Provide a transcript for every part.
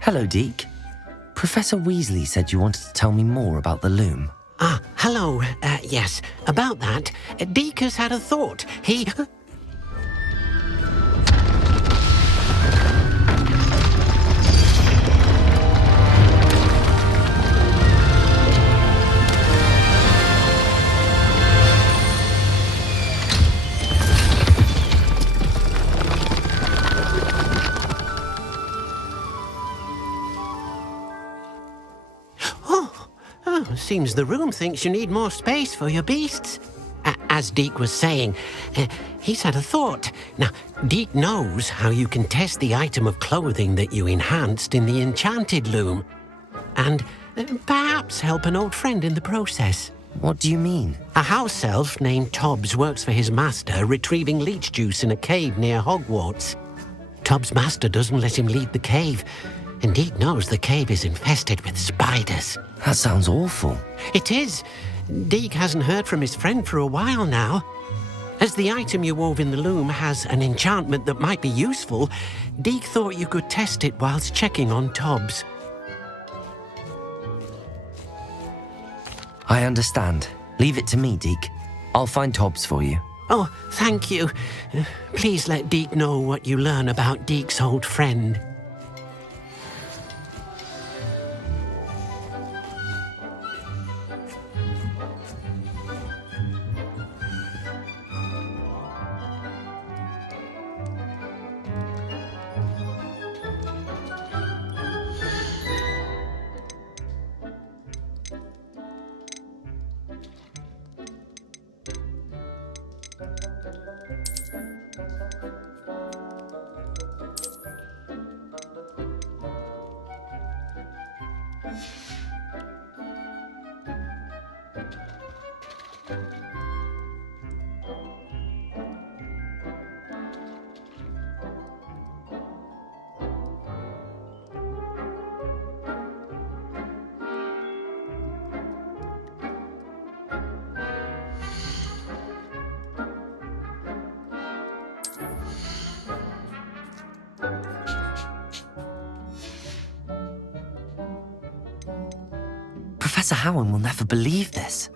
Hello, Deke. Professor Weasley said you wanted to tell me more about the loom. Ah, hello. Yes, about that. Deke has had a thought. He... Seems the room thinks you need more space for your beasts. As Deke was saying, he's had a thought. Now, Deke knows how you can test the item of clothing that you enhanced in the enchanted loom. And perhaps help an old friend in the process. What do you mean? A house elf named Tobbs works for his master retrieving leech juice in a cave near Hogwarts. Tobbs' master doesn't let him leave the cave. And Deke knows the cave is infested with spiders. That sounds awful. It is. Deke hasn't heard from his friend for a while now. As the item you wove in the loom has an enchantment that might be useful, Deke thought you could test it whilst checking on Tobbs. I understand. Leave it to me, Deke. I'll find Tobbs for you. Oh, thank you. Please let Deke know what you learn about Deke's old friend. Professor Howin will never believe this.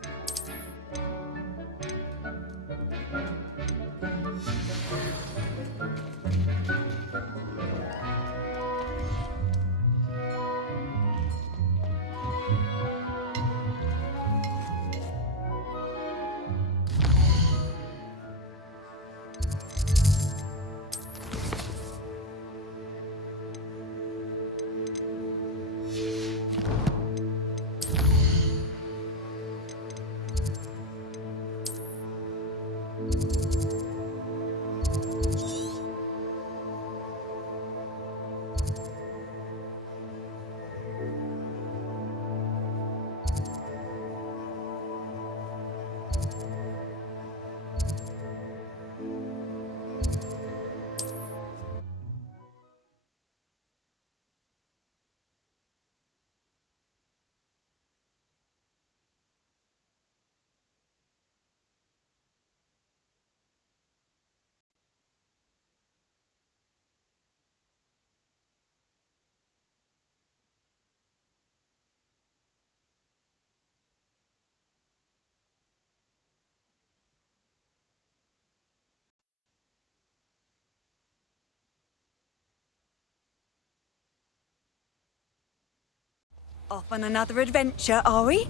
Off on another adventure, are we?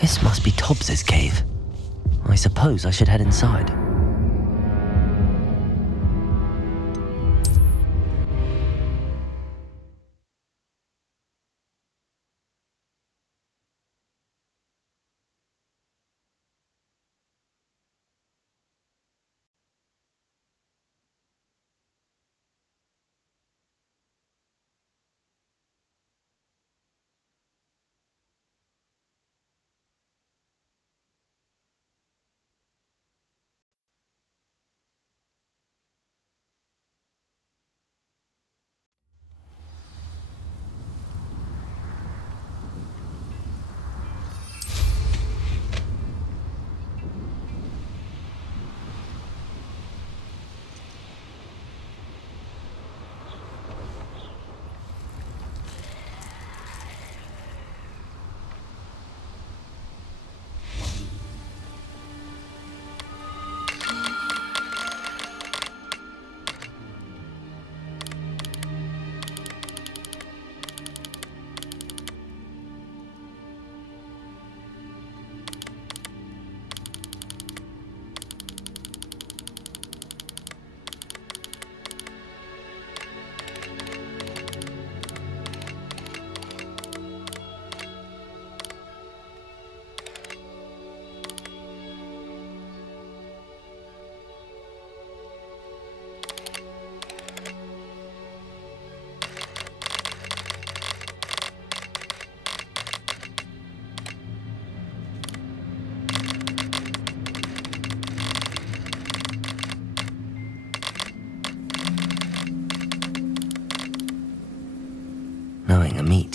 This must be Tobbs's cave. I suppose I should head inside.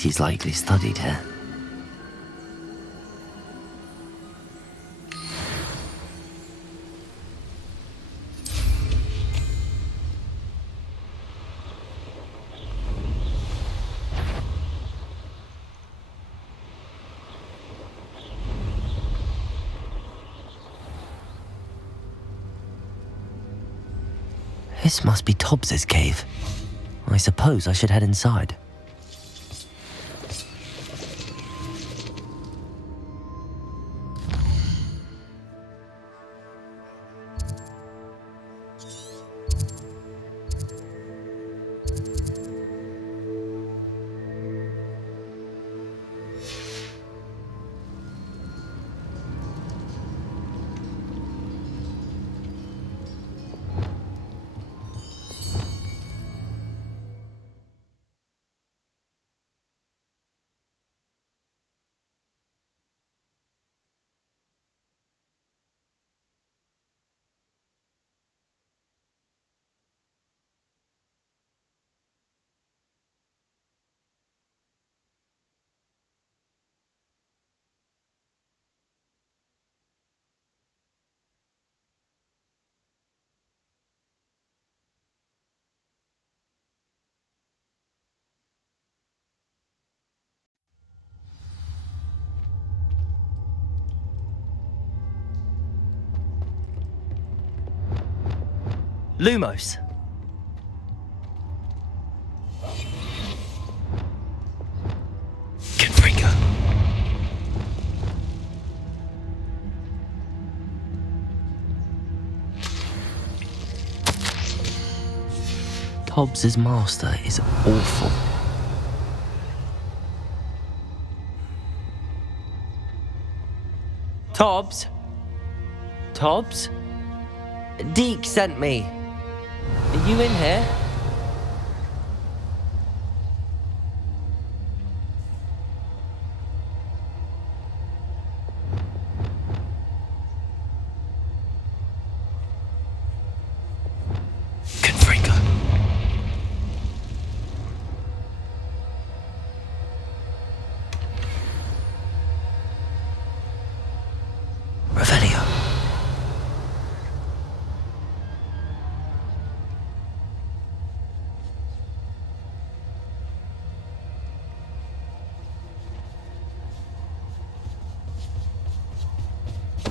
He's likely studied here. This must be Tobbs's cave. I suppose I should head inside. Lumos. Confringo. Tobbs's master is awful. Tobbs? Tobbs? Deke sent me. Are you in here? Confringo. Revelio.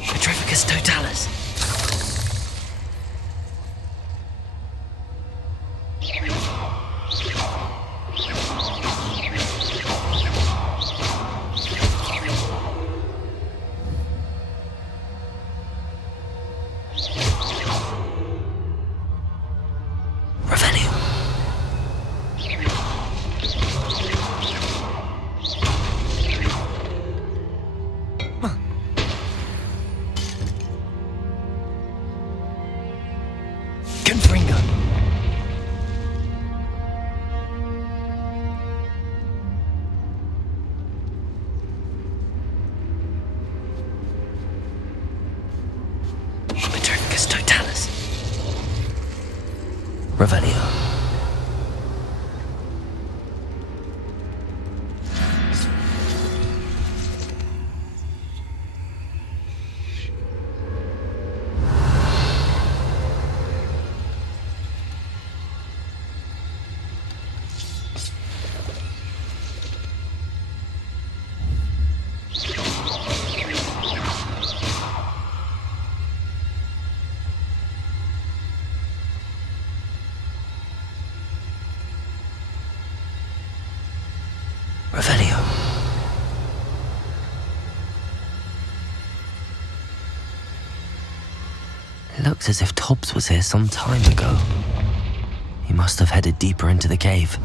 Petrificus totalis. Revelio. Confringo. Petrificus totalis. Revelio. Revelio. It looks as if Tobbs was here some time ago. He must have headed deeper into the cave.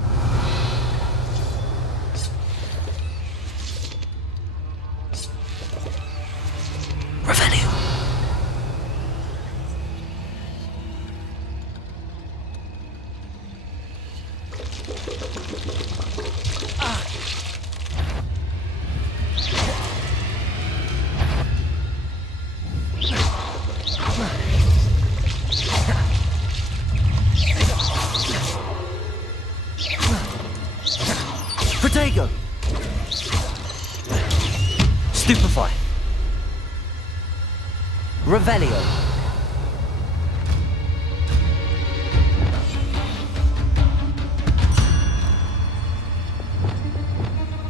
Revelio. Protego! Stupefy. Revelio.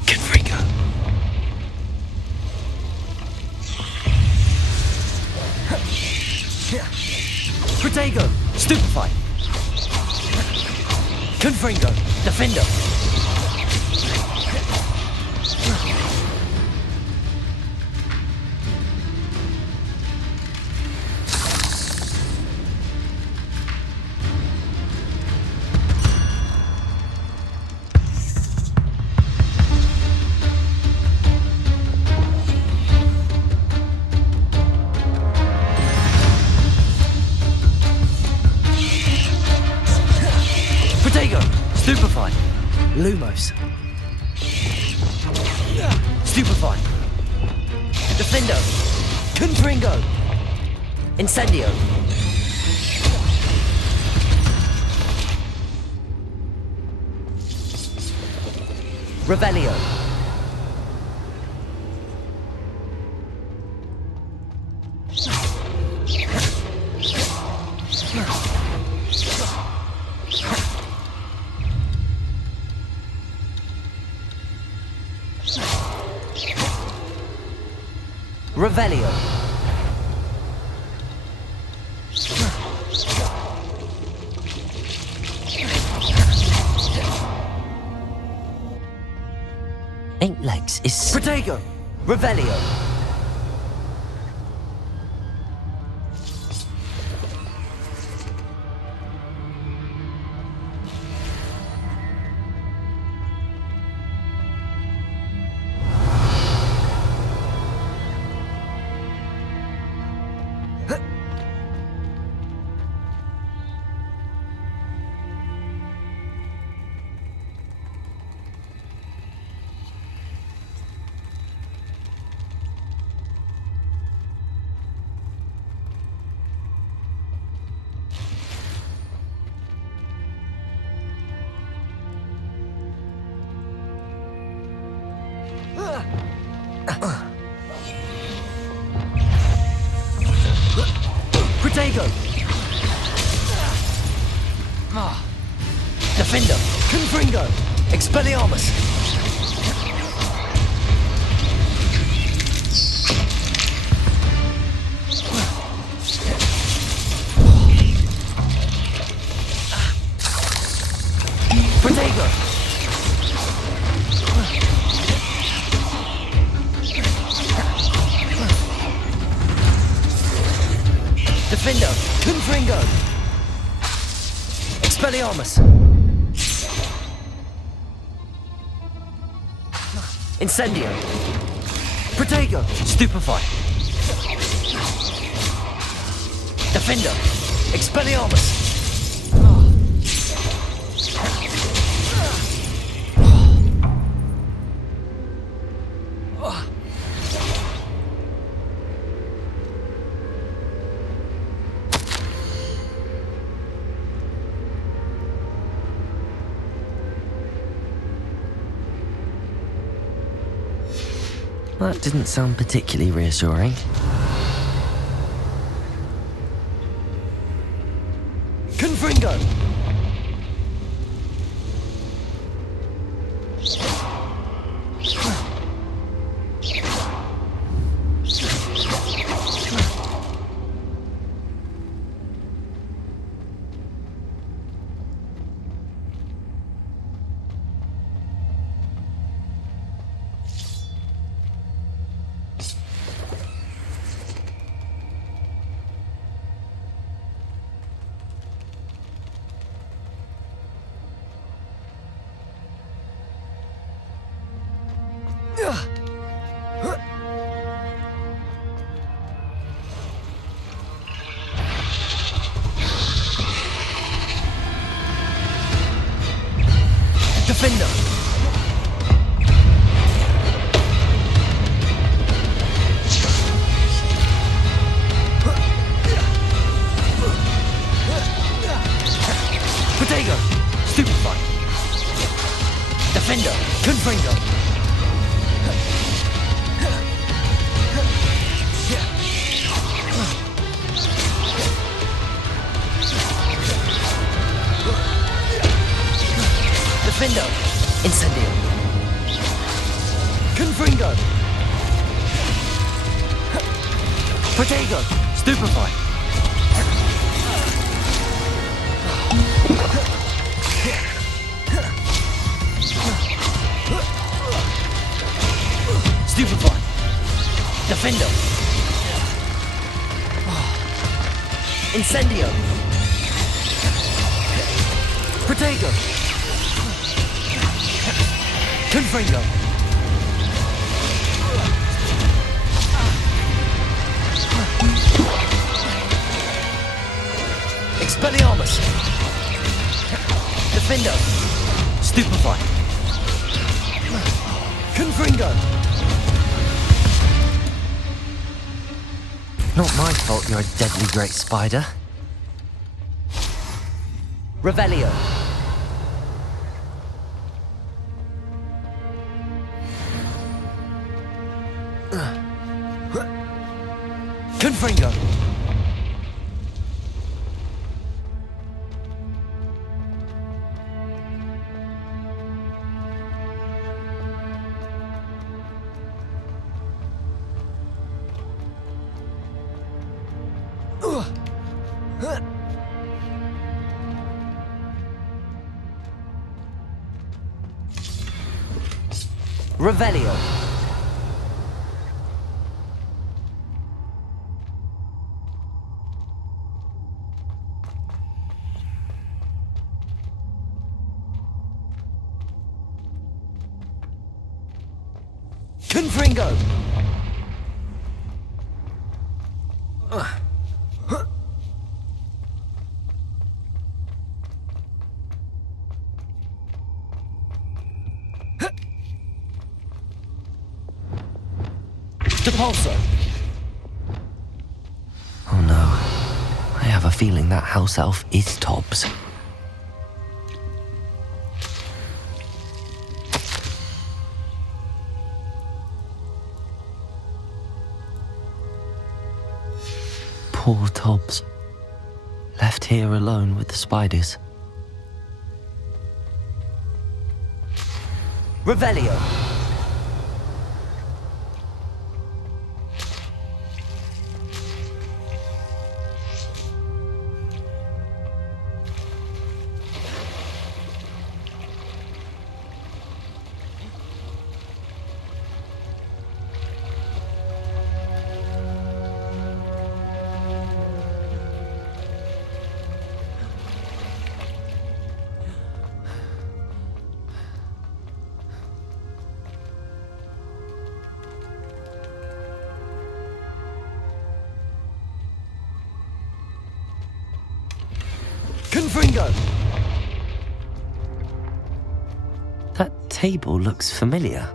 Confringo. Protego. Stupefy. Confringo. Defender. Protego. Stupefy. Lumos. Stupefy. Defendo. Confringo. Incendio. Revelio. Revelio. Ain't legs is... Protego. Revelio. Protego. Defender. Confringo. Expelliarmus. Protego. Defender. Confringo. Expelliarmus. Incendio. Protego. Stupefy. Defender. Expelliarmus. That didn't sound particularly reassuring. Confringo. Defender. Protego. Stupefy. Defender. Confringo. Protego! Stupefy! Stupefy! Defender! Incendio! Protego! Confringo! Expelliarmus! Defendo! Stupefy! Confringo! Not my fault you're a deadly great spider. Revelio! Confringo! Revelio! Confringo! Depulso! Oh no. I have a feeling that house elf is Tobbs. Poor Tobbs. Left here alone with the spiders. Revelio! Confringo! That table looks familiar.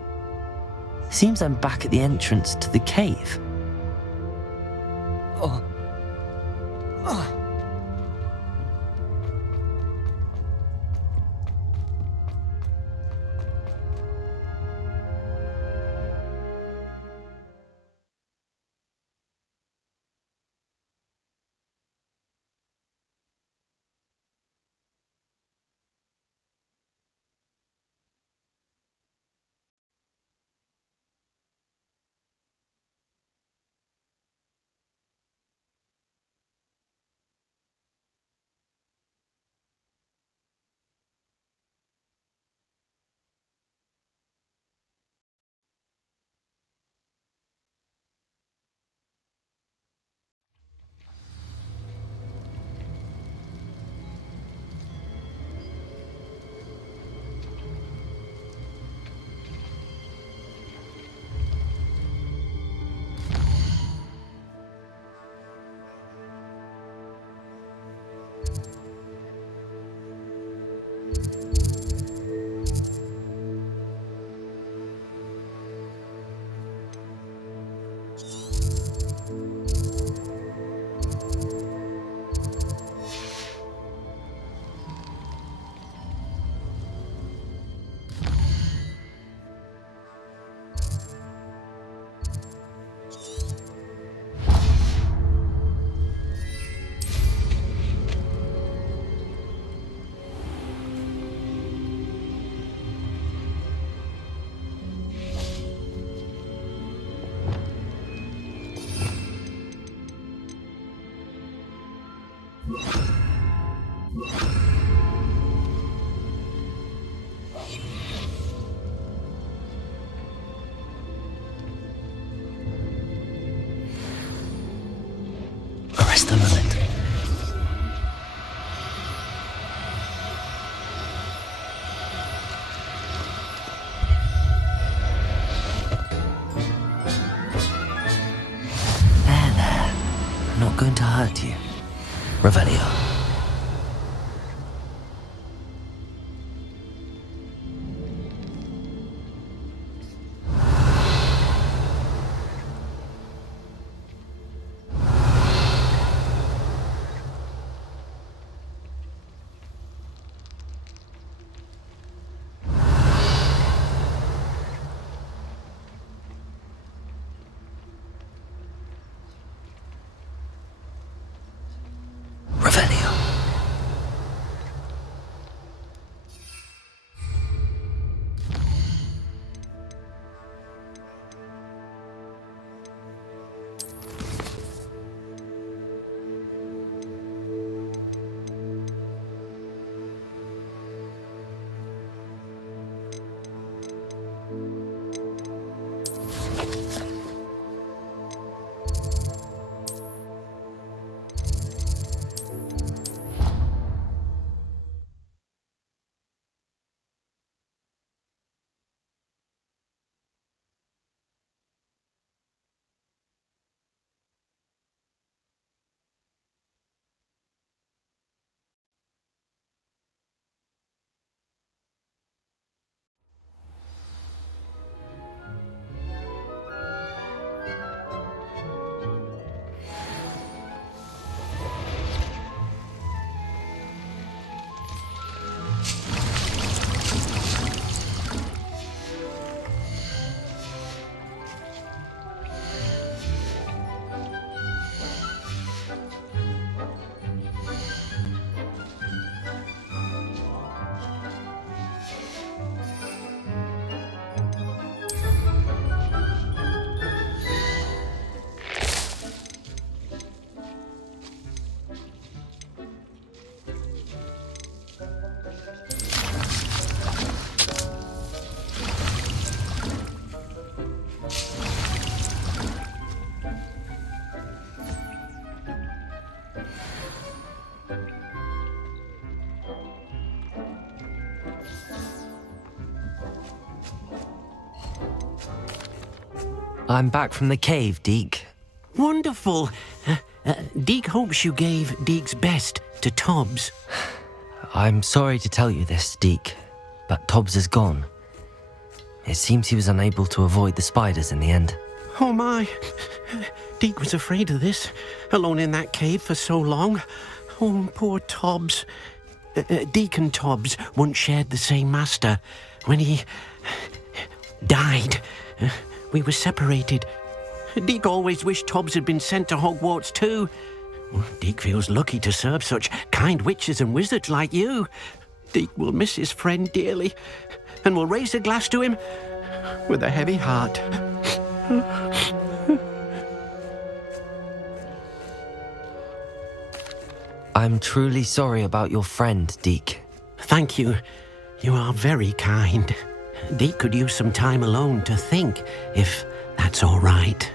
Seems I'm back at the entrance to the cave. I'm not going to hurt you. Revelio. Revelio. I'm back from the cave, Deke. Wonderful. Deke hopes you gave Deke's best to Tobbs. I'm sorry to tell you this, Deke, but Tobbs is gone. It seems he was unable to avoid the spiders in the end. Oh my. Deke was afraid of this, alone in that cave for so long. Oh, poor Tobbs. Deke and Tobbs once shared the same master. When he died, we were separated. Deke always wished Tobbs had been sent to Hogwarts too. Deke feels lucky to serve such kind witches and wizards like you. Deke will miss his friend dearly, and will raise a glass to him with a heavy heart. I'm truly sorry about your friend, Deke. Thank you. You are very kind. Deke could use some time alone to think, if that's all right.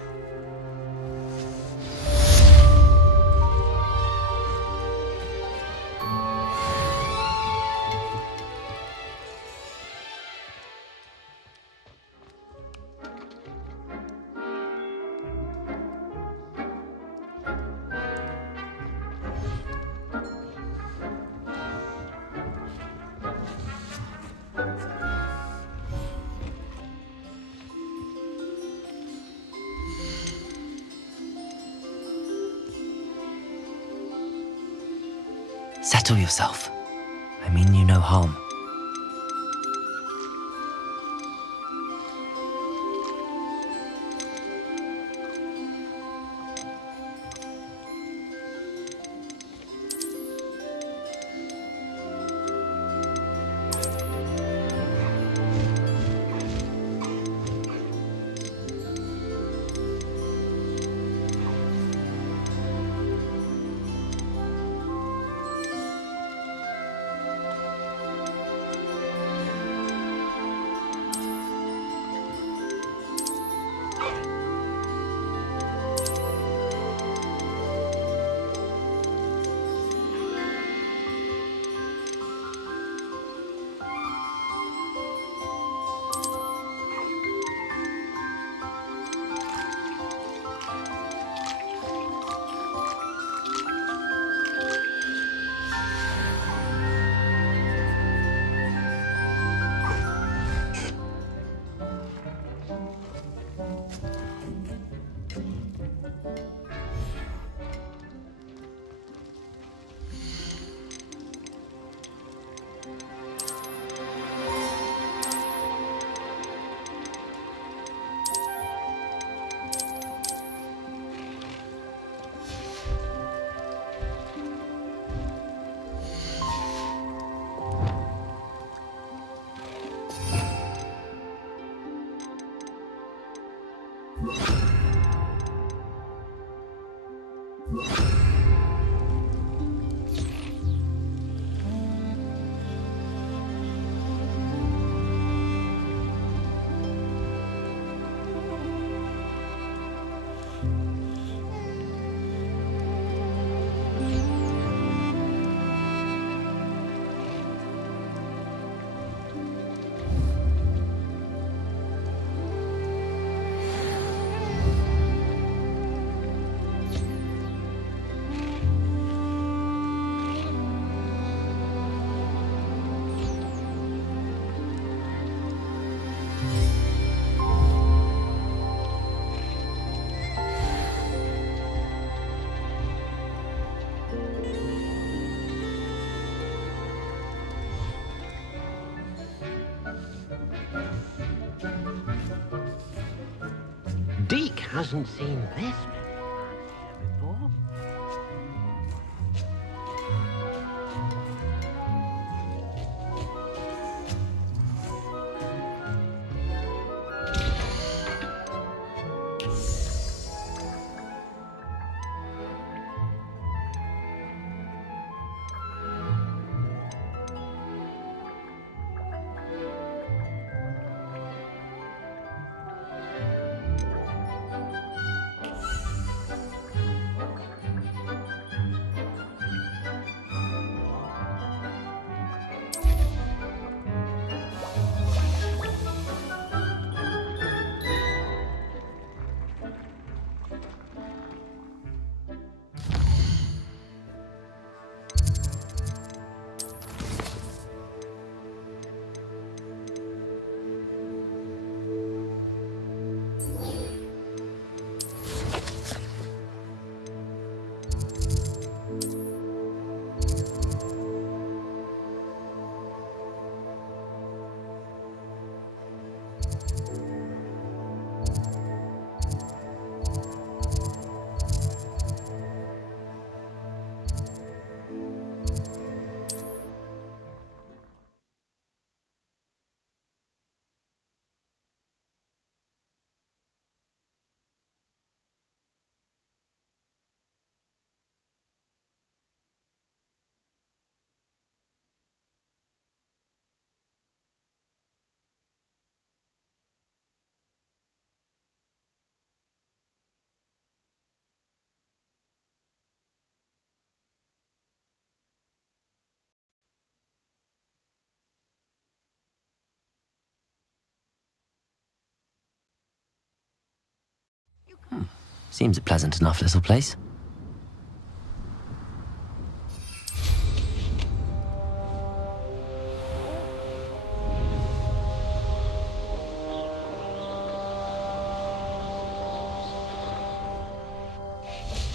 Settle yourself. I mean you no harm. Deke hasn't seen this before. Seems a pleasant enough little place.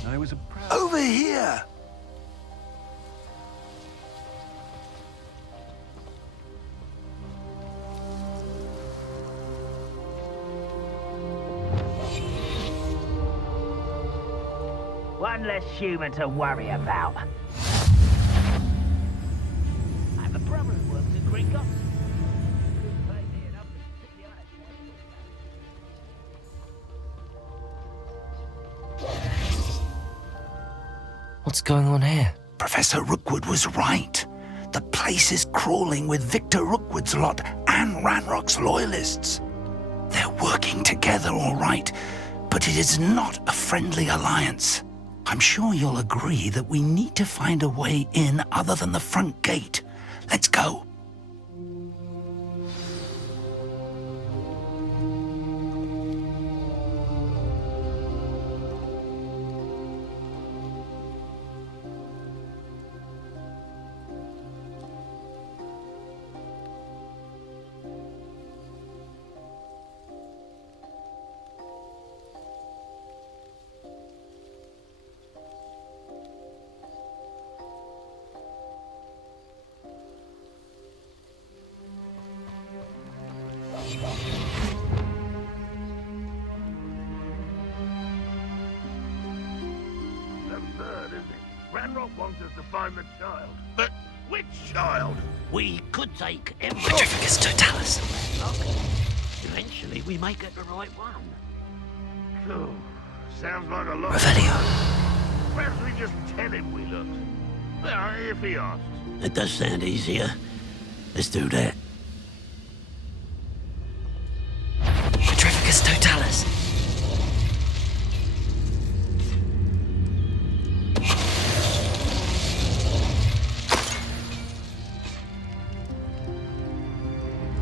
I was Over here! One less human to worry about. I have a brother who works at Gringotts. Couldn't pay me enough to stick the What's going on here? Professor Rookwood was right. The place is crawling with Victor Rookwood's lot and Ranrock's loyalists. They're working together, all right, but it is not a friendly alliance. I'm sure you'll agree that we need to find a way in other than the front gate. Let's go. absurd, isn't it? Ranrock wants us to find the child. But which child? We could take every... Petrificus totalis. Okay. Eventually, we may get the right one. Phew, sounds like a lot. Revelio. Perhaps we just tell him we looked. Well, if he asks. It does sound easier. Let's do that. Petrificus Totalis.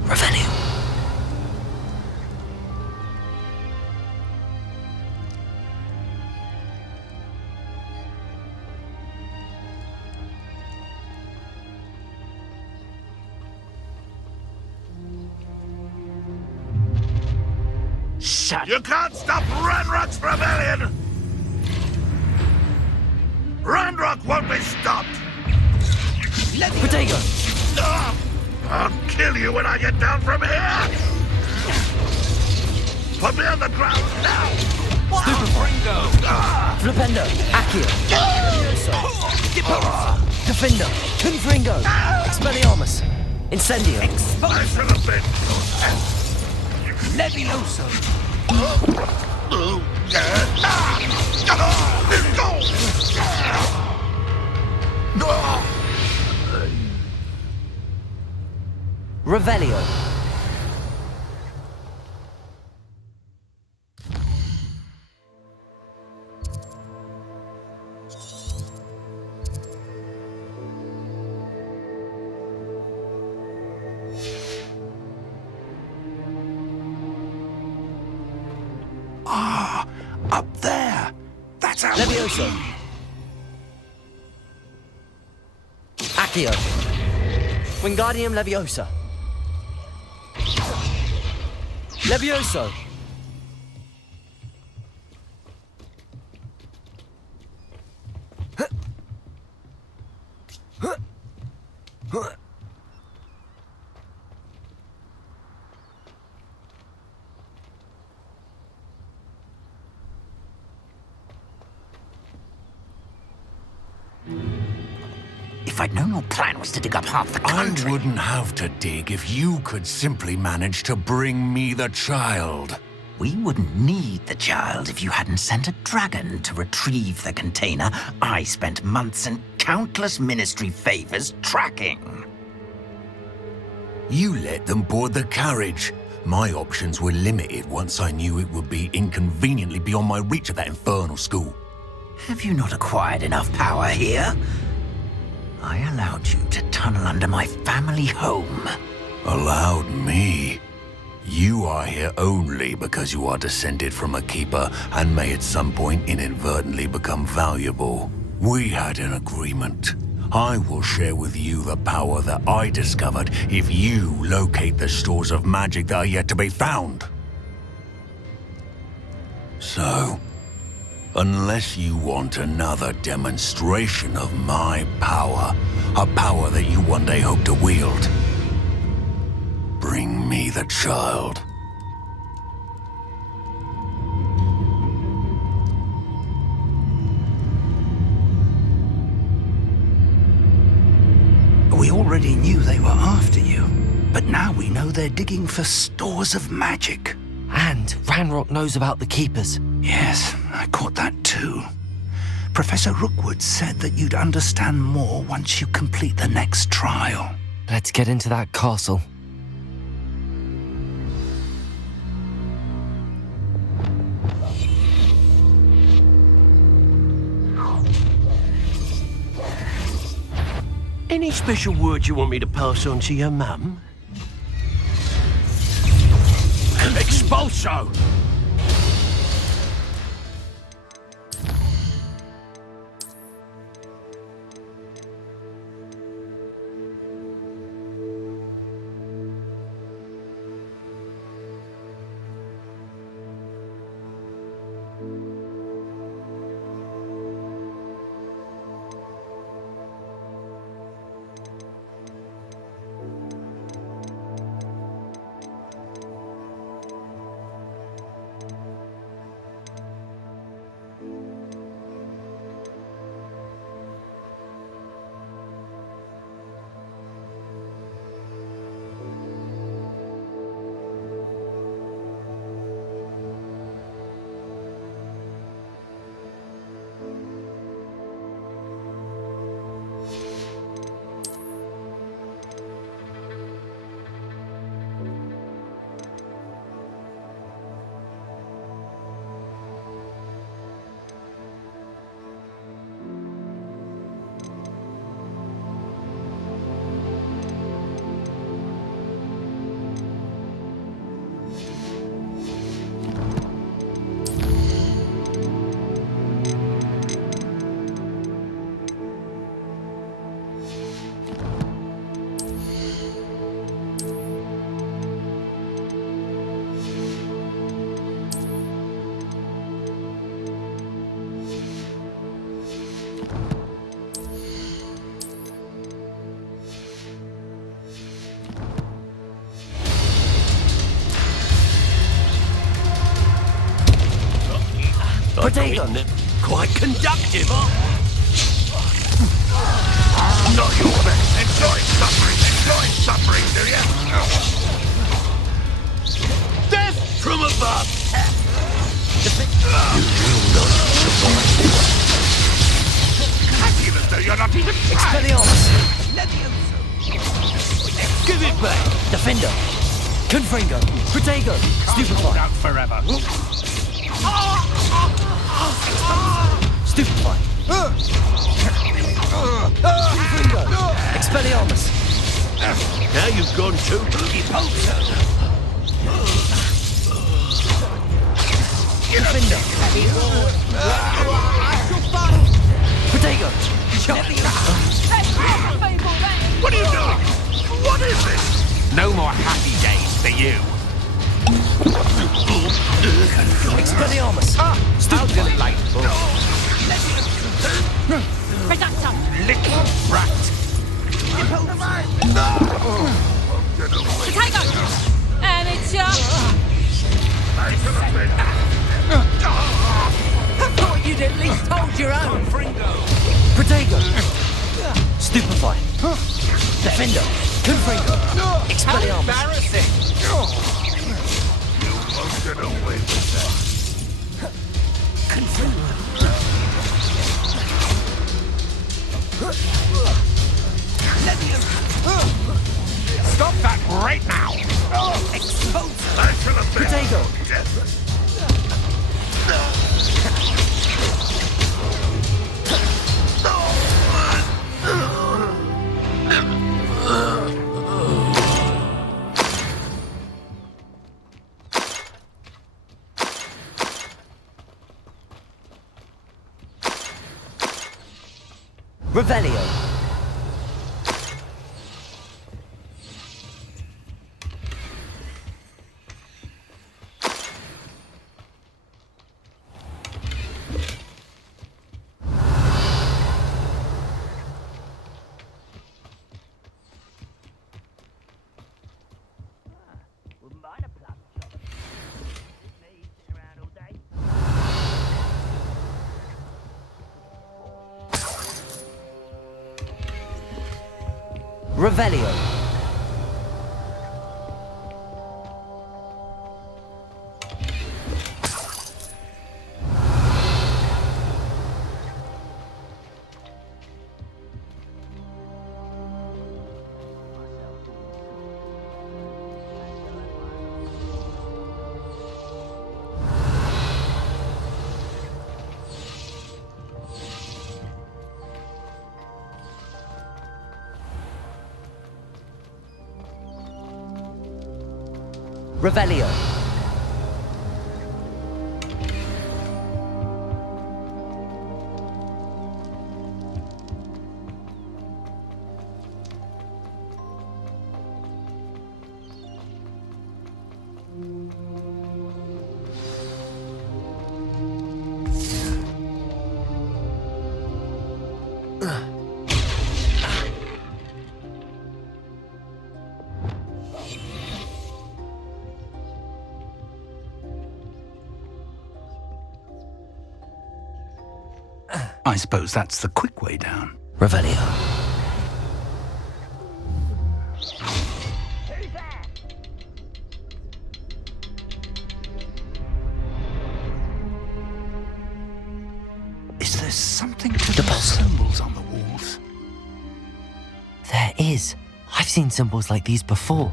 Revenue. Shut You can't stop Ranrock's rebellion! Ranrock won't be stopped! Protego. Ah! I'll kill you when I get down from here! Put me on the ground now! Flipendo. Accio. Defender. Confringo. Expelliarmus. Incendio. I should have been... Levioso! Revelio. Up there! That's our Levioso. Accio. Wingardium Leviosa. Levioso. If I'd known your plan was to dig up half the country... I wouldn't have to dig if you could simply manage to bring me the child. We wouldn't need the child if you hadn't sent a dragon to retrieve the container I spent months and countless ministry favors tracking. You let them board the carriage. My options were limited once I knew it would be inconveniently beyond my reach at that infernal school. Have you not acquired enough power here? I allowed you to tunnel under my family home. Allowed me? You are here only because you are descended from a keeper and may at some point inadvertently become valuable. We had an agreement. I will share with you the power that I discovered if you locate the stores of magic that are yet to be found. So, unless you want another demonstration of my power, a power that you one day hope to wield, bring me the child. We already knew they were after you, but now we know they're digging for stores of magic. And Ranrock knows about the Keepers. Yes, I caught that too. Professor Rookwood said that you'd understand more once you complete the next trial. Let's get into that castle. Any special words you want me to pass on to your mum? Expulso! Potato! Quite conductive, huh? Not your best. Enjoy suffering, do you? Death from above! I feel as though you're not even trying. Expelliarmus! Give it back! Defender! Confringo! Protego! Stupefy! Out forever. Stupefy! Confringo! Expelliarmus! Now you've gone too Defender! Protego! What are you doing? What is this? No more happy days for you. Expelliarmus! How delightful. Lick rat. Potato! And it's your... I thought you'd at least hold your own! Protego! Stupefy! Defender! Confringo! Expelliarmus! Embarrassing. You won't get away with that. Stop that right now! Expose! I shall have Potato! Revelio! Wouldn't mind a plum chop. Me sitting around all day. Revelio! Revelio! I suppose that's the quick way down. Revelio. Who's there? Is there something to the symbols on the walls? There is. I've seen symbols like these before.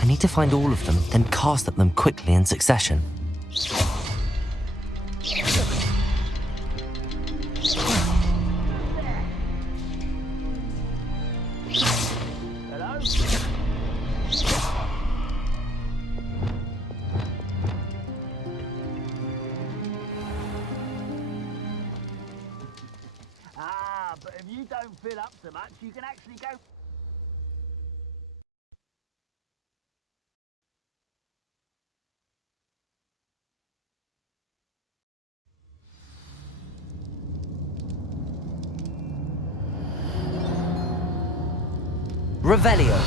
I need to find all of them, then cast at them quickly in succession. Hello? Ah, but if you don't fill up so much, you can actually go... Revelio!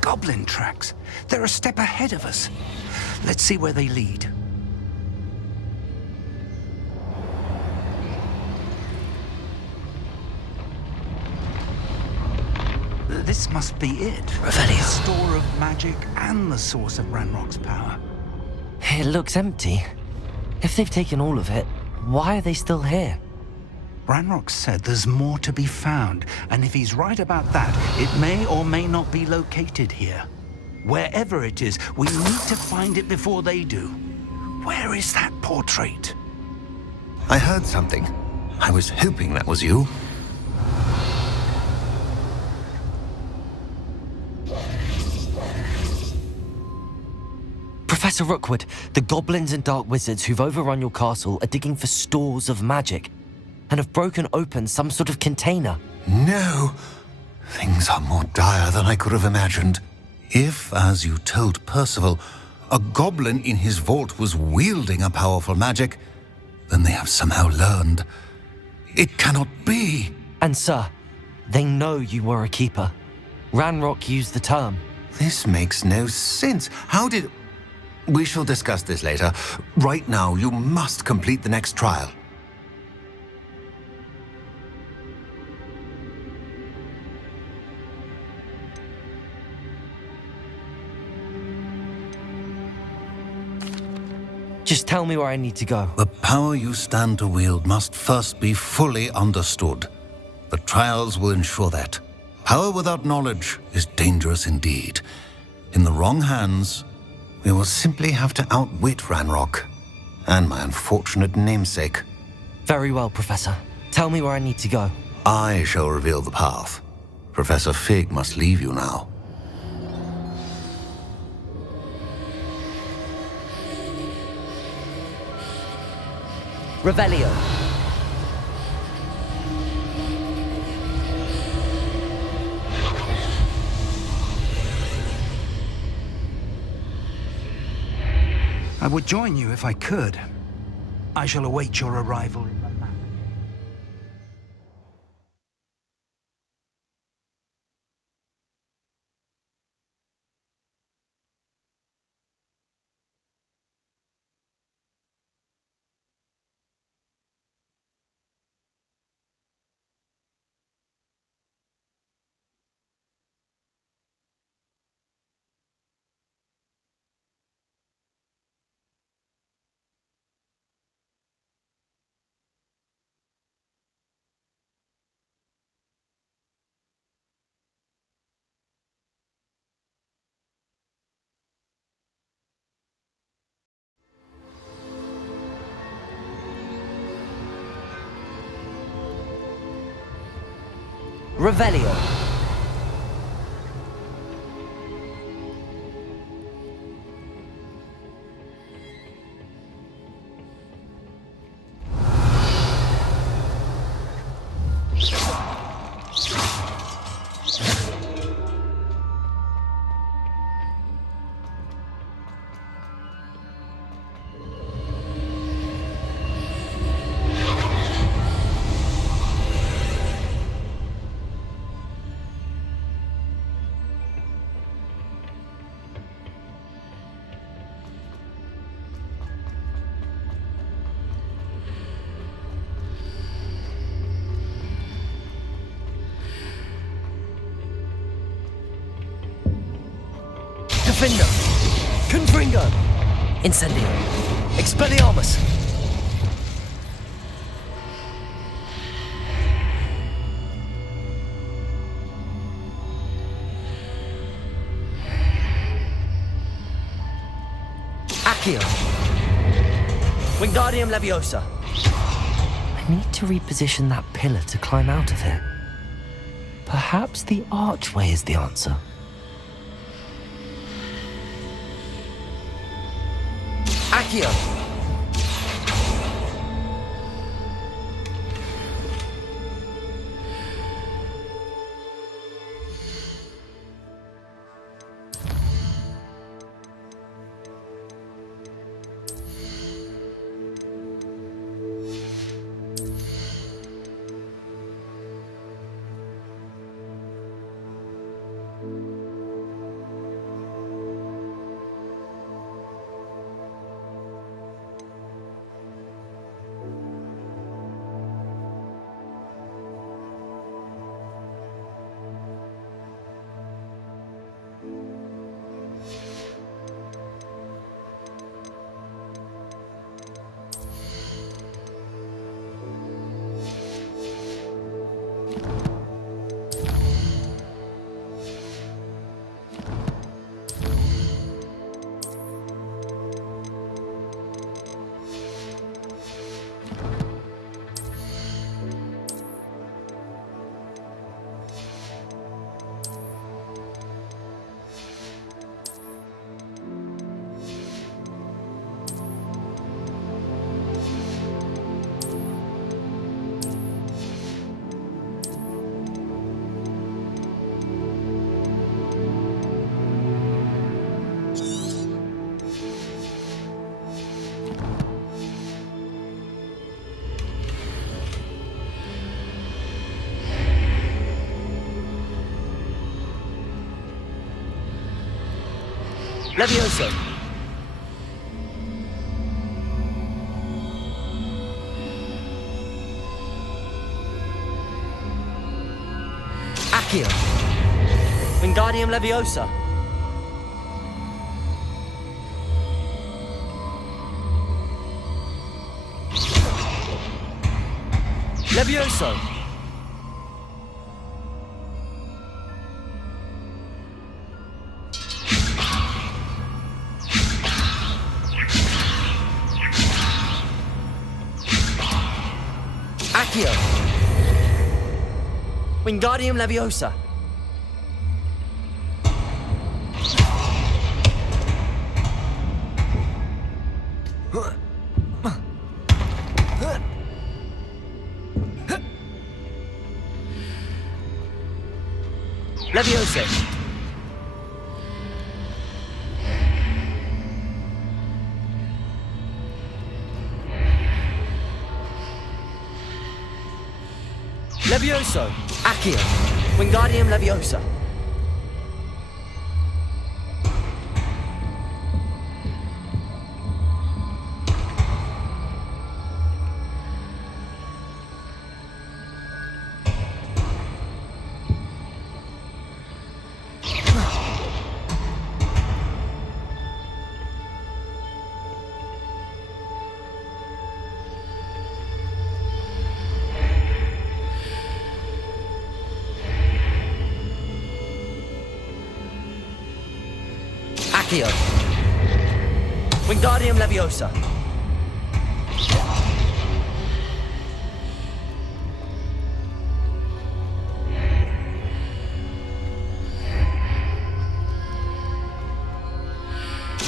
Goblin tracks. They're a step ahead of us. Let's see where they lead. This must be it. Revelio. The store of magic and the source of Ranrock's power. It looks empty. If they've taken all of it, why are they still here? Ranrock said there's more to be found, and if he's right about that, it may or may not be located here. Wherever it is, we need to find it before they do. Where is that portrait? I heard something. I was hoping that was you. Professor Rookwood, the goblins and dark wizards who've overrun your castle are digging for stores of magic and have broken open some sort of container. No! Things are more dire than I could have imagined. If, as you told Percival, a goblin in his vault was wielding a powerful magic, then they have somehow learned. It cannot be! And sir, they know you were a keeper. Ranrock used the term. This makes no sense. How did... We shall discuss this later. Right now, you must complete the next trial. Just tell me where I need to go. The power you stand to wield must first be fully understood. The trials will ensure that. Power without knowledge is dangerous indeed. In the wrong hands, we will simply have to outwit Ranrock and my unfortunate namesake. Very well, Professor. Tell me where I need to go. I shall reveal the path. Professor Fig must leave you now. Revelio. I would join you if I could. I shall await your arrival in the map. Revelio. Defender. Confringo. Incendio. Expelliarmus. Accio. Wingardium Leviosa. I need to reposition that pillar to climb out of it. Perhaps the archway is the answer. Accio. Levioso. Accio. Wingardium Leviosa. Levioso. Accio. Wingardium Leviosa. Leviosa. Levioso. Accio. Wingardium Leviosa. Accio. Wingardium Leviosa.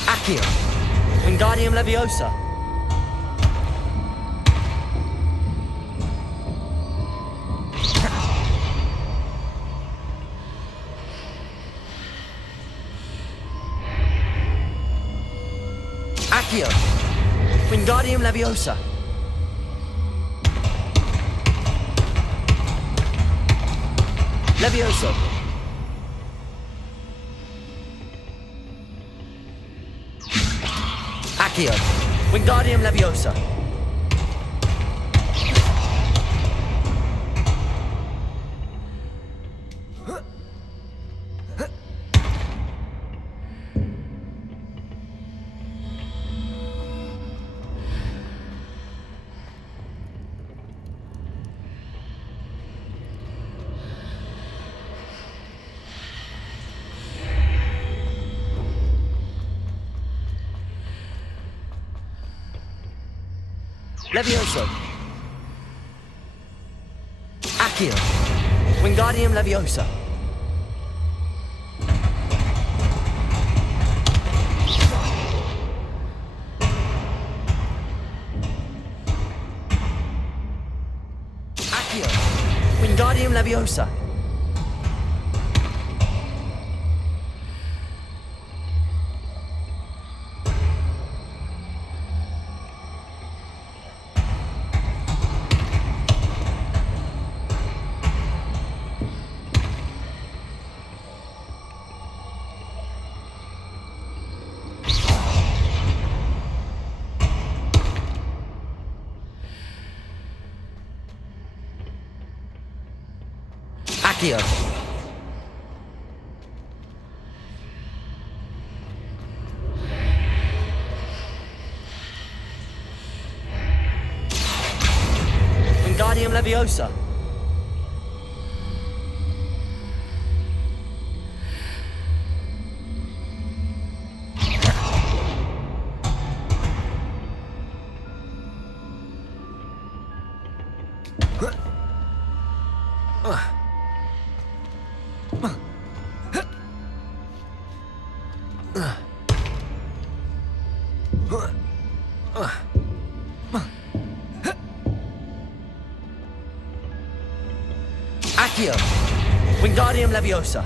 Accio. Wingardium Leviosa. Accio. Wingardium Leviosa. Levioso. Accio. Wingardium Leviosa. Levioso. Accio. Wingardium Leviosa. Accio. Wingardium Leviosa. Accio. Wingardium Leviosa. Accio. Wingardium Leviosa.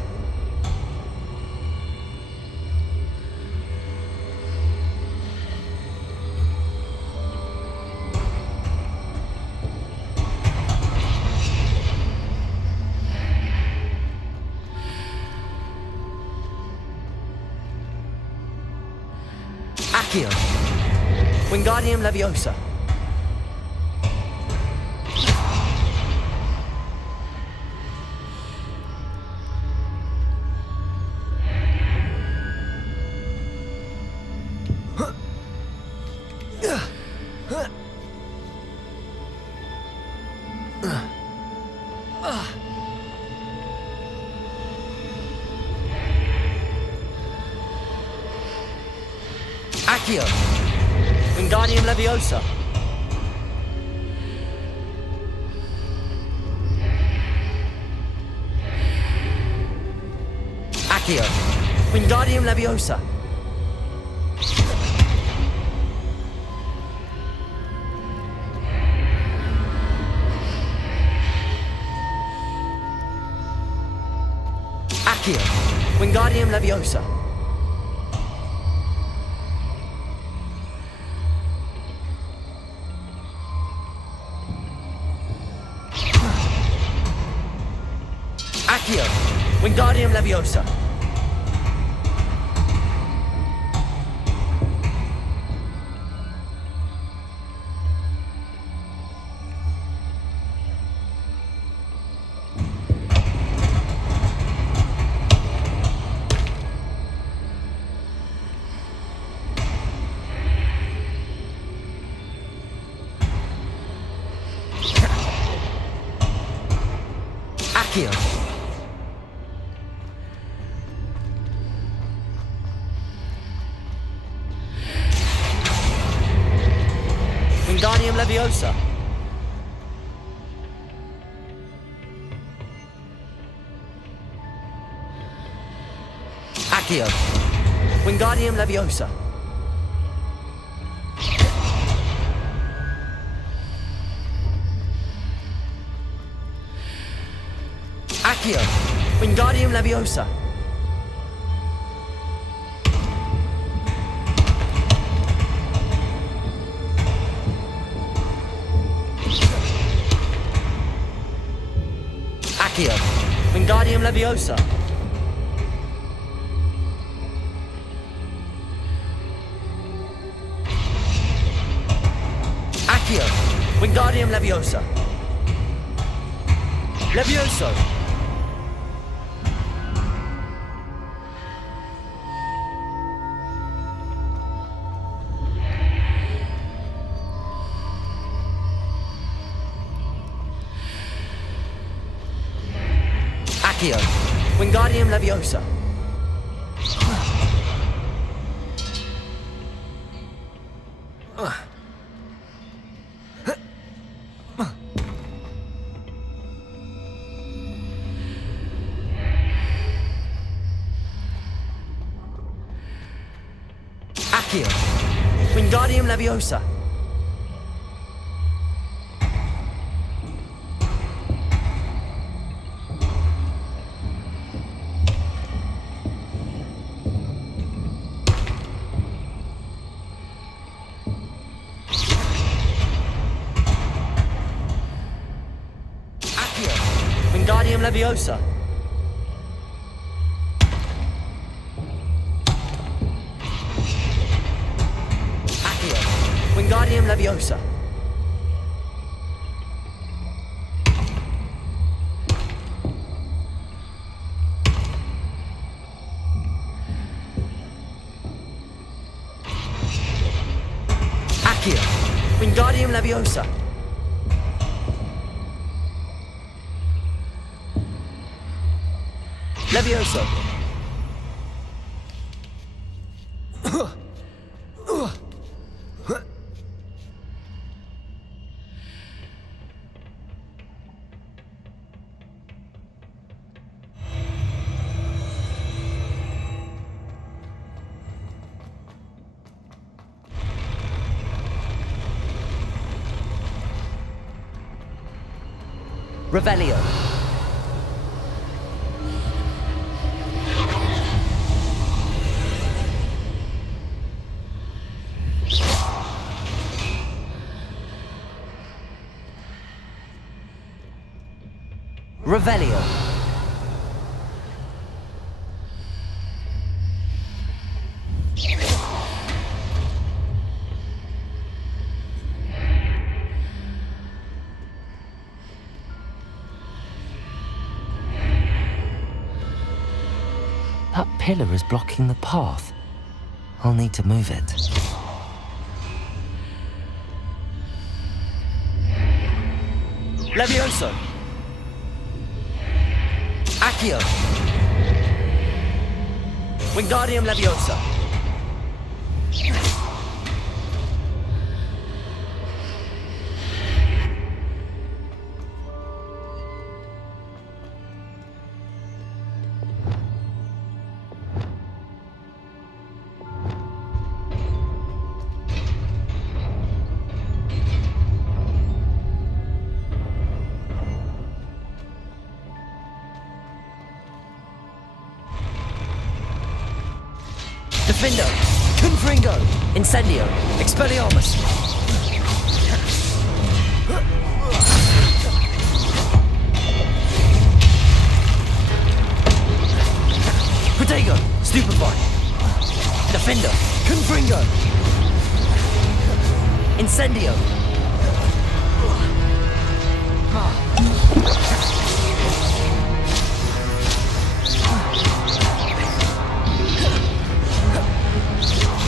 Accio. Wingardium Leviosa. Accio. Wingardium Leviosa. Accio. Wingardium Leviosa. Accio. Wingardium Leviosa. Accio. Wingardium Leviosa. Accio. Wingardium Leviosa. Accio. Wingardium Leviosa. Accio. Wingardium Leviosa. Accio. Wingardium Leviosa. Accio. Wingardium Leviosa. Levioso. Accio. Wingardium Leviosa. Accio. Wingardium Leviosa. Wingardium Leviosa. Accio. Wingardium Leviosa. Accio. Wingardium Leviosa. Levioso. Revelio. Revelio. That pillar is blocking the path. I'll need to move it. Levioso! Accio! Wingardium Leviosa! Defendo, Confringo, Incendio, Expelliarmus. Protego, Stupefy. Defendo, Confringo. Incendio.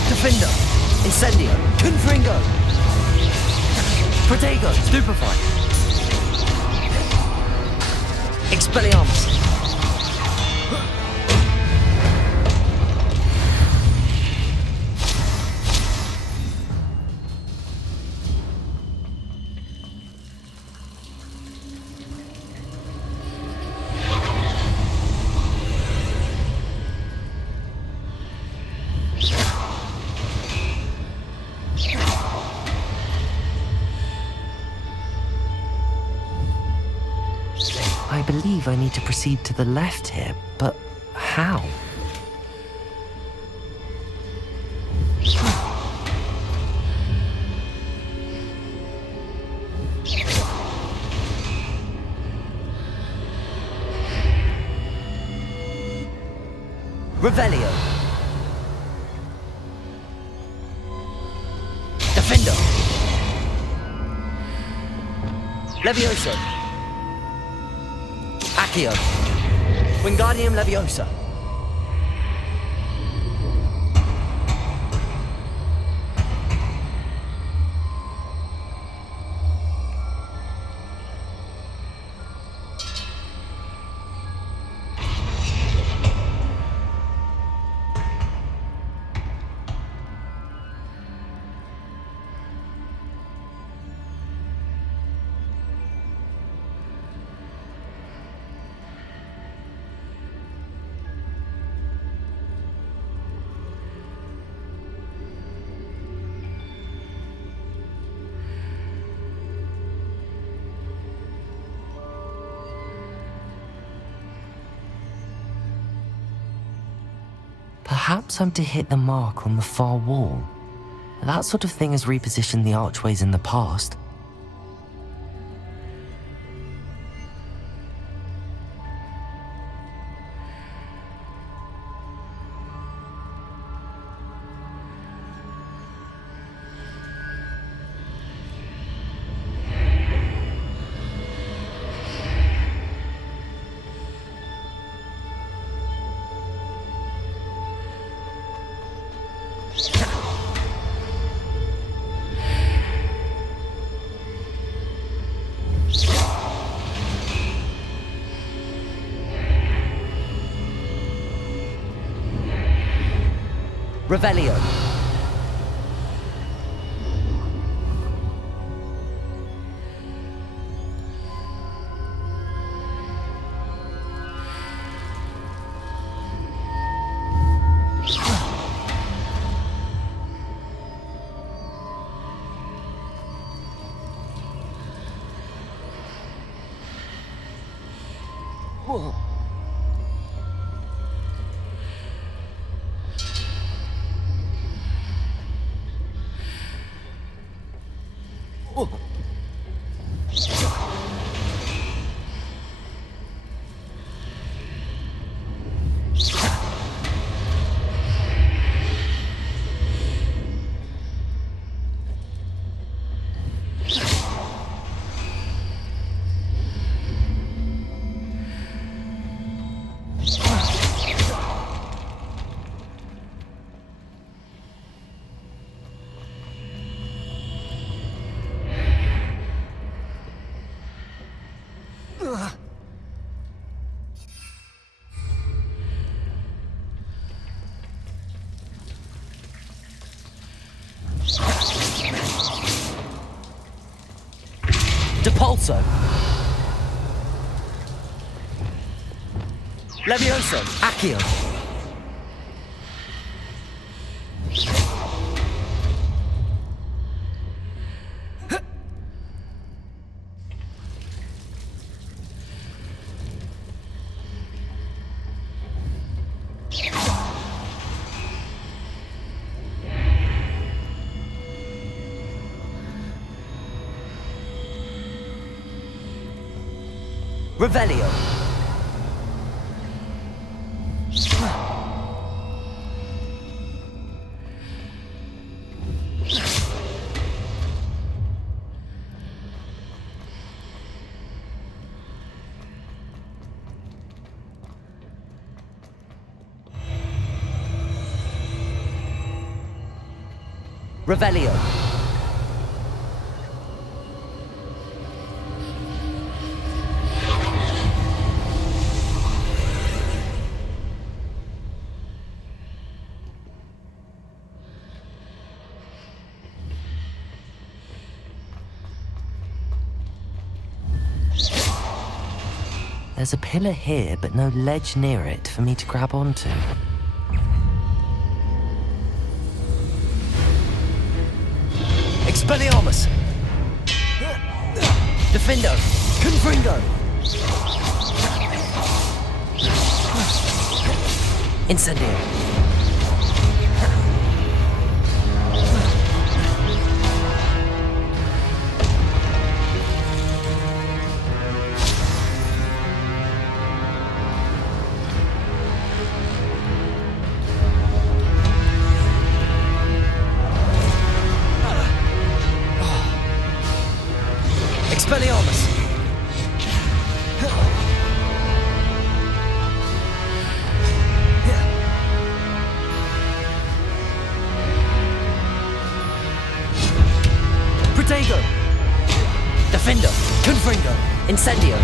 Defender, Incendio, Confringo. Protego, Stupefy. Expelliarmus. I believe I need to proceed to the left here, but how? Revelio. Defendo. Levioso. Accio. Wingardium Leviosa. Perhaps I'm to hit the mark on the far wall. That sort of thing has repositioned the archways in the past. Revelio. Depulso. Levioso. Accio. Revelio. Revelio. There's a pillar here, but no ledge near it for me to grab onto. Expelliarmus. Defendo. Confringo. Incendio. Expelliarmus. Protego. Defendo. Confringo. Incendio.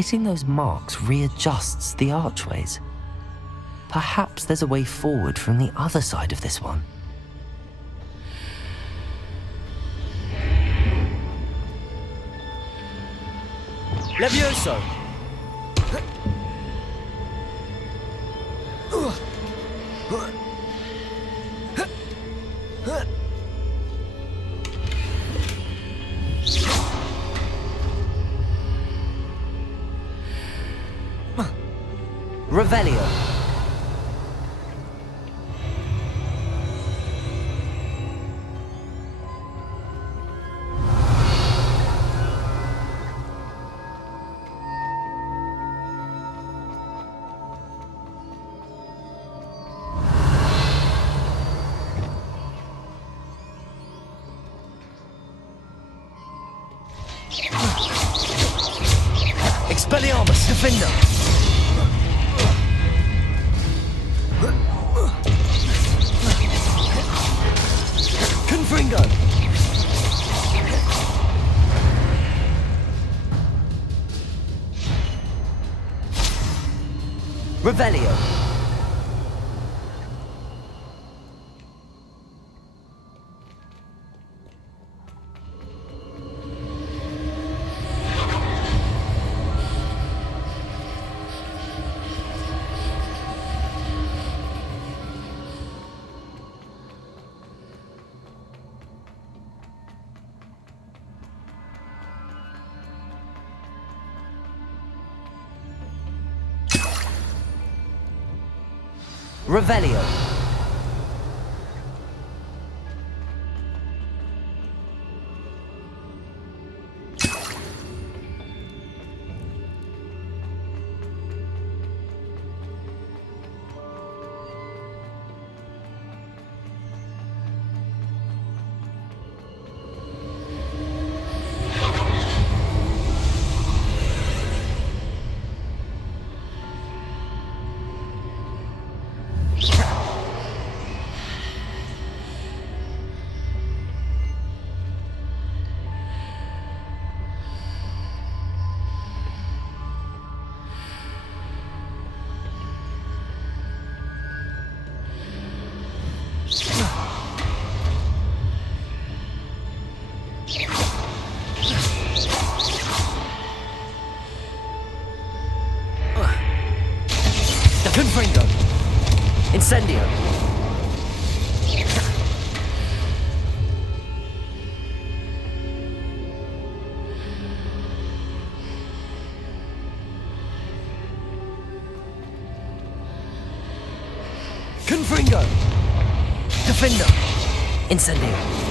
Hitting those marks readjusts the archways. Perhaps there's a way forward from the other side of this one. Levioso. Revelio. Expelliarmus! Defender! Confringo! Revelio! Revelio. Confringo. Incendio. Confringo. Defender. Incendio.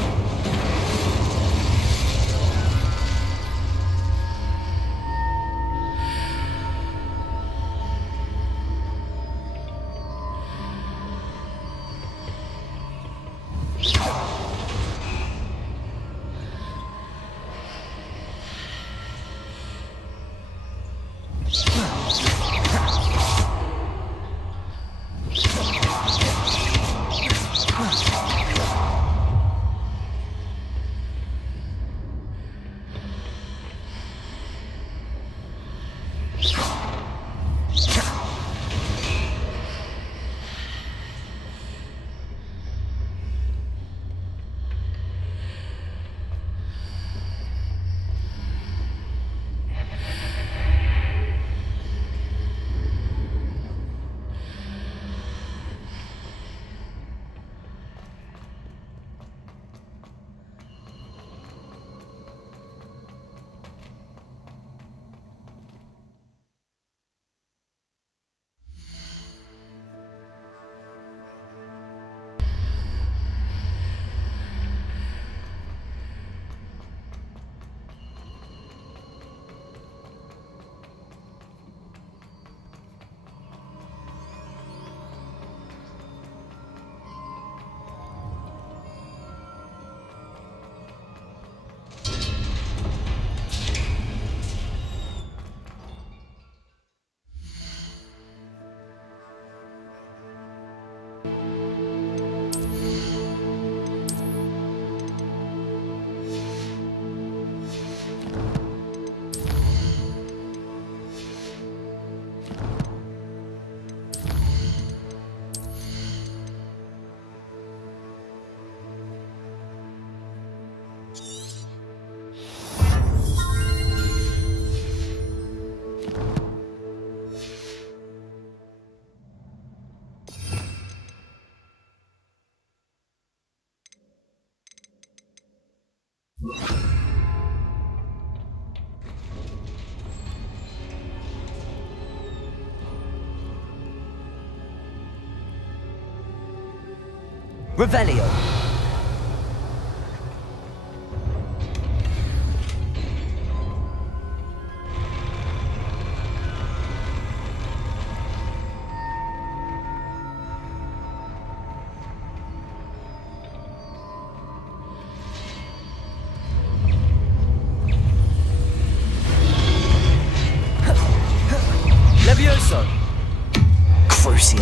Revelio. Levioso. Crucio.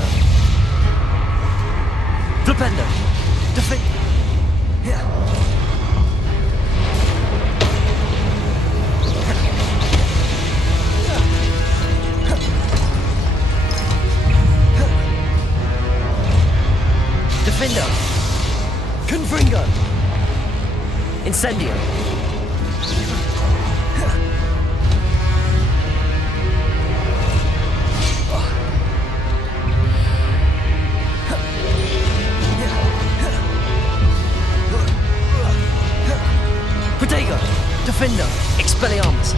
Flipendo. Defend. Defendo. Confringo. Incendio. Protego. Defendo. Expelliarmus.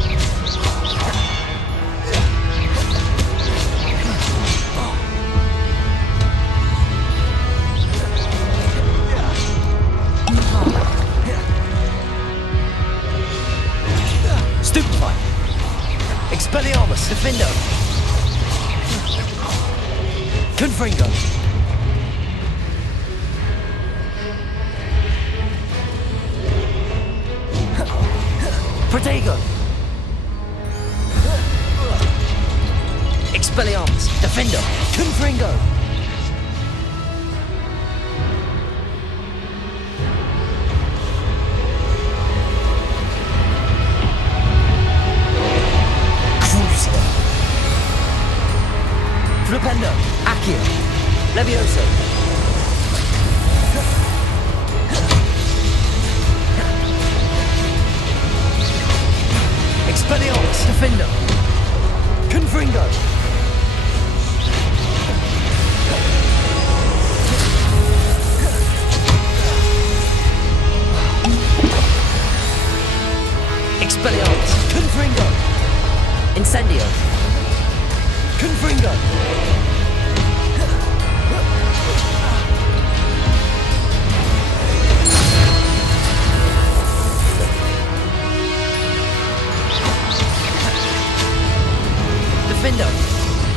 Stupefy. Expelliarmus. Defendo. Confringo. Protego. Expelliarmus. Defendo. Confringo. Crucio. Flipendo. Accio. Levioso. Expelliarmus. Defendo. Confringo. Expelliarmus. Confringo. Incendio. Confringo. Defendo.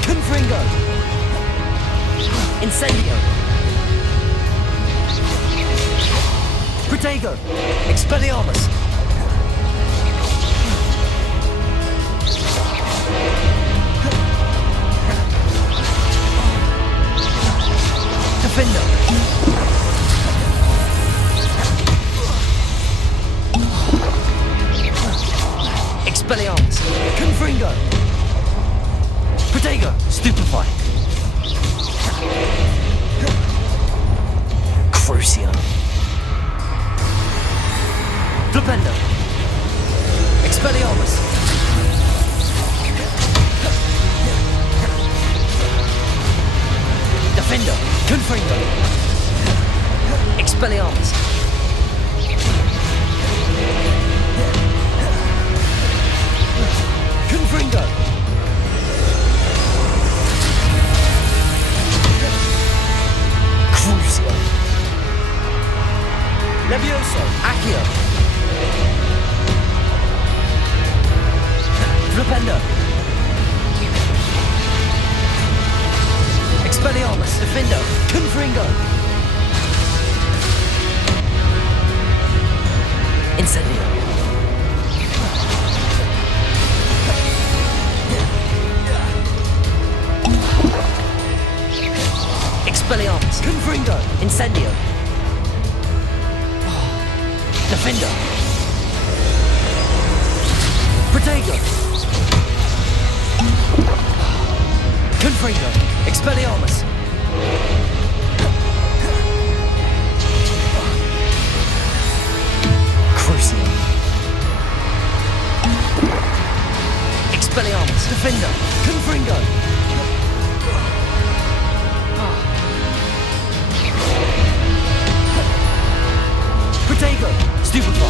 Confringo. Incendio. Protego. Expelliarmus. Defendo. Expelliarmus. Confringo. Protego. Stupefy. Crucio. Flipendo. Expelliarmus. Defendo. Confringo. Expelliarmus. Confringo. Crucio. Levioso. Accio. Flipendo. Expelliarmus. Defendo. Confringo. Incendio. Expelliarmus. Confringo. Incendio. Defendo. Protego. Confringo. Expelliarmus. Crucio. Expelliarmus. Defendo. Confringo. Protego. Stupefy.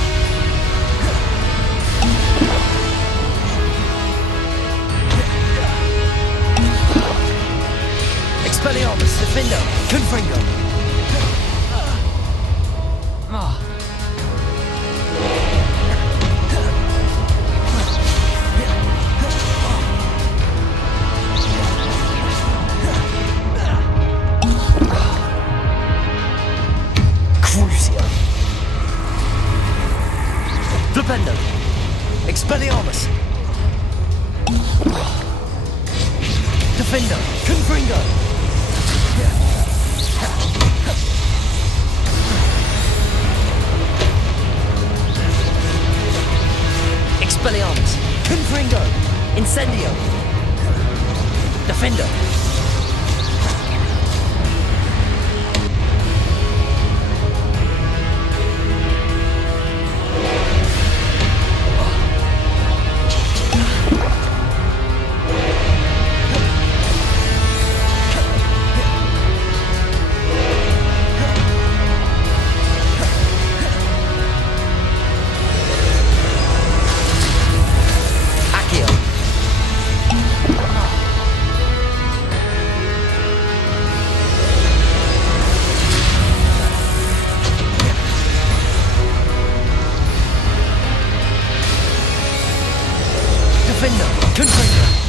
Expelliarmus. Defendo. Confringo. Crucio. Flipendo. Expelliarmus. Defender, Confringo! Expelliarmus, Confringo, Incendio, Defender.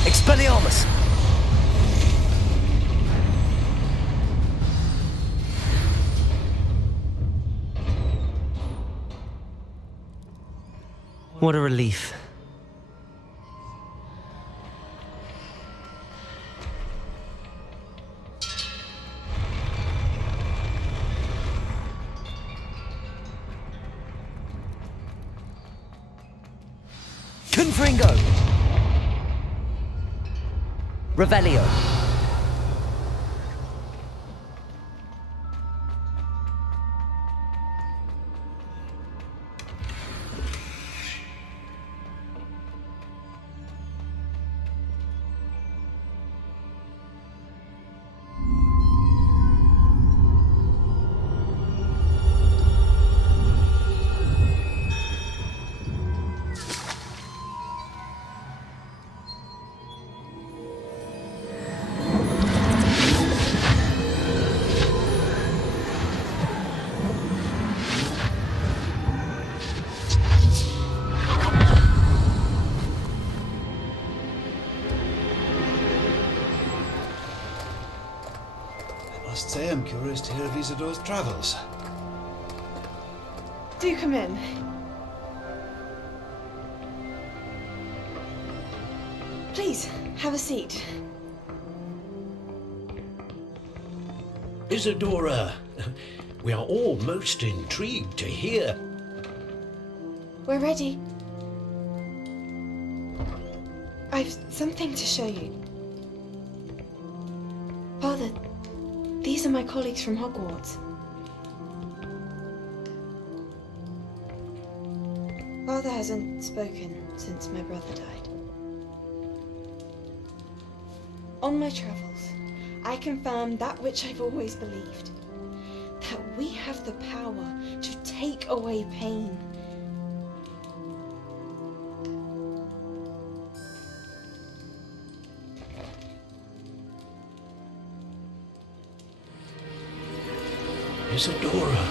Expelliarmus! What a relief. Confringo! Revelio. I must say I'm curious to hear of Isidore's travels. Do come in. Please, have a seat. Isadora, we are all most intrigued to hear. We're ready. I've something to show you. Father, these are my colleagues from Hogwarts. Father hasn't spoken since my brother died. On my travels, I confirmed that which I've always believed. That we have the power to take away pain. Isadora.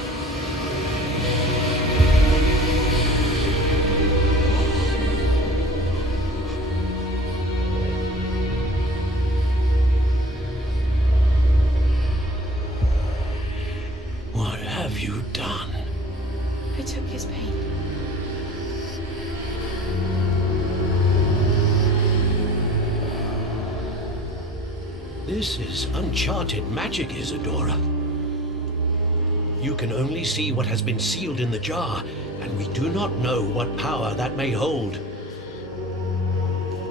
What have you done? I took his pain. This is uncharted magic, Isadora. You can only see what has been sealed in the jar, and we do not know what power that may hold.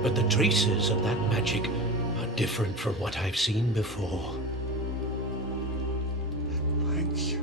But the traces of that magic are different from what I've seen before. Thank you.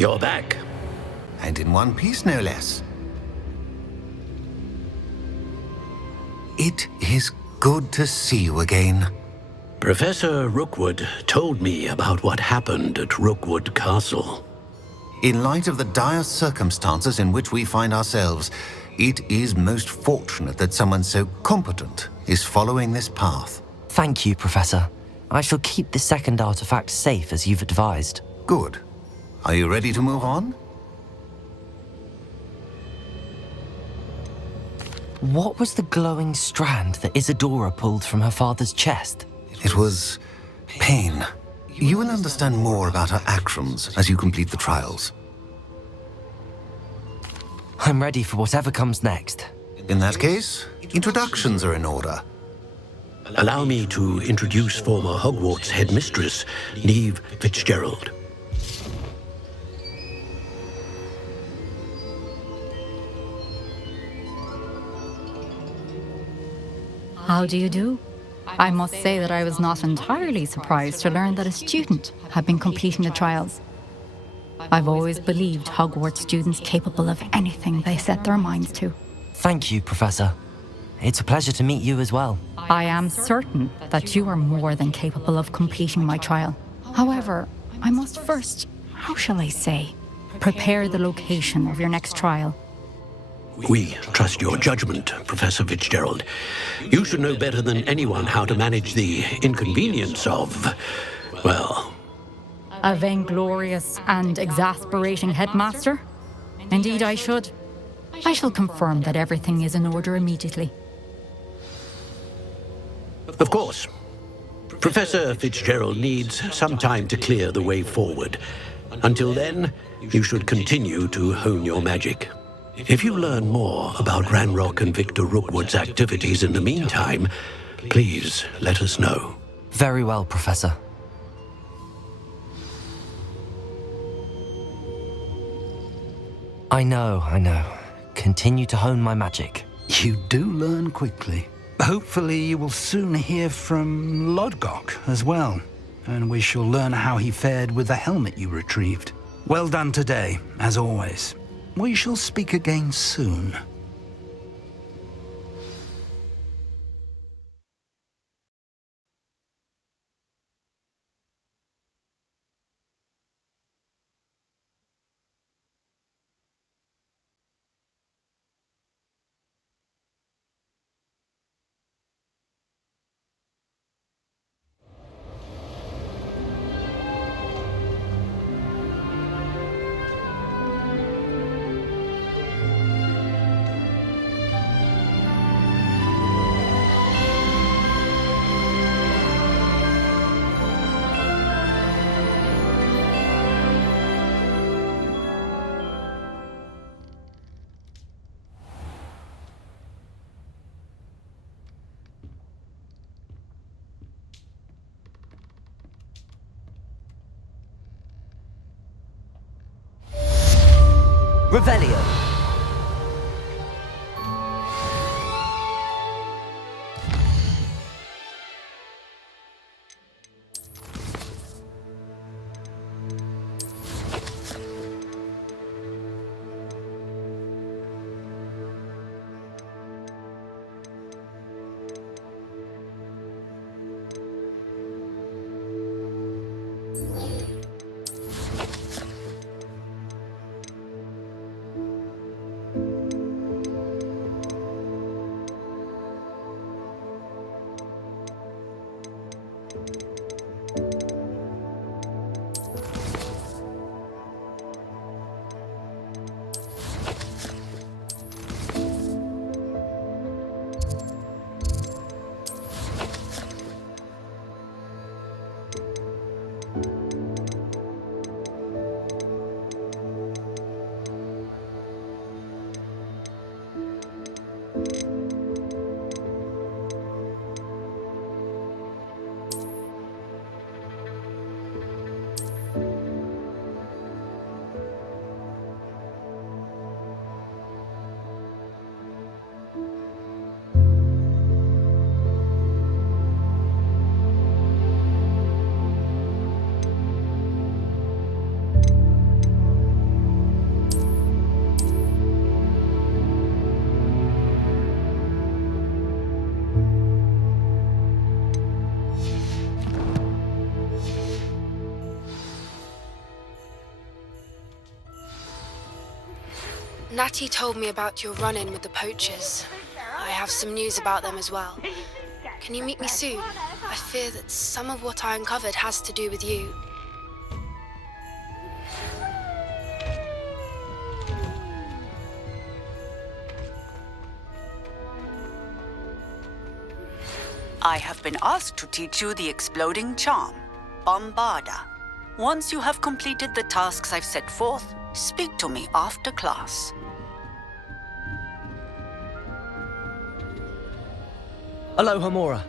You're back. And in one piece, no less. It is good to see you again. Professor Rookwood told me about what happened at Rookwood Castle. In light of the dire circumstances in which we find ourselves, it is most fortunate that someone so competent is following this path. Thank you, Professor. I shall keep the second artifact safe as you've advised. Good. Are you ready to move on? What was the glowing strand that Isadora pulled from her father's chest? It was pain. You will understand more about her actions as you complete the trials. I'm ready for whatever comes next. In that case, introductions are in order. Allow me to introduce former Hogwarts headmistress, Neve Fitzgerald. How do you do? I must say that I was not entirely surprised to learn that a student had been completing the trials. I've always believed Hogwarts students capable of anything they set their minds to. Thank you, Professor. It's a pleasure to meet you as well. I am certain that you are more than capable of completing my trial. However, I must first, how shall I say, prepare the location of your next trial. We trust your judgment, Professor Fitzgerald. You should know better than anyone how to manage the inconvenience of, well... A vainglorious and exasperating headmaster? Indeed I should. I shall confirm that everything is in order immediately. Of course. Professor Fitzgerald needs some time to clear the way forward. Until then, you should continue to hone your magic. If you learn more about Ranrock and Victor Rookwood's activities in the meantime, please let us know. Very well, Professor. I know. Continue to hone my magic. You do learn quickly. Hopefully you will soon hear from Lodgok as well, and we shall learn how he fared with the helmet you retrieved. Well done today, as always. We shall speak again soon. Revelio. Natty told me about your run-in with the poachers. I have some news about them as well. Can you meet me soon? I fear that some of what I uncovered has to do with you. I have been asked to teach you the exploding charm, Bombarda. Once you have completed the tasks I've set forth, speak to me after class. Aloha, Mora.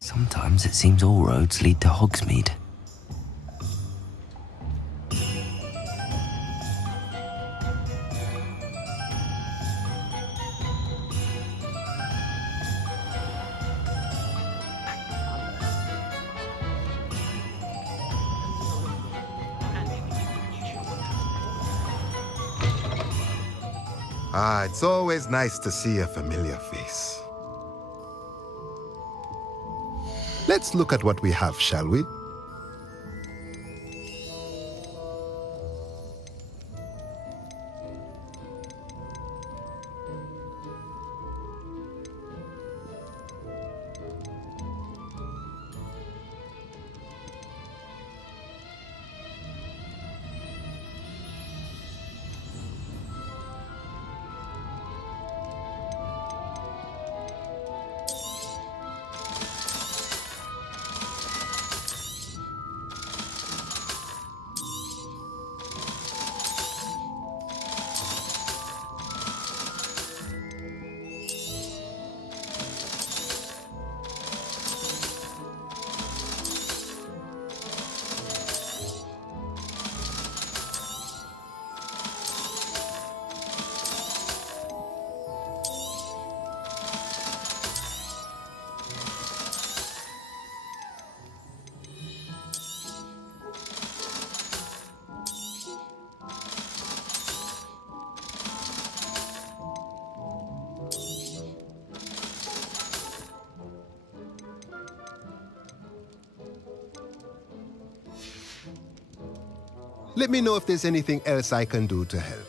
Sometimes it seems all roads lead to Hogsmeade. Ah, it's always nice to see a familiar face. Let's look at what we have, shall we? Let me know if there's anything else I can do to help.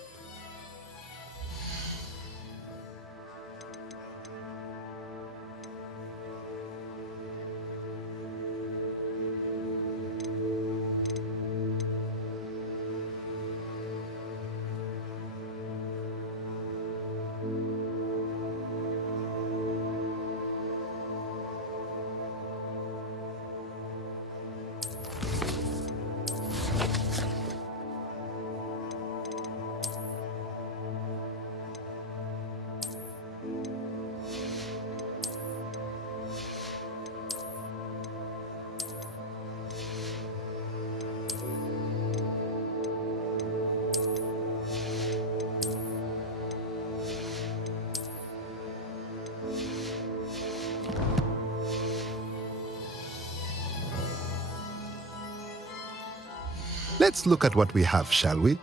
Let's look at what we have, shall we?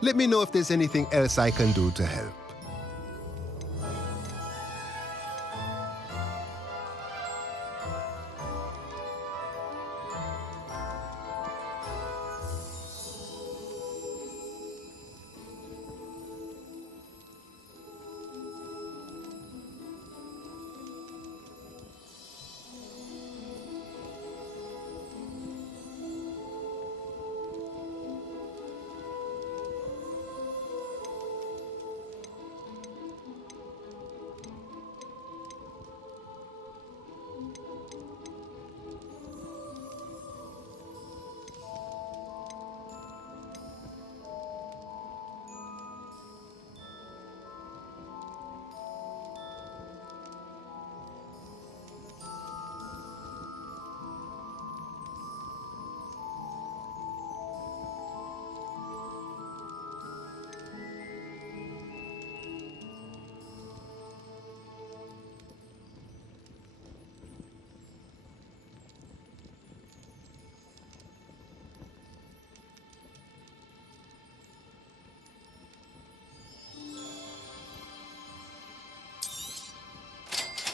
Let me know if there's anything else I can do to help.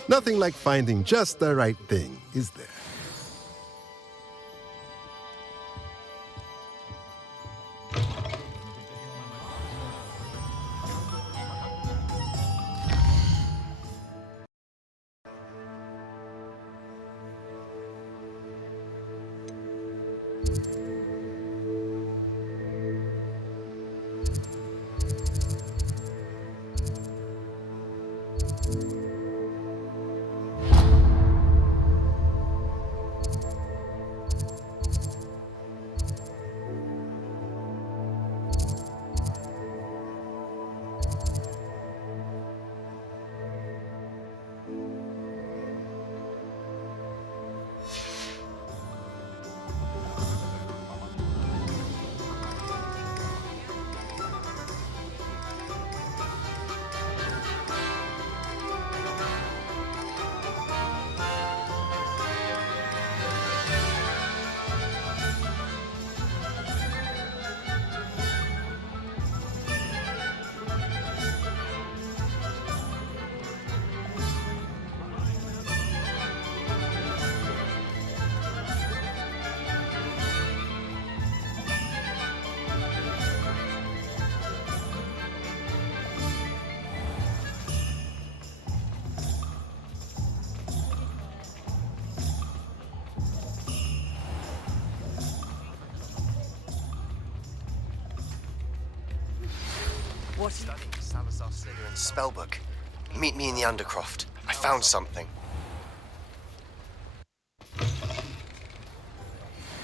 Nothing like finding just the right thing, is there? Studying Salazar Slytherin's spellbook. Meet me in the Undercroft. I found something.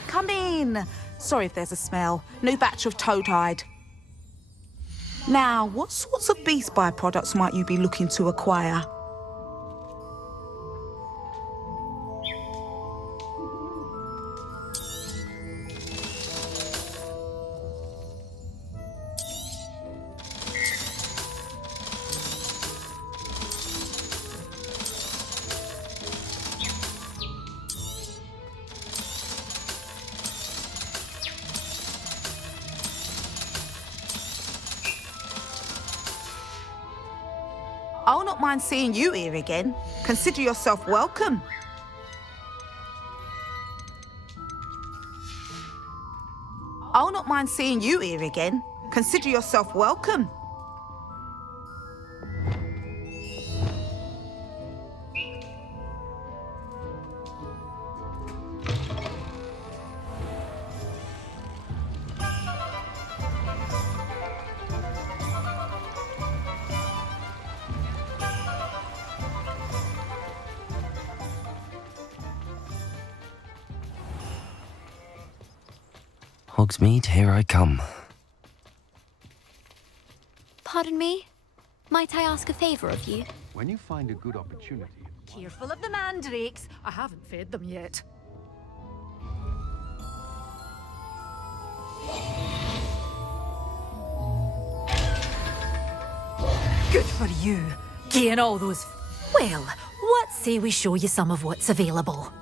Come in! Sorry if there's a smell. New batch of toad-hide. Now, what sorts of beast byproducts might you be looking to acquire? I'll not mind seeing you here again. Consider yourself welcome. I'll not mind seeing you here again. Consider yourself welcome. Hogsmeade, here I come. Pardon me? Might I ask a favour of you? When you find a good opportunity... Careful of the mandrakes. I haven't fed them yet. Good for you. Getting all those... Well, what say we show you some of what's available?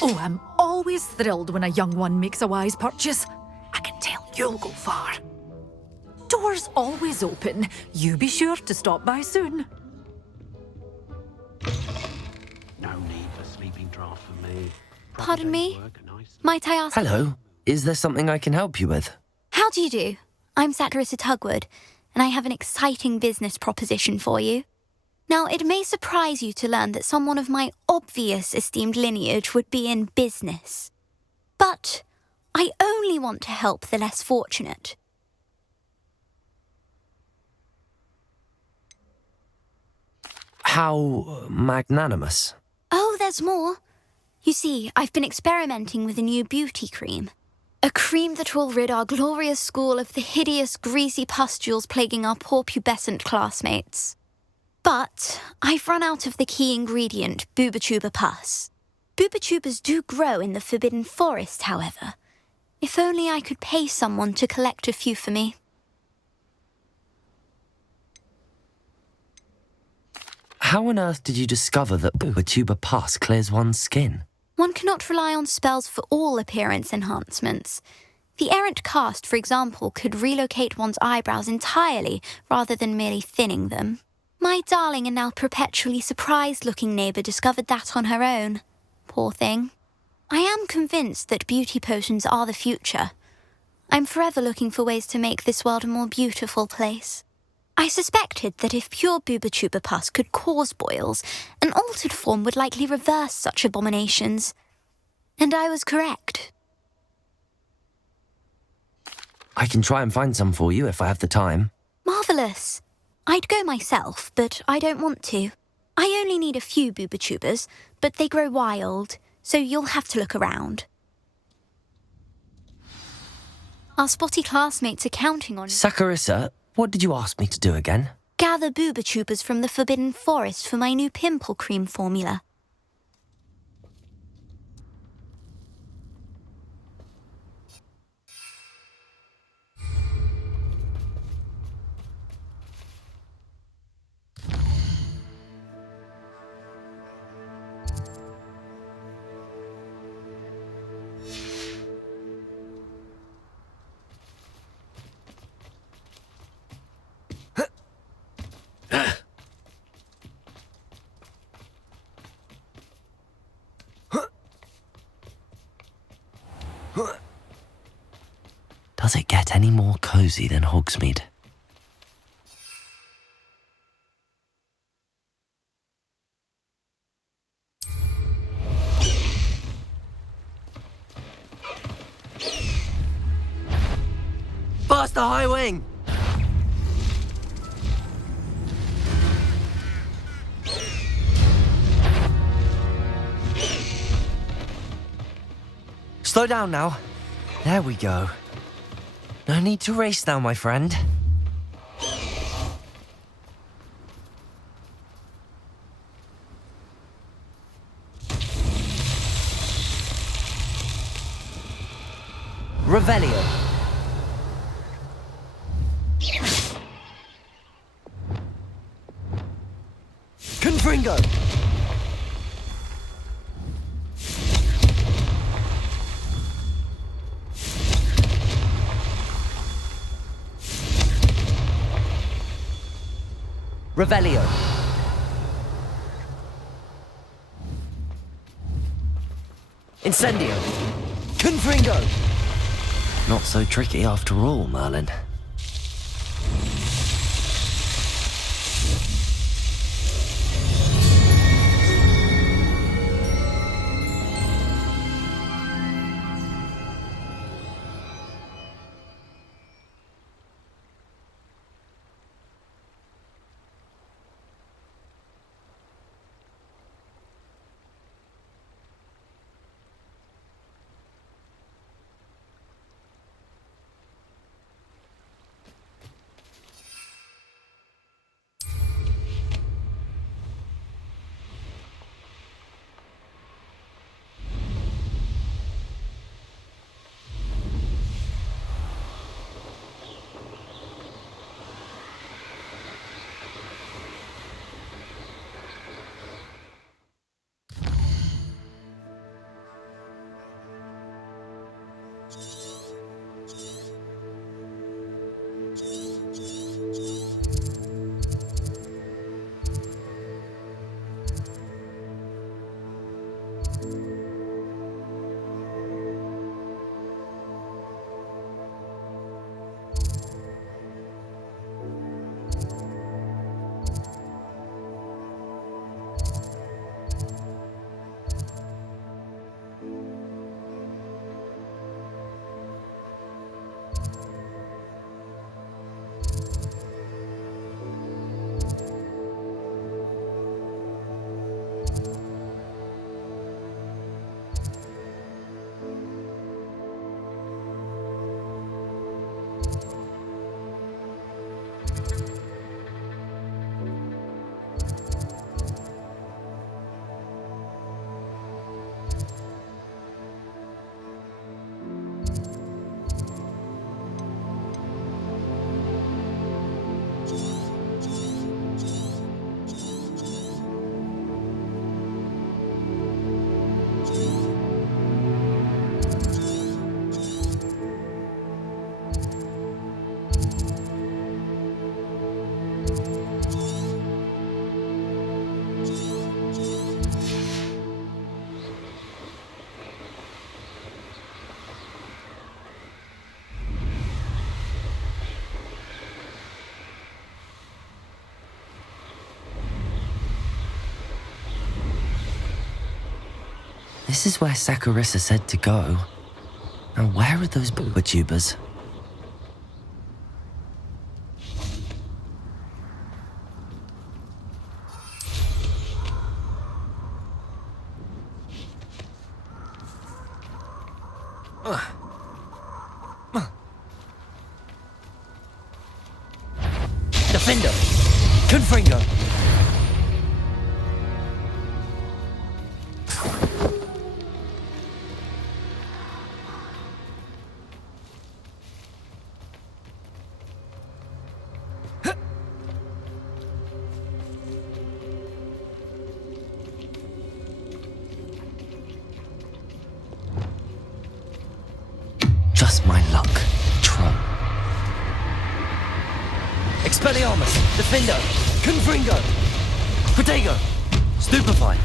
Oh, I'm always thrilled when a young one makes a wise purchase. I can tell you'll go far. Doors always open. You be sure to stop by soon. No need for sleeping draft for me. Pardon me? Might I ask... Hello. Is there something I can help you with? How do you do? I'm Satirist at Hogwood, and I have an exciting business proposition for you. Now, it may surprise you to learn that someone of my obvious esteemed lineage would be in business. But I only want to help the less fortunate. How magnanimous. Oh, there's more. You see, I've been experimenting with a new beauty cream. A cream that will rid our glorious school of the hideous, greasy pustules plaguing our poor pubescent classmates. But I've run out of the key ingredient, Boobertuber pus. Boobertubers do grow in the Forbidden Forest, however. If only I could pay someone to collect a few for me. How on earth did you discover that Boobertuber pus clears one's skin? One cannot rely on spells for all appearance enhancements. The errant cast, for example, could relocate one's eyebrows entirely rather than merely thinning them. My darling and now perpetually surprised-looking neighbour discovered that on her own. Poor thing. I am convinced that beauty potions are the future. I'm forever looking for ways to make this world a more beautiful place. I suspected that if pure Boobertuber pus could cause boils, an altered form would likely reverse such abominations. And I was correct. I can try and find some for you if I have the time. Marvellous. I'd go myself, but I don't want to. I only need a few Boobertubers, but they grow wild, so you'll have to look around. Our spotty classmates are counting on... Saccharissa, what did you ask me to do again? Gather Boobertubers from the Forbidden Forest for my new pimple cream formula. Does it get any more cozy than Hogsmeade? Bust the high wing! Slow down now. There we go. No need to race now, my friend. Revelio. Confringo. Revelio. Incendio. Confringo. Not so tricky after all, Merlin. This is where Saccharissa said to go. Now where are those booba tubers? Defender! Confringo! Just my luck, troll. Expelliarmus! Defender! Confringo! Protego! Stupefy!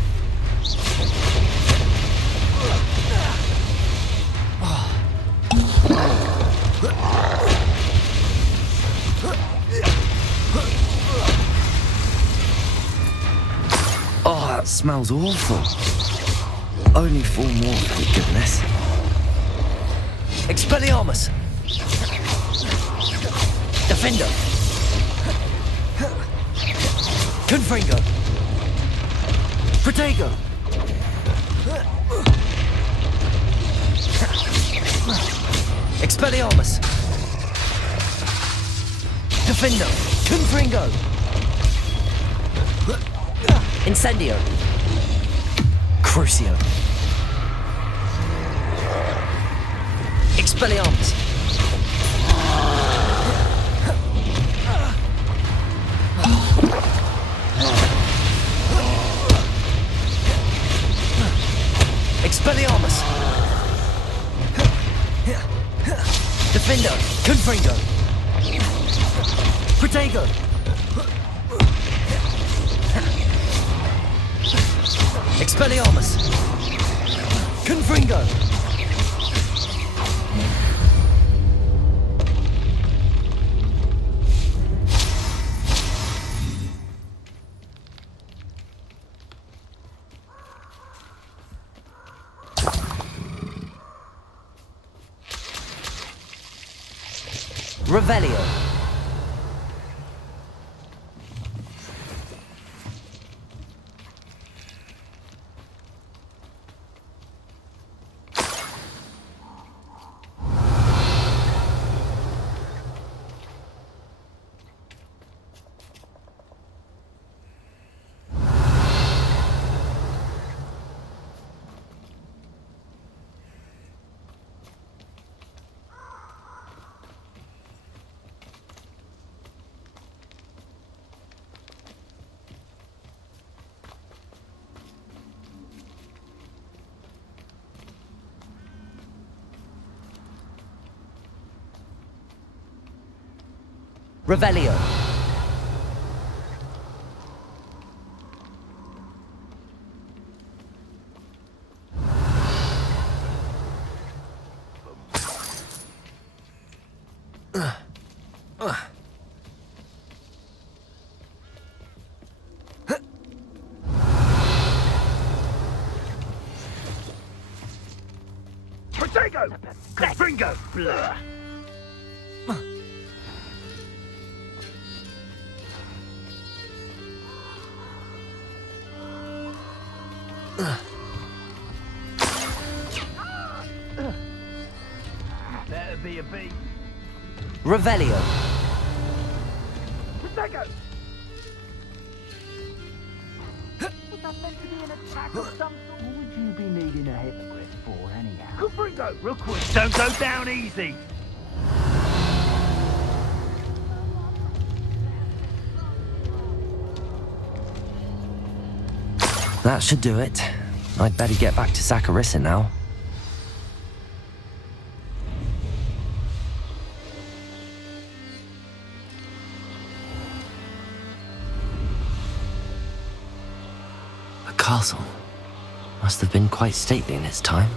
Oh, that smells awful. Only 4 more, thank goodness. Expelliarmus! Defender! Confringo! Protego! Expelliarmus! Defender! Confringo! Incendio! Crucio! Expelliarmus! Expelliarmus! Defender! Confringo! Protego! Expelliarmus! Confringo! Revelio. Revelio. Protego! Confringo! Blur! Better be a bee. Revelio. Protego! Was that meant to be an attack of some sort? What would you be needing a hypocrite for, anyhow? Confringo! Rookwood, don't go down easy! That should do it. I'd better get back to Saccharissa now. The castle must have been quite stately in its time.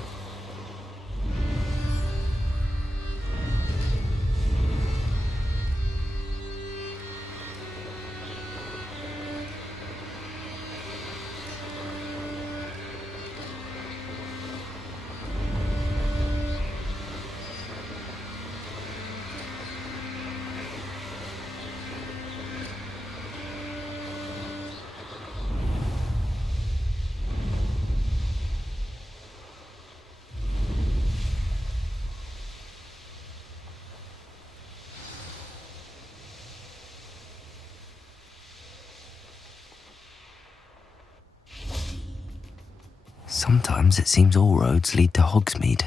Sometimes it seems all roads lead to Hogsmeade.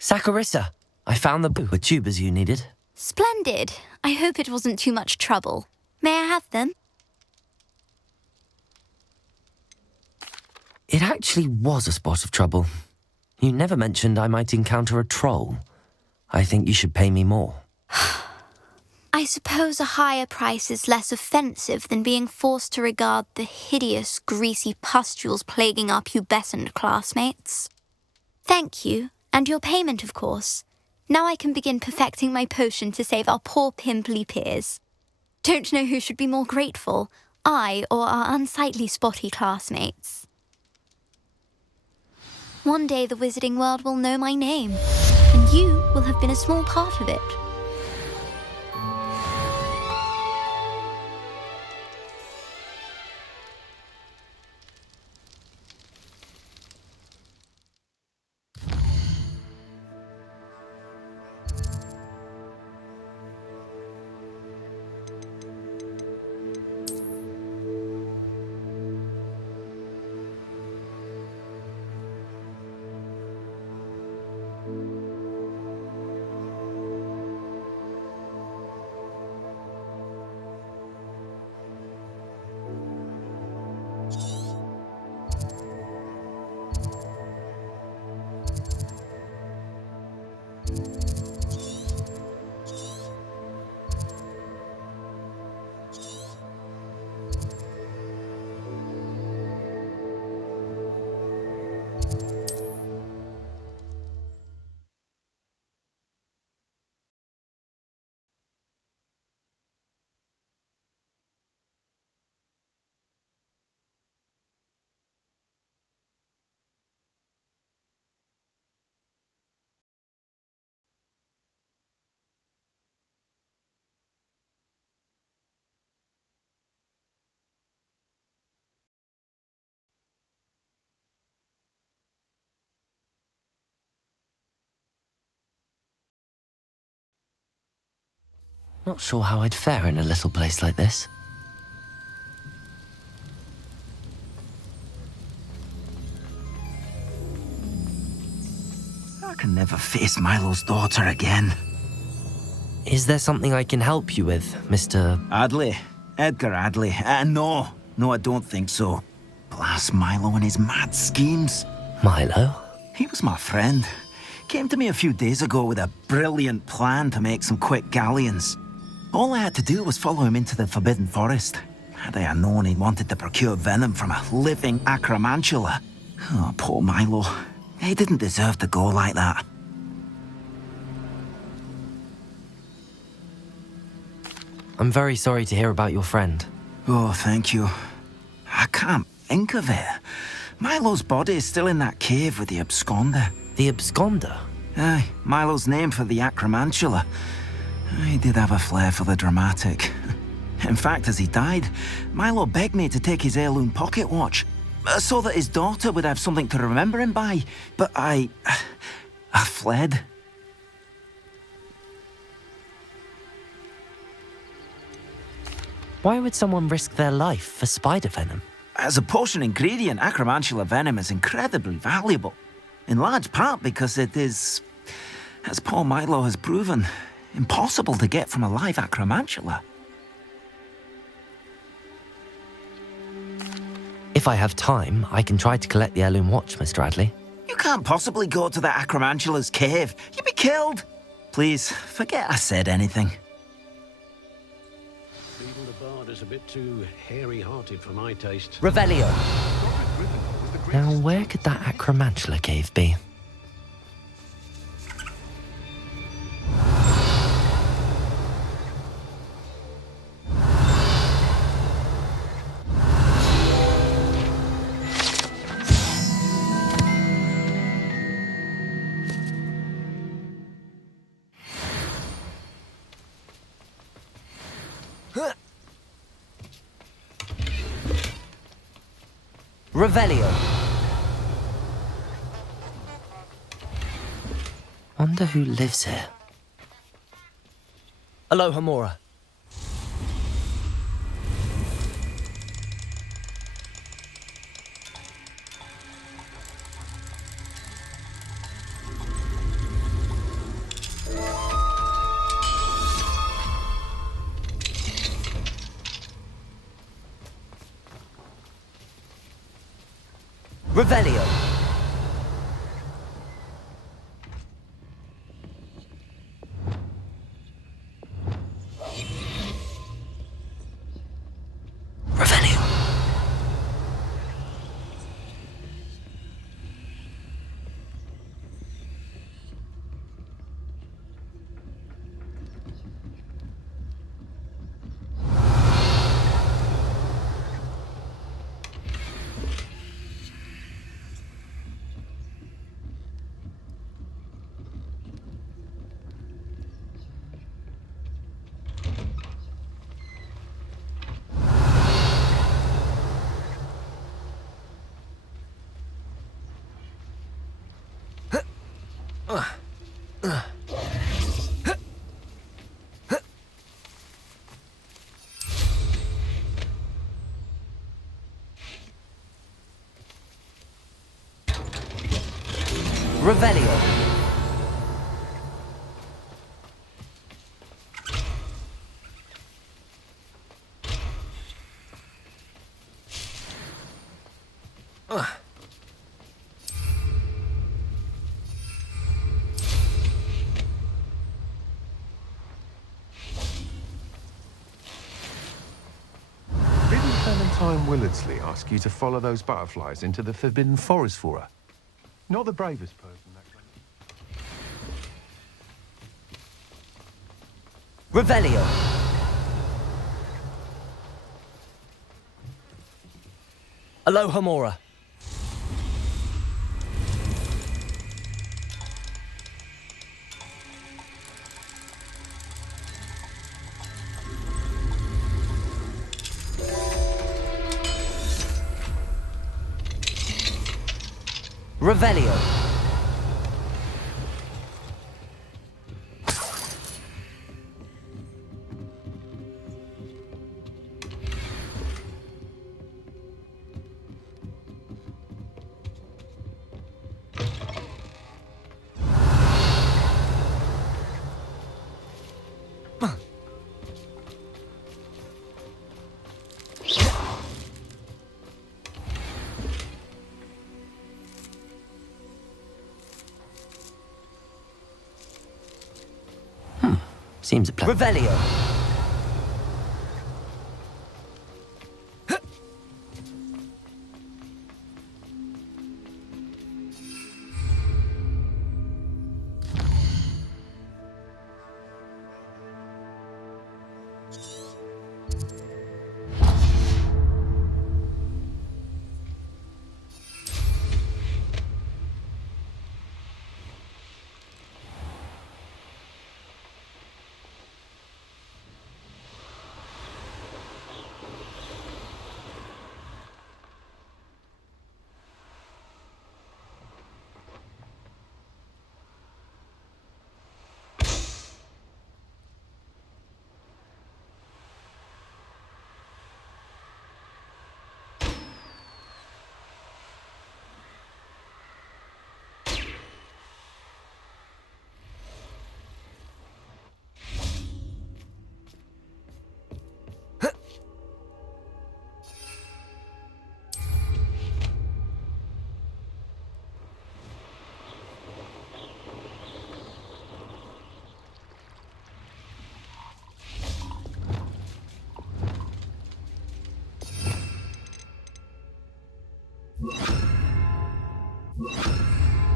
Saccharissa, I found the book with tubers you needed. Splendid. I hope it wasn't too much trouble. May I have them? It actually was a spot of trouble. You never mentioned I might encounter a troll. I think you should pay me more. I suppose a higher price is less offensive than being forced to regard the hideous, greasy pustules plaguing our pubescent classmates. Thank you, and your payment, of course. Now I can begin perfecting my potion to save our poor pimply peers. Don't know who should be more grateful, I or our unsightly spotty classmates. One day the wizarding world will know my name, and you will have been a small part of it. Not sure how I'd fare in a little place like this. I can never face Milo's daughter again. Is there something I can help you with, Mr. Adley? Edgar Adley? No, I don't think so. Blast Milo and his mad schemes. Milo? He was my friend. Came to me a few days ago with a brilliant plan to make some quick galleons. All I had to do was follow him into the Forbidden Forest. Had I known he wanted to procure venom from a living acromantula. Oh, poor Milo. He didn't deserve to go like that. I'm very sorry to hear about your friend. Oh, thank you. I can't think of it. Milo's body is still in that cave with the absconder. The absconder? Aye, Milo's name for the acromantula. He did have a flair for the dramatic. In fact, as he died, Milo begged me to take his heirloom pocket watch, so that his daughter would have something to remember him by. But I fled. Why would someone risk their life for spider venom? As a potion ingredient, acromantula venom is incredibly valuable. In large part because it is, as poor Milo has proven, impossible to get from a live acromantula. If I have time, I can try to collect the heirloom watch, Mr. Adley. You can't possibly go to the acromantula's cave. You'd be killed. Please, forget I said anything. Even the bard is a bit too hairy-hearted for my taste. Revelio. Now, where could that acromantula cave be? Revelio. Wonder who lives here. Aloha Mora. Revelio. Revelio. Revelio. Didn't Clementine Willardsley ask you to follow those butterflies into the Forbidden Forest for her? Not the bravest person, that Revelio. Alohomora. Revelio. Seems a plan. Revelio.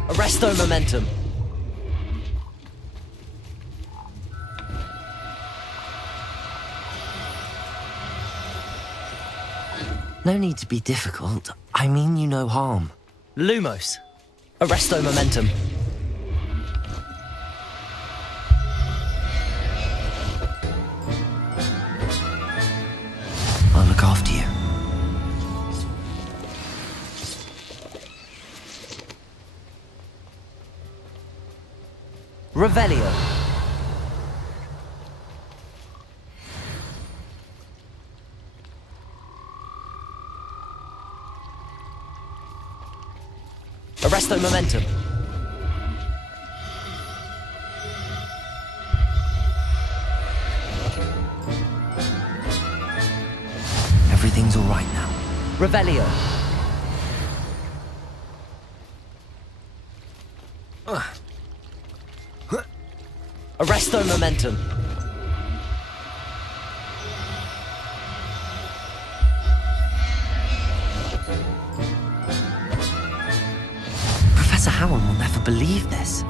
Arresto momentum. No need to be difficult. I mean you no harm. Lumos. Arresto momentum. I'll look after you. Revelio. Arresto momentum. Everything's all right now. Revelio. Arresto Momentum. Professor Howin will never believe this.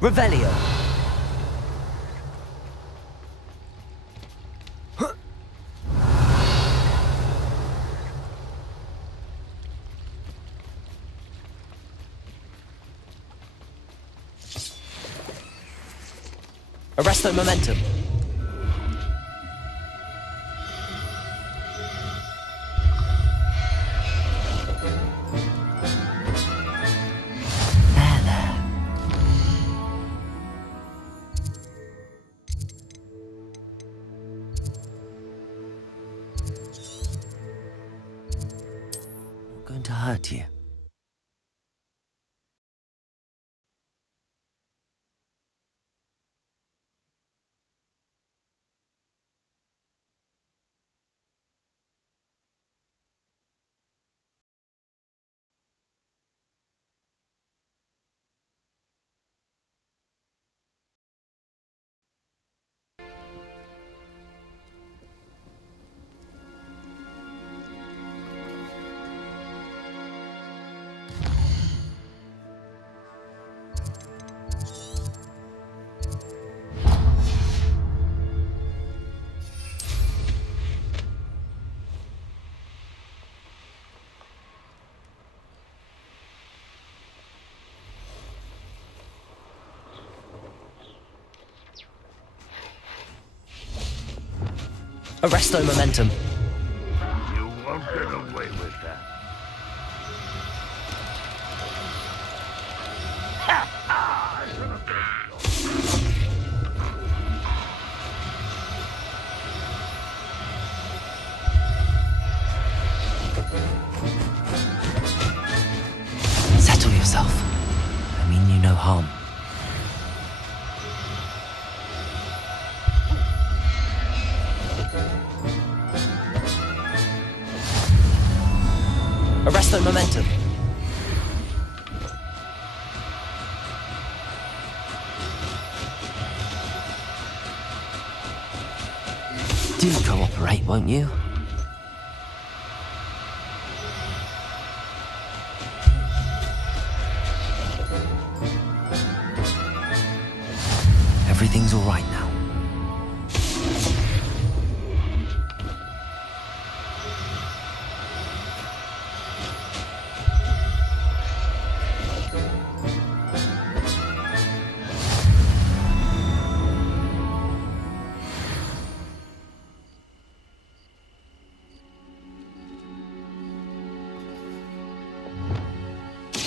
Revelio. Arresto Momentum. Going to hurt you. Arresto Momentum. You won't get away with that. Settle yourself. I mean you no harm. Arresto Momentum. Do cooperate, won't you? Everything's all right now.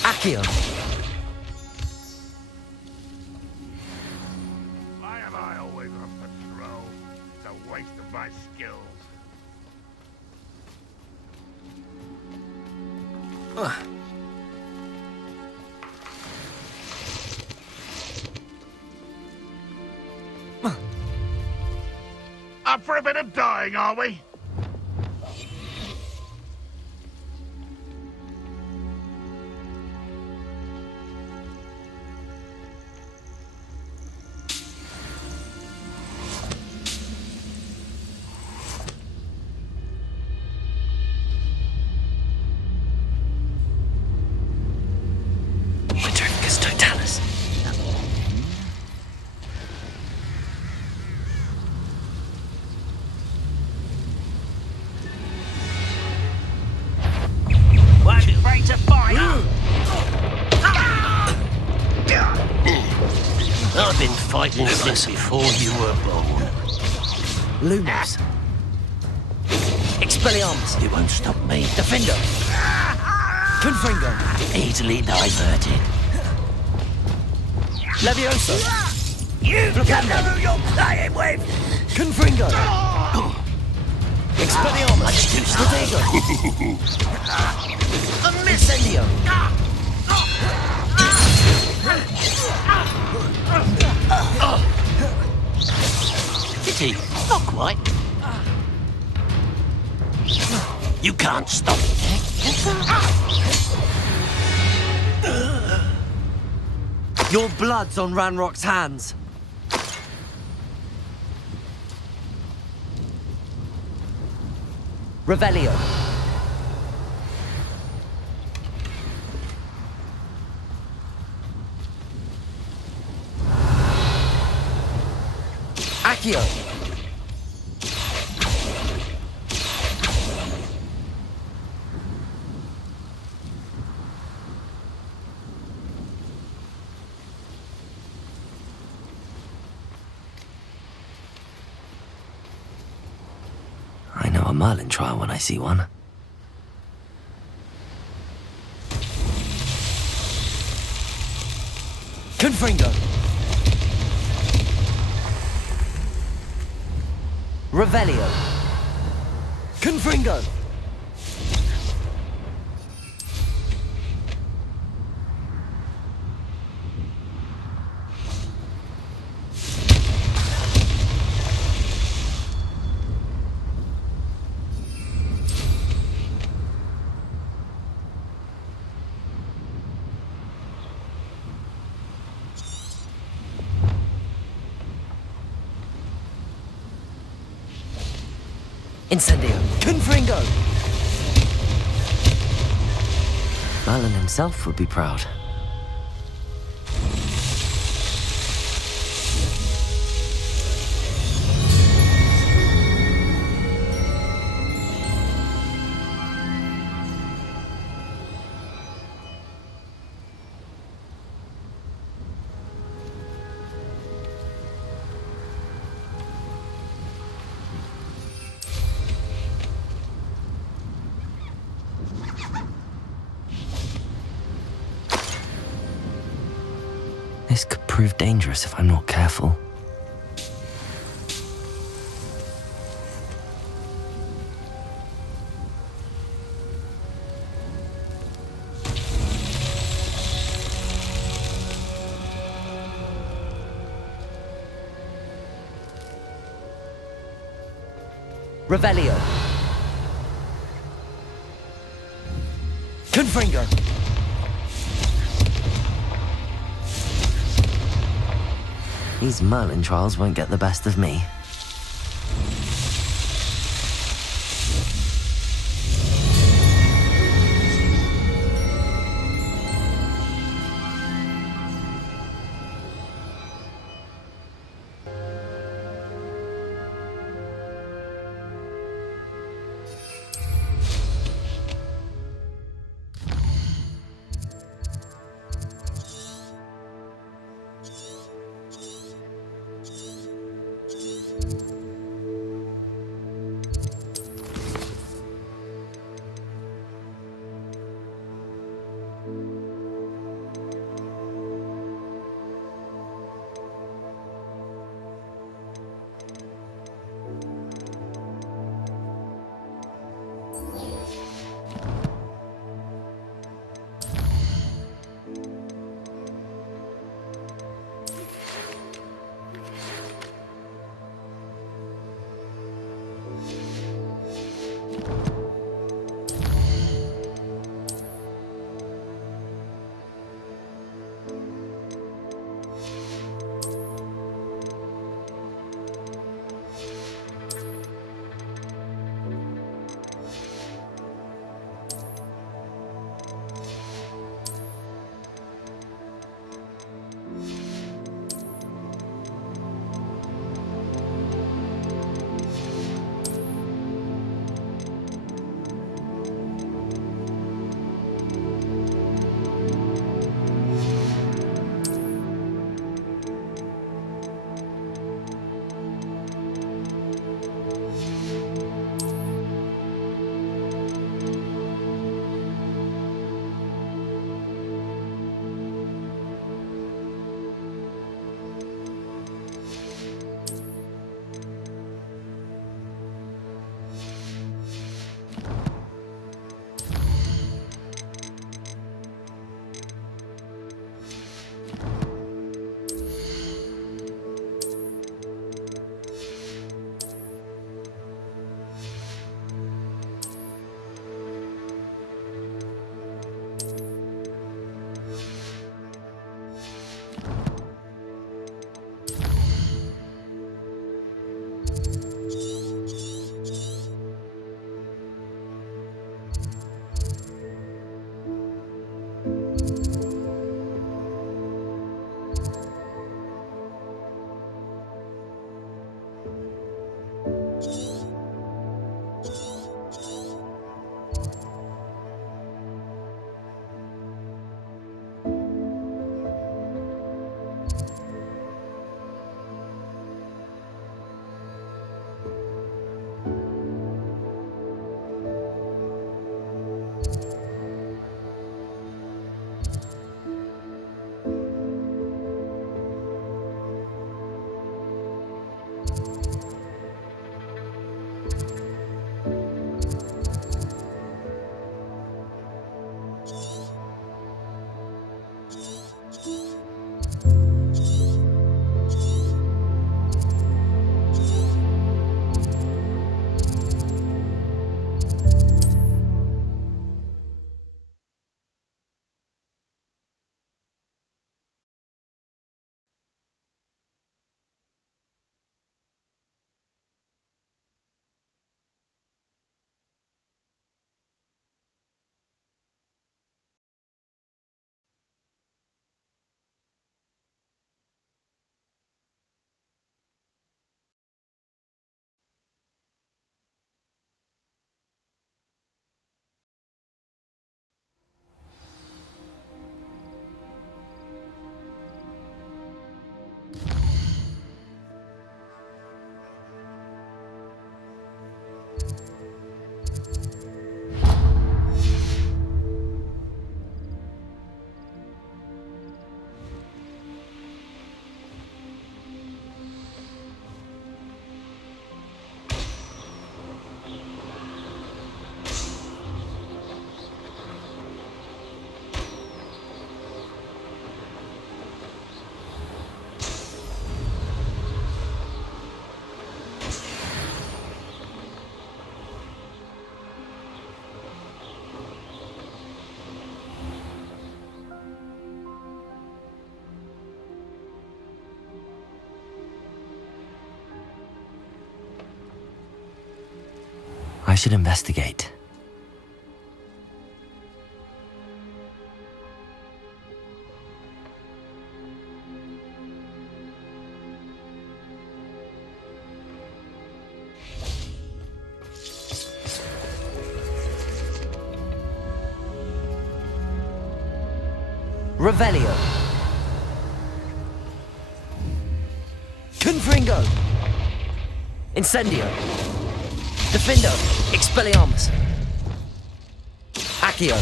Accio. Why am I always on patrol? It's a waste of my skills. Up for a bit of dying, are we? I've been fighting since before you were born. Lumos. Expelliarmus. You won't stop me. Defender. Confringo. Easily diverted. Levioso. You don't know who you're playing with! Confringo. Expelliarmus! Stratego! Incendio! Pity, not quite. You can't stop it. Your blood's on Ranrock's hands. Revelio. Accio. I know a Merlin trial when I see one. Confringo. Revelio. Confringo. Incendio. Confringo. Merlin himself would be proud. This could prove dangerous if I'm not careful. Revelio. Confringo. These Merlin trials won't get the best of me. I should investigate. Revelio. Confringo. Incendio. Defendo. Expelliarmus. Accio.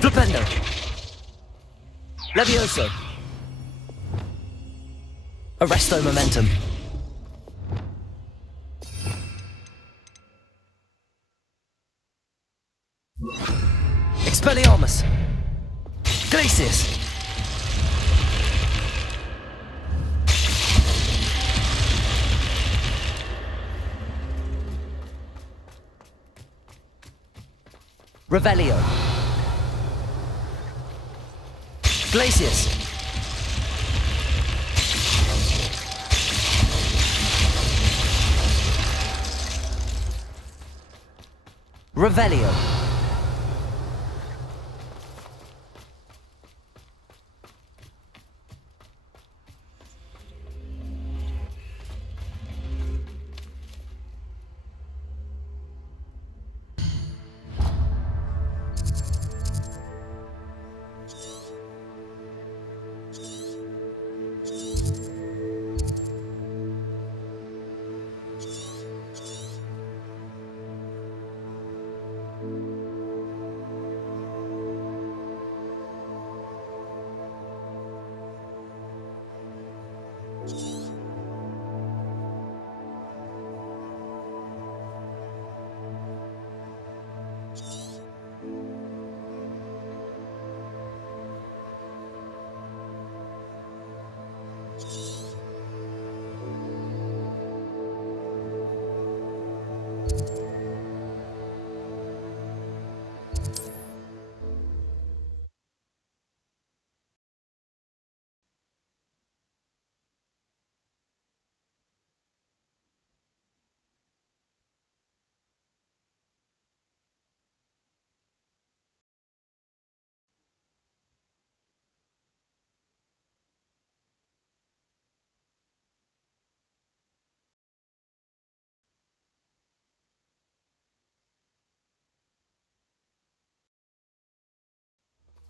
Flipendo. Levioso. Arresto Momentum. Expelliarmus. Glacius. Revelio. Glacius. Revelio.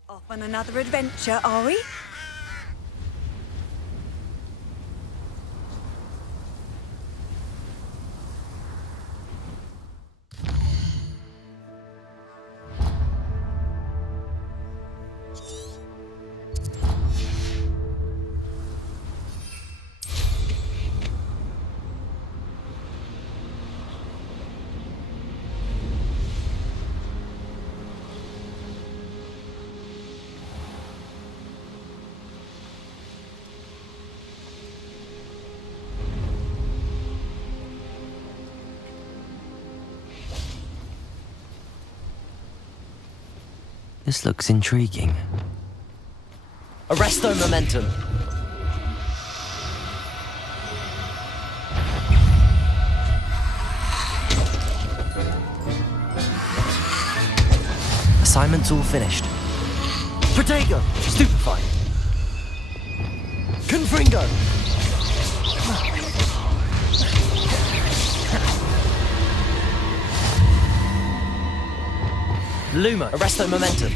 Off on another adventure, are we? This looks intriguing. Arresto Momentum. Assignment's all finished. Protego. Stupefy. Confringo. Luma. Arresto Momentum.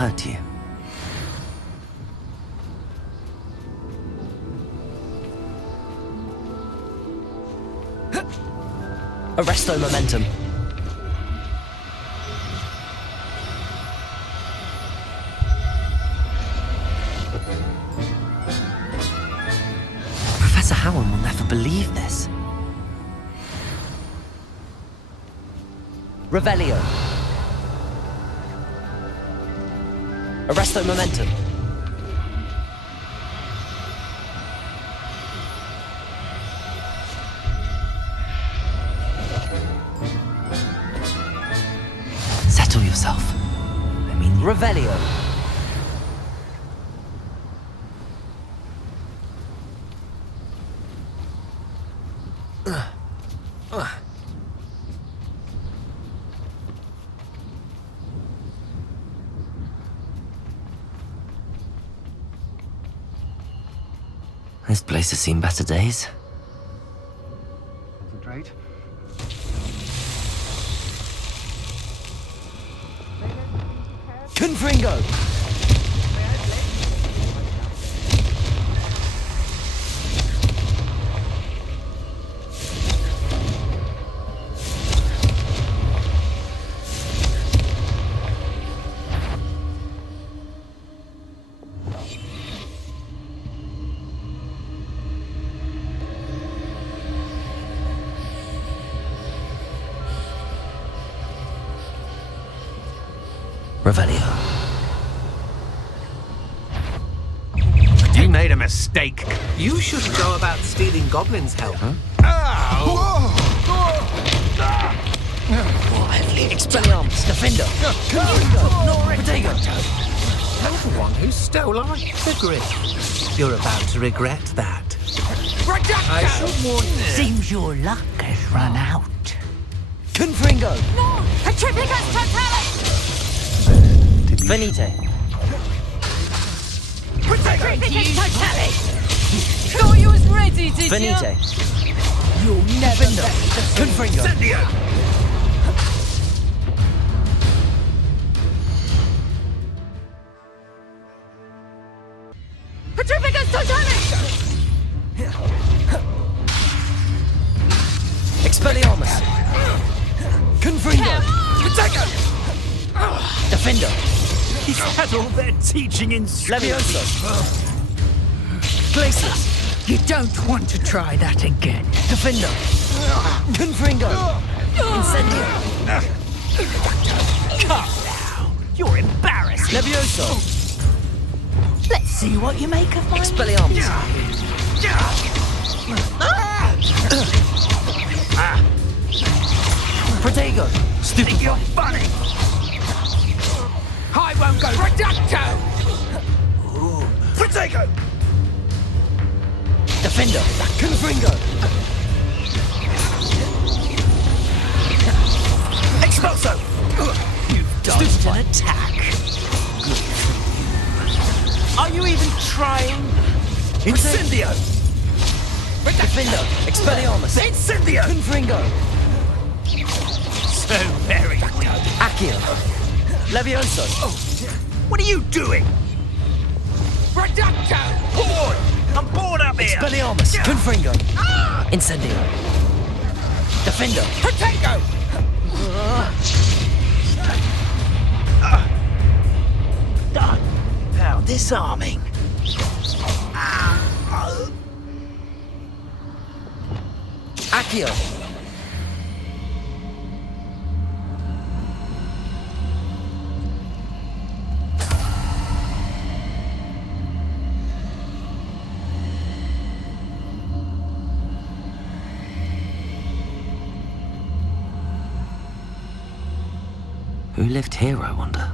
hurt you. Arresto momentum. Professor Howin will never believe this. Revelio. Arresto momentum. Settle yourself. I mean... Revelio. This place has seen better days. Concentrate. Confringo! Revelio. You made a mistake. You shouldn't go about stealing goblins' help. Expelliarmus, Defender, Confringo, Protego. You're the one who stole our hippogriff. You're about to regret that. I should warn you. Seems your luck has run out. Confringo. No! Attribicus totalis! Venite. Attribicus totalis! Thought you was ready, did Venite. You'll never Defender. Confringo. Attribicus totalis! Expelliarmus. Confringo. Defender. He's had all their teaching in school. Levioso. Glacius. You don't want to try that again. Defender. Confringo. Incendio. Calm down. You're embarrassed. Levioso. Let's see what you make of mine. Expelliarmus. Protego. Think you're funny. I won't go reducto! Protego. Defender. Confringo. Expulso. You've dodged an attack. Good for you. Are you even trying? Incendio. Defender. Expelliarmus. Incendio. Confringo. So very weak. Accio. Levioso. What are you doing? Reducto! Bored. I'm bored up here. Expelliarmus. Confringo. Incendio. Defender. Protego! How disarming. Accio. Who lived here, I wonder?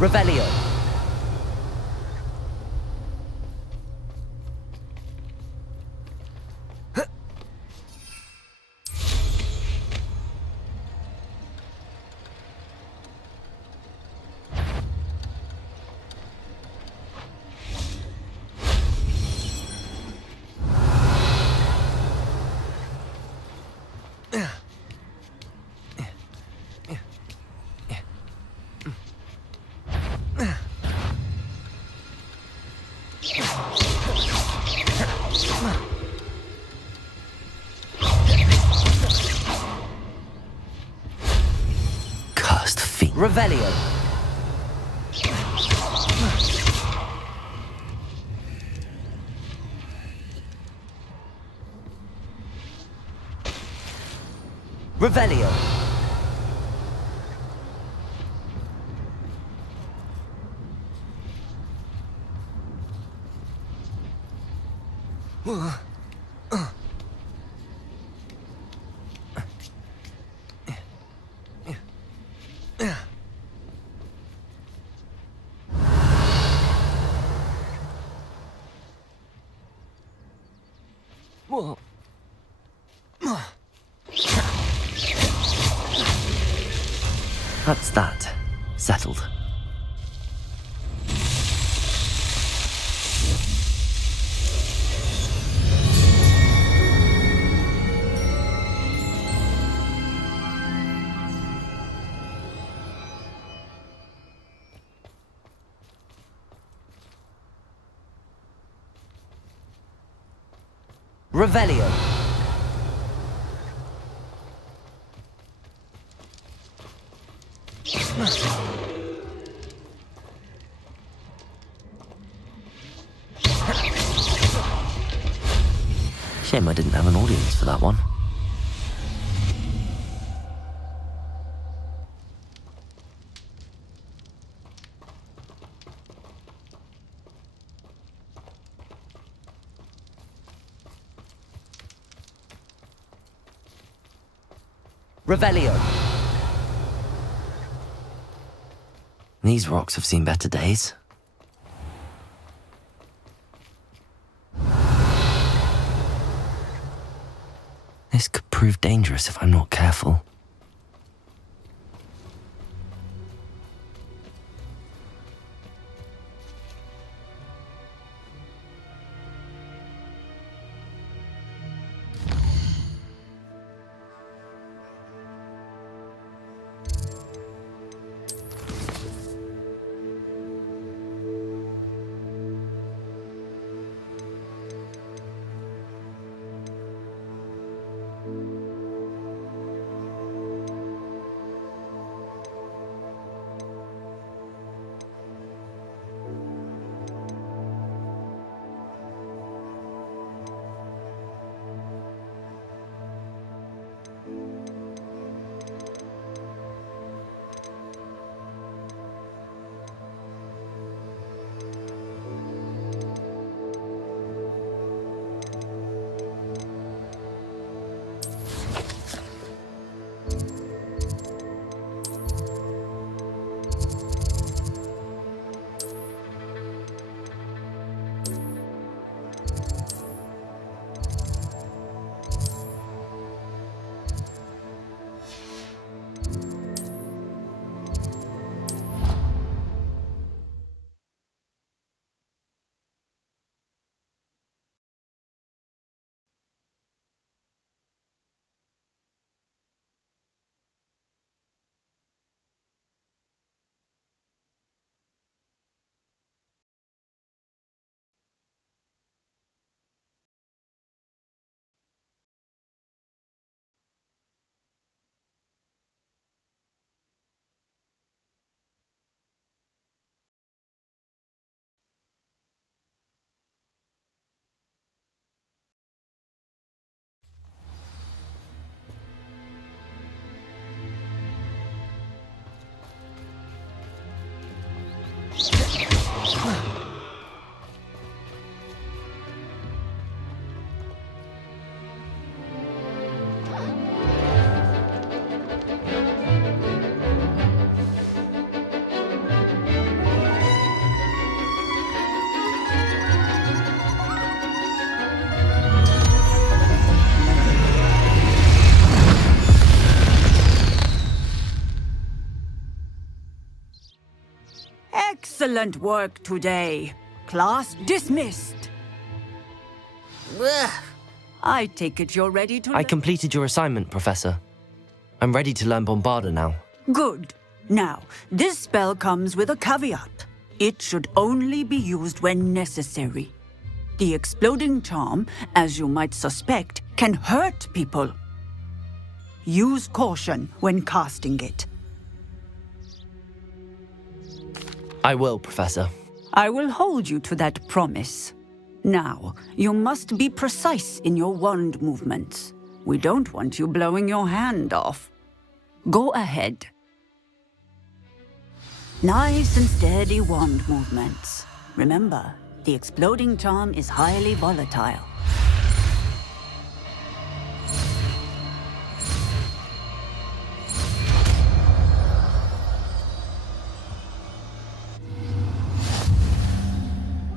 Revelio. Cursed fiend. Revelio. Revelio. That's that. Settled. Revelio. Shame I didn't have an audience for that one. Revelio. These rocks have seen better days. This could prove dangerous if I'm not careful. Excellent work today. Class dismissed. I take it you're ready to... I completed your assignment, Professor. I'm ready to learn Bombarda now. Good. Now, this spell comes with a caveat. It should only be used when necessary. The exploding charm, as you might suspect, can hurt people. Use caution when casting it. I will, Professor. I will hold you to that promise. Now, you must be precise in your wand movements. We don't want you blowing your hand off. Go ahead. Nice and steady wand movements. Remember, the exploding charm is highly volatile.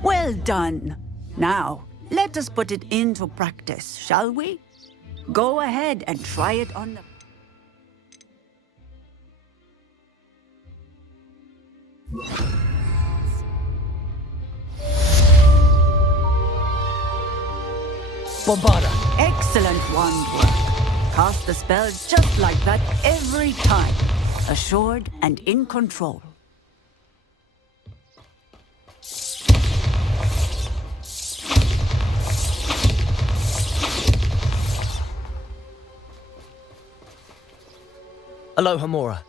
Well done. Now, let us put it into practice, shall we? Go ahead and try it on the... Bombarda! Excellent wand work. Cast the spell just like that every time. Assured and in control. Aloha, Mora.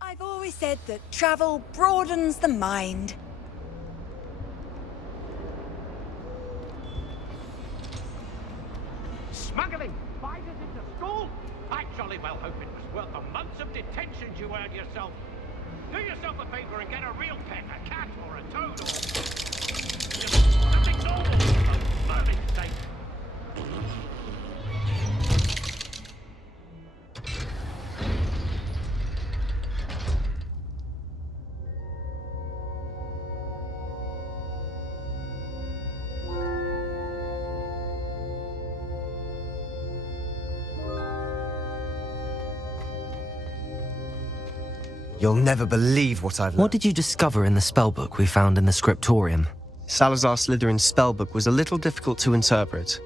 I've always said that travel broadens the mind. Smuggling spiders into school? I jolly well hope it was worth the months of detention you earned yourself. Do yourself a favor and get a real pet, a cat or a toad or... just something normal for those vermin's sake. You'll never believe what I've learned. What did you discover in the spellbook we found in the scriptorium? Salazar Slytherin's spellbook was a little difficult to interpret,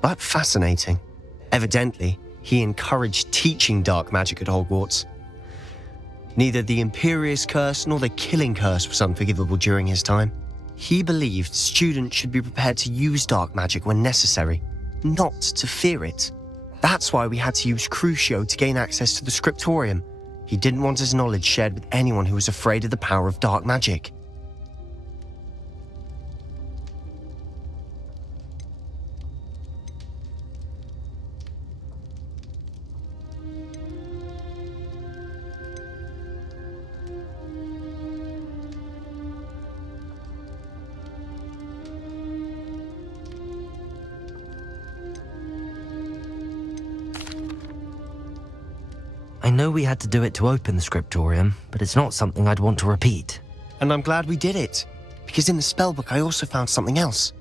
but fascinating. Evidently, he encouraged teaching dark magic at Hogwarts. Neither the Imperious Curse nor the Killing Curse was unforgivable during his time. He believed students should be prepared to use dark magic when necessary, not to fear it. That's why we had to use Crucio to gain access to the scriptorium. He didn't want his knowledge shared with anyone who was afraid of the power of dark magic. I know we had to do it to open the scriptorium, but it's not something I'd want to repeat. And I'm glad we did it, because in the spellbook I also found something else.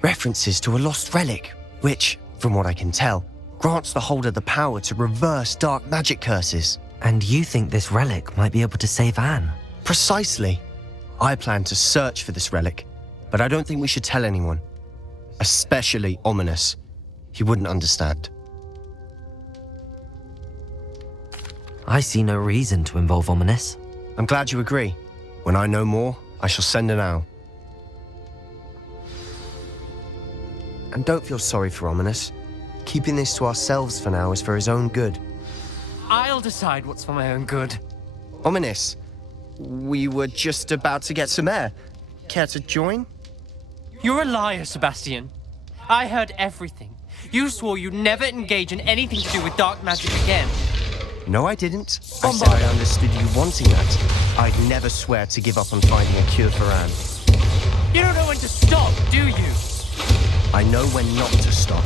References to a lost relic, which, from what I can tell, grants the holder the power to reverse dark magic curses. And you think this relic might be able to save Anne? Precisely. I plan to search for this relic, but I don't think we should tell anyone. Especially Ominous. He wouldn't understand. I see no reason to involve Ominous. I'm glad you agree. When I know more, I shall send an owl. And don't feel sorry for Ominous. Keeping this to ourselves for now is for his own good. I'll decide what's for my own good. Ominous, we were just about to get some air. Care to join? You're a liar, Sebastian. I heard everything. You swore you'd never engage in anything to do with dark magic again. No, I didn't. I said I understood you wanting that. I'd never swear to give up on finding a cure for Anne. You don't know when to stop, do you? I know when not to stop.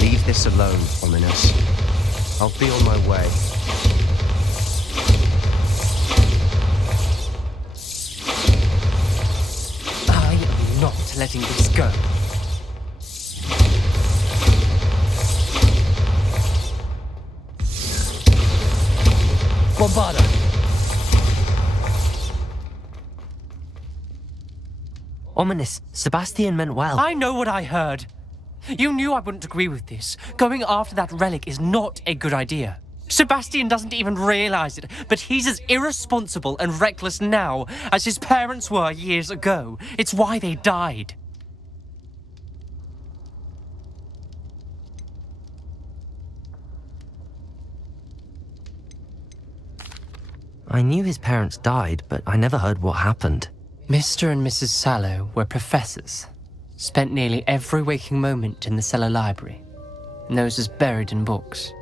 Leave this alone, Ominous. I'll be on my way. I am not letting this go. Bombarda! Ominous, Sebastian meant well. I know what I heard. You knew I wouldn't agree with this. Going after that relic is not a good idea. Sebastian doesn't even realize it, but he's as irresponsible and reckless now as his parents were years ago. It's why they died. I knew his parents died, but I never heard what happened. Mr. and Mrs. Sallow were professors. Spent nearly every waking moment in the cellar library. Noses buried in books.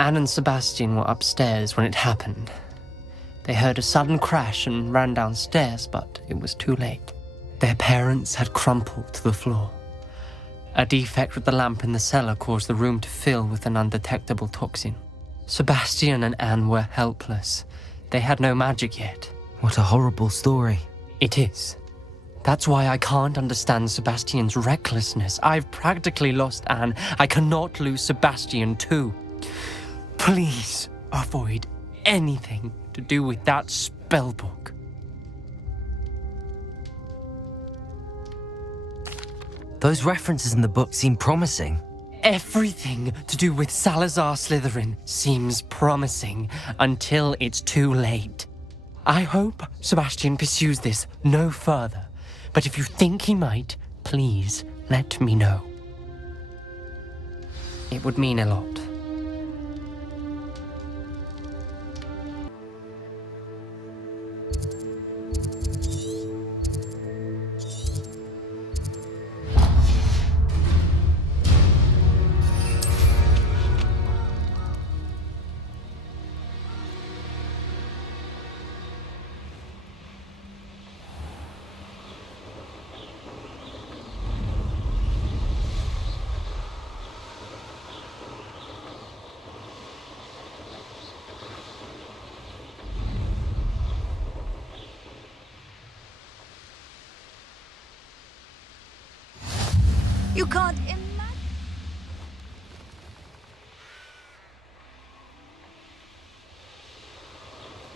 Anne and Sebastian were upstairs when it happened. They heard a sudden crash and ran downstairs, but it was too late. Their parents had crumpled to the floor. A defect with the lamp in the cellar caused the room to fill with an undetectable toxin. Sebastian and Anne were helpless. They had no magic yet. What a horrible story. It is. That's why I can't understand Sebastian's recklessness. I've practically lost Anne. I cannot lose Sebastian too. Please avoid anything to do with that spellbook. Those references in the book seem promising. Everything to do with Salazar Slytherin seems promising until it's too late. I hope Sebastian pursues this no further, but if you think he might, please let me know. It would mean a lot. You can't imagine.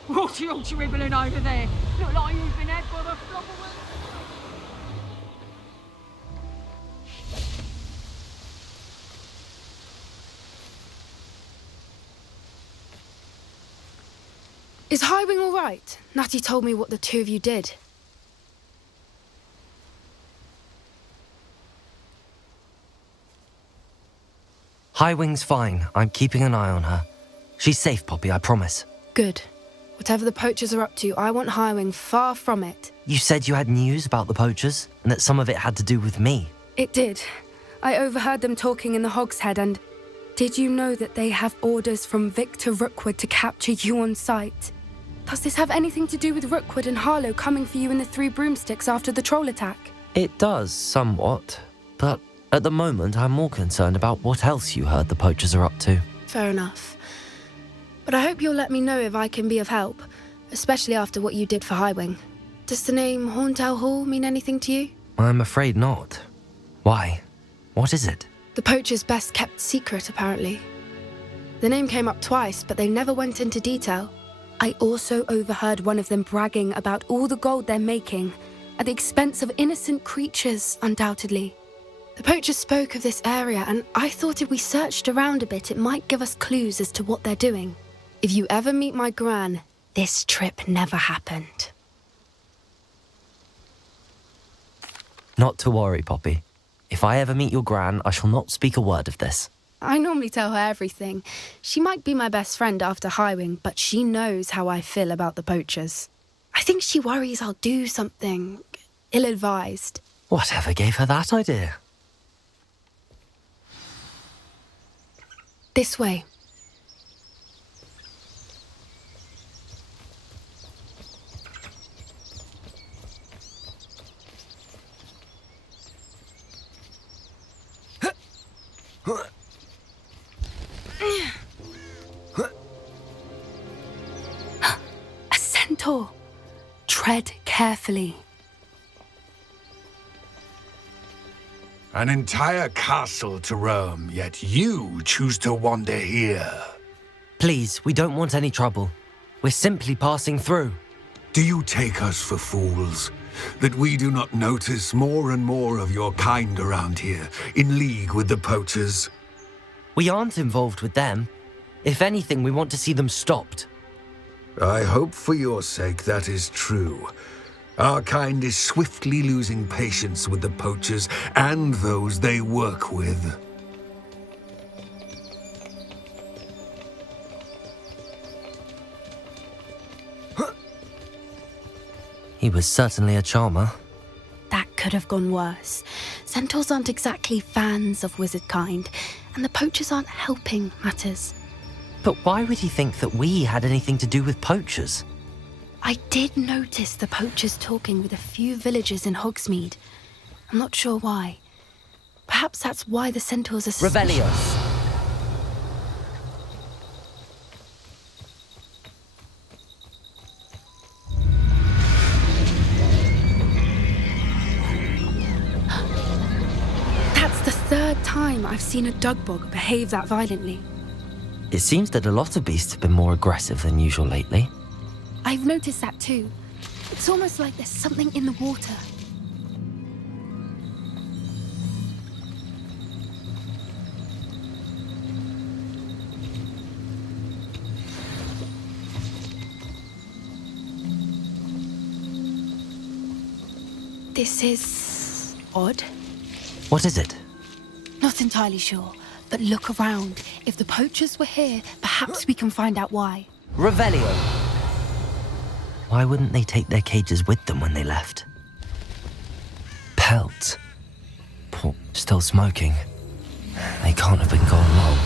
What you all dribbling over there? Look like you've been had by the flop of a... Is Howin all right? Natty told me what the two of you did. Howin's fine. I'm keeping an eye on her. She's safe, Poppy, I promise. Good. Whatever the poachers are up to, I want Howin far from it. You said you had news about the poachers, and that some of it had to do with me. It did. I overheard them talking in the Hogshead, and did you know that they have orders from Victor Rookwood to capture you on sight? Does this have anything to do with Rookwood and Harlow coming for you in the Three Broomsticks after the troll attack? It does, somewhat. But at the moment, I'm more concerned about what else you heard the poachers are up to. Fair enough. But I hope you'll let me know if I can be of help, especially after what you did for Howin. Does the name Horntail Hall mean anything to you? I'm afraid not. Why? What is it? The poachers' best kept secret, apparently. The name came up twice, but they never went into detail. I also overheard one of them bragging about all the gold they're making, at the expense of innocent creatures, undoubtedly. The poachers spoke of this area, and I thought if we searched around a bit, it might give us clues as to what they're doing. If you ever meet my gran, this trip never happened. Not to worry, Poppy. If I ever meet your gran, I shall not speak a word of this. I normally tell her everything. She might be my best friend after Howin, but she knows how I feel about the poachers. I think she worries I'll do something ill-advised. Whatever gave her that idea? This way. A centaur. Tread carefully. An entire castle to roam, yet you choose to wander here. Please, we don't want any trouble. We're simply passing through. Do you take us for fools? That we do not notice more and more of your kind around here, in league with the poachers? We aren't involved with them. If anything, we want to see them stopped. I hope for your sake that is true. Our kind is swiftly losing patience with the poachers and those they work with. He was certainly a charmer. That could have gone worse. Centaurs aren't exactly fans of wizard kind, and the poachers aren't helping matters. But why would he think that we had anything to do with poachers? I did notice the poachers talking with a few villagers in Hogsmeade. I'm not sure why. Perhaps that's why the centaurs are Revelio. That's the third time I've seen a dugbog behave that violently. It seems that a lot of beasts have been more aggressive than usual lately. I've noticed that too. It's almost like there's something in the water. This is odd. What is it? Not entirely sure, but look around. If the poachers were here, perhaps we can find out why. Revelio. Why wouldn't they take their cages with them when they left? Pelts. Still smoking. They can't have been gone long.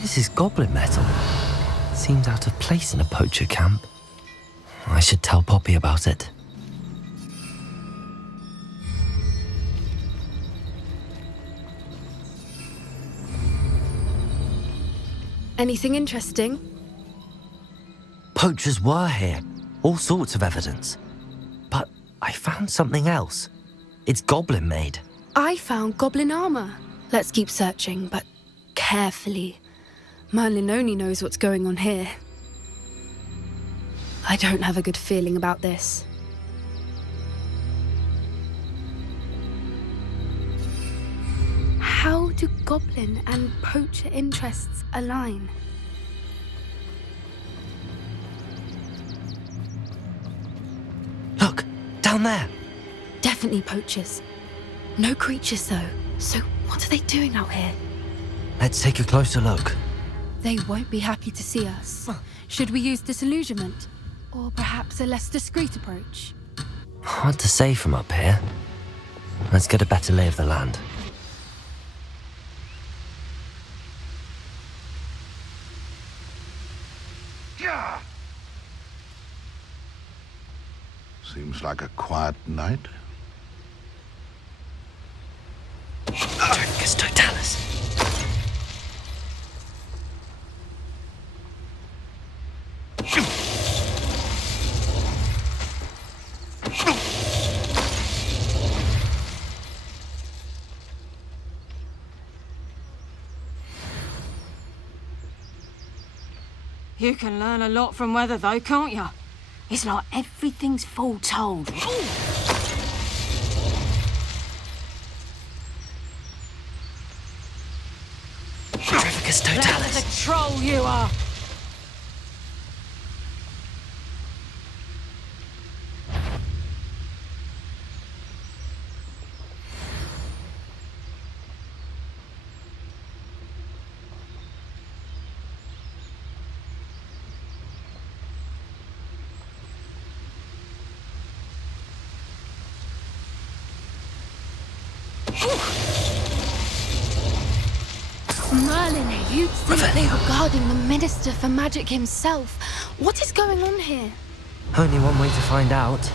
This is goblin metal. Seems out of place in a poacher camp. I should tell Poppy about it. Anything interesting? Poachers were here. All sorts of evidence. But I found something else. It's goblin made. I found goblin armor. Let's keep searching, but carefully. Merlin only knows what's going on here. I don't have a good feeling about this. do goblin and poacher interests align? Look, down there. Definitely poachers. No creatures, though. So what are they doing out here? Let's take a closer look. They won't be happy to see us. Should we use disillusionment? Or perhaps a less discreet approach? Hard to say from up here. Let's get a better lay of the land. Seems like a quiet night. Drifgus Totalis. You can learn a lot from weather, though, can't you? It's like everything's foretold. Drifgus Totalis. That's the troll you are. Merlin, you'd think they were guarding the Minister for Magic himself. What is going on here? Only one way to find out.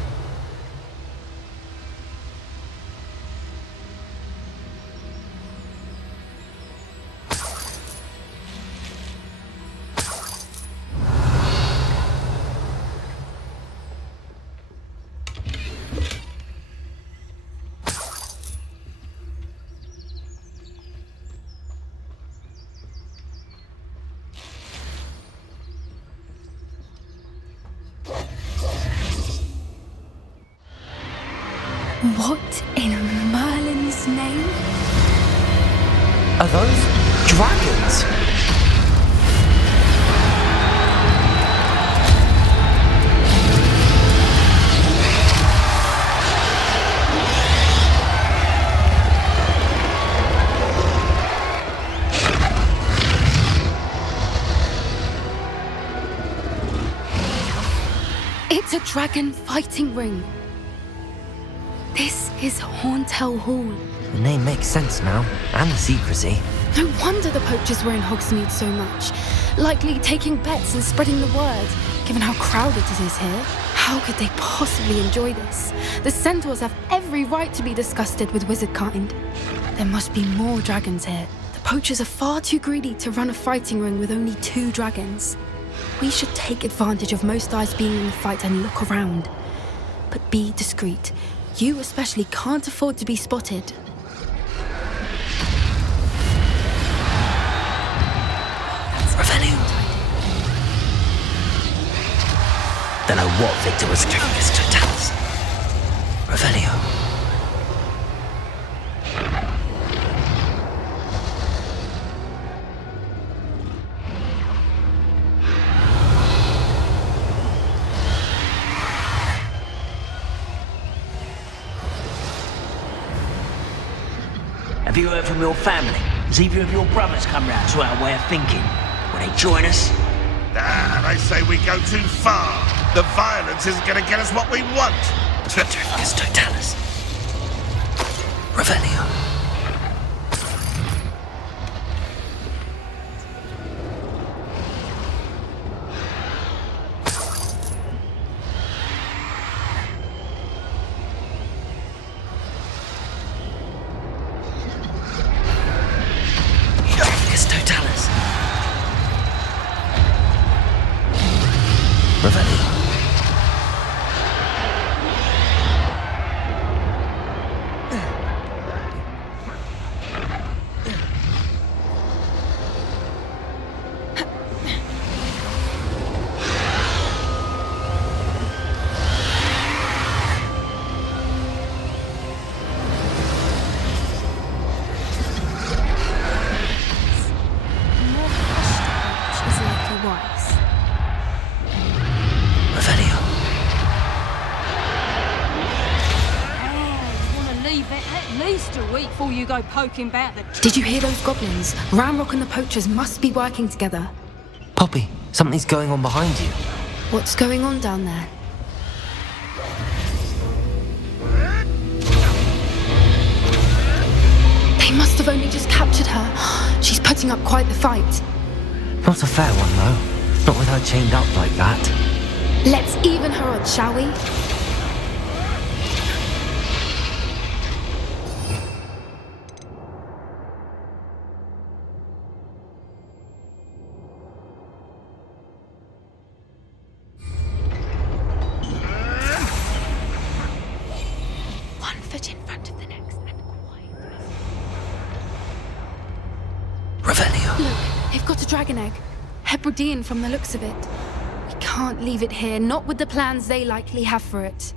What in Merlin's name? Are those dragons? It's a dragon fighting ring. This is Hauntel Hall. The name makes sense now, and the secrecy. No wonder the poachers were in Hogsmeade so much. Likely taking bets and spreading the word, given how crowded it is here. How could they possibly enjoy this? The centaurs have every right to be disgusted with wizard kind. There must be more dragons here. The poachers are far too greedy to run a fighting ring with only 2 dragons. We should take advantage of most eyes being in the fight and look around. But be discreet. You especially can't afford to be spotted. Revelio. Don't know what Victor was doing this to Totalis. Revelio. Have you heard from your family? Has either of your brothers come round to our way of thinking? Will they join us? They say we go too far. The violence isn't going to get us what we want. Drifgus Totalis. Revelio. least a week before you go poking about the... Did you hear those goblins? Ranrock and the poachers must be working together. Poppy, something's going on behind you. What's going on down there? They must have only just captured her. She's putting up quite the fight. Not a fair one, though. Not with her chained up like that. Let's even her odds, shall we? One foot in front of the next and quiet. Revelio. Look, they've got a dragon egg. Hebridean from the looks of it. We can't leave it here, not with the plans they likely have for it.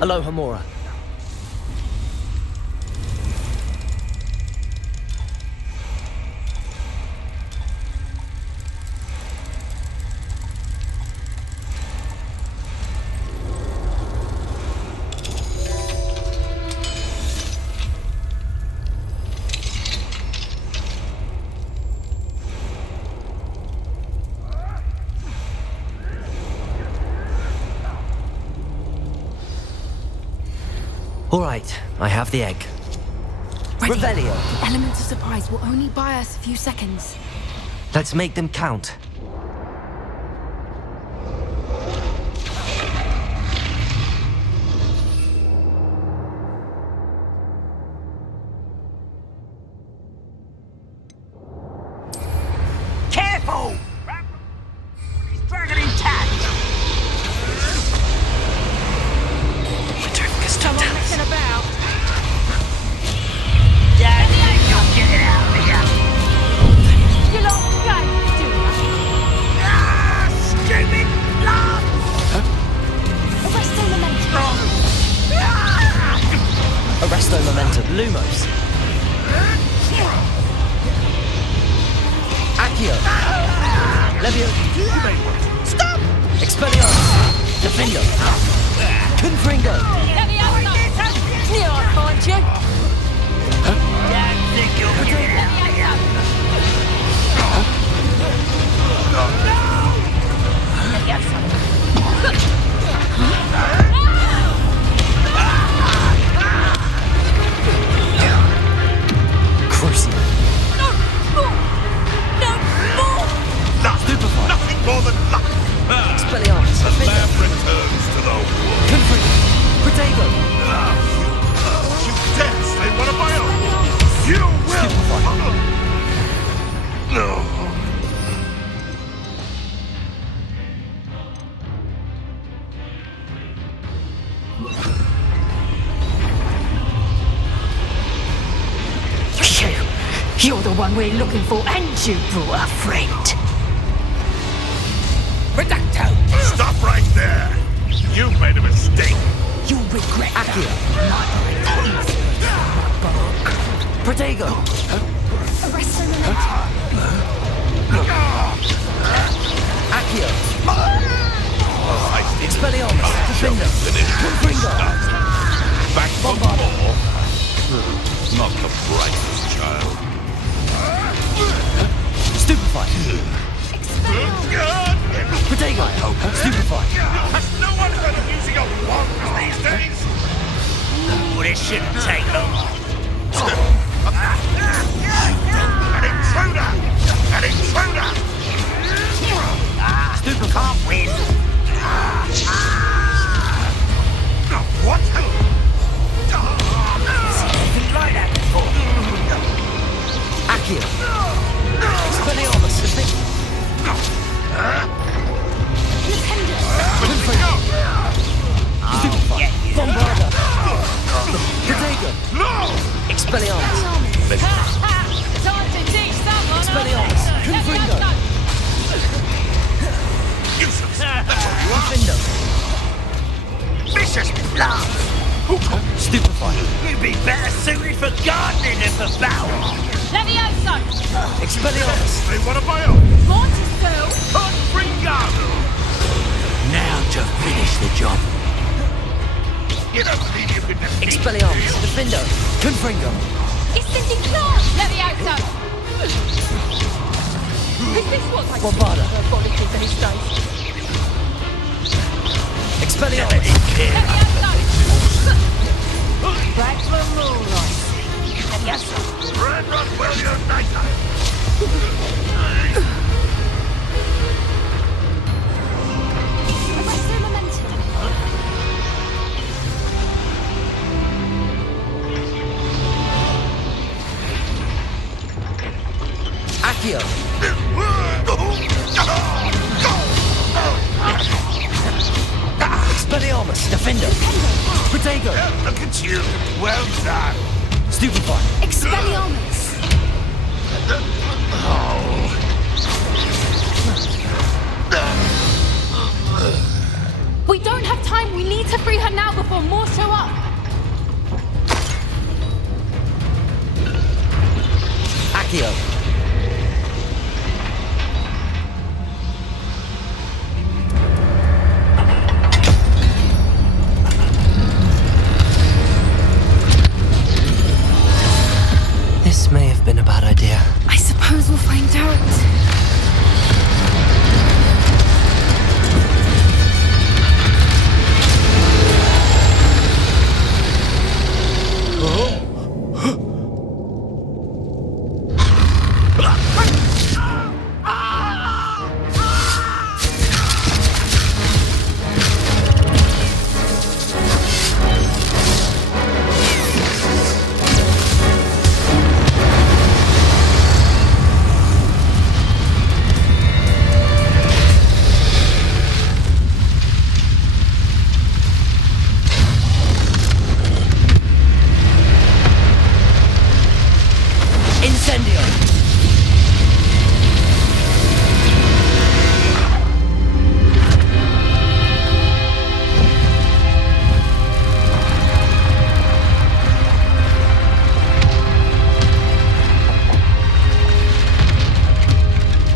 Aloha, Mora. All right, I have the egg. Ready. Revelio. The element of surprise will only buy us a few seconds. Let's make them count. Careful! He's dragon intact! Come on, messing about. Dad, you'll get it out of here! You lot games, do you? Stupid love! Arresto momentum. Arresto momentum. Lumos. Accio. Levio. Stop! Expelliarmus. Defendo. Confringo. Let me have that. Near I'll find you. Dad, think you'll get it out of here! Let me have some. Crucial. Nothing more than luck. Expelliarmus. The lamb returns to the wood. Confringo. Protego. You dare slay one of my own? You will! No. You're the one we're looking for, and you brought a friend. Reducto! Stop right there! You made a mistake. You'll regret Accio. that. Protego. Arresto momentum. Accio. Expelliarmus. Defendo. Confringo. Back for more. Not the brightest child. Stupefy. Protego. Stupefy. Has no one heard of using a wand these days? Well, it shouldn't take long. An intruder! An intruder! Stupid can't win. What? Anything like that before? Accio. Expelliarmus. Stupefy. Bombarda. Protego. No! Expelliarmus. Time to teach someone. Expelliarmus. Confringo. Useless! That's what you are! Defendo. Vicious love. Stupefy. You'd be better suited for gardening than for battle. Levioso! Expelliarmus. They want to buy up. Mortiso! Confringado. Now to finish the job. You don't believe you can defeat Expelliarmus. Defendo. Confringo. It's sending claws! Levioso! Is this what I Bombarda. Diabolical in his days? Expelliarmus. Levioso! Back to the moonlight. Levioso! Ranrock will unite us. Accio. Expelliarmus. Defendo. Protego. Look at you. Well done. Stupefy. Expelliarmus! We don't have time. We need to free her now before more show up. Accio. This may have been a bad idea. I suppose we'll find out.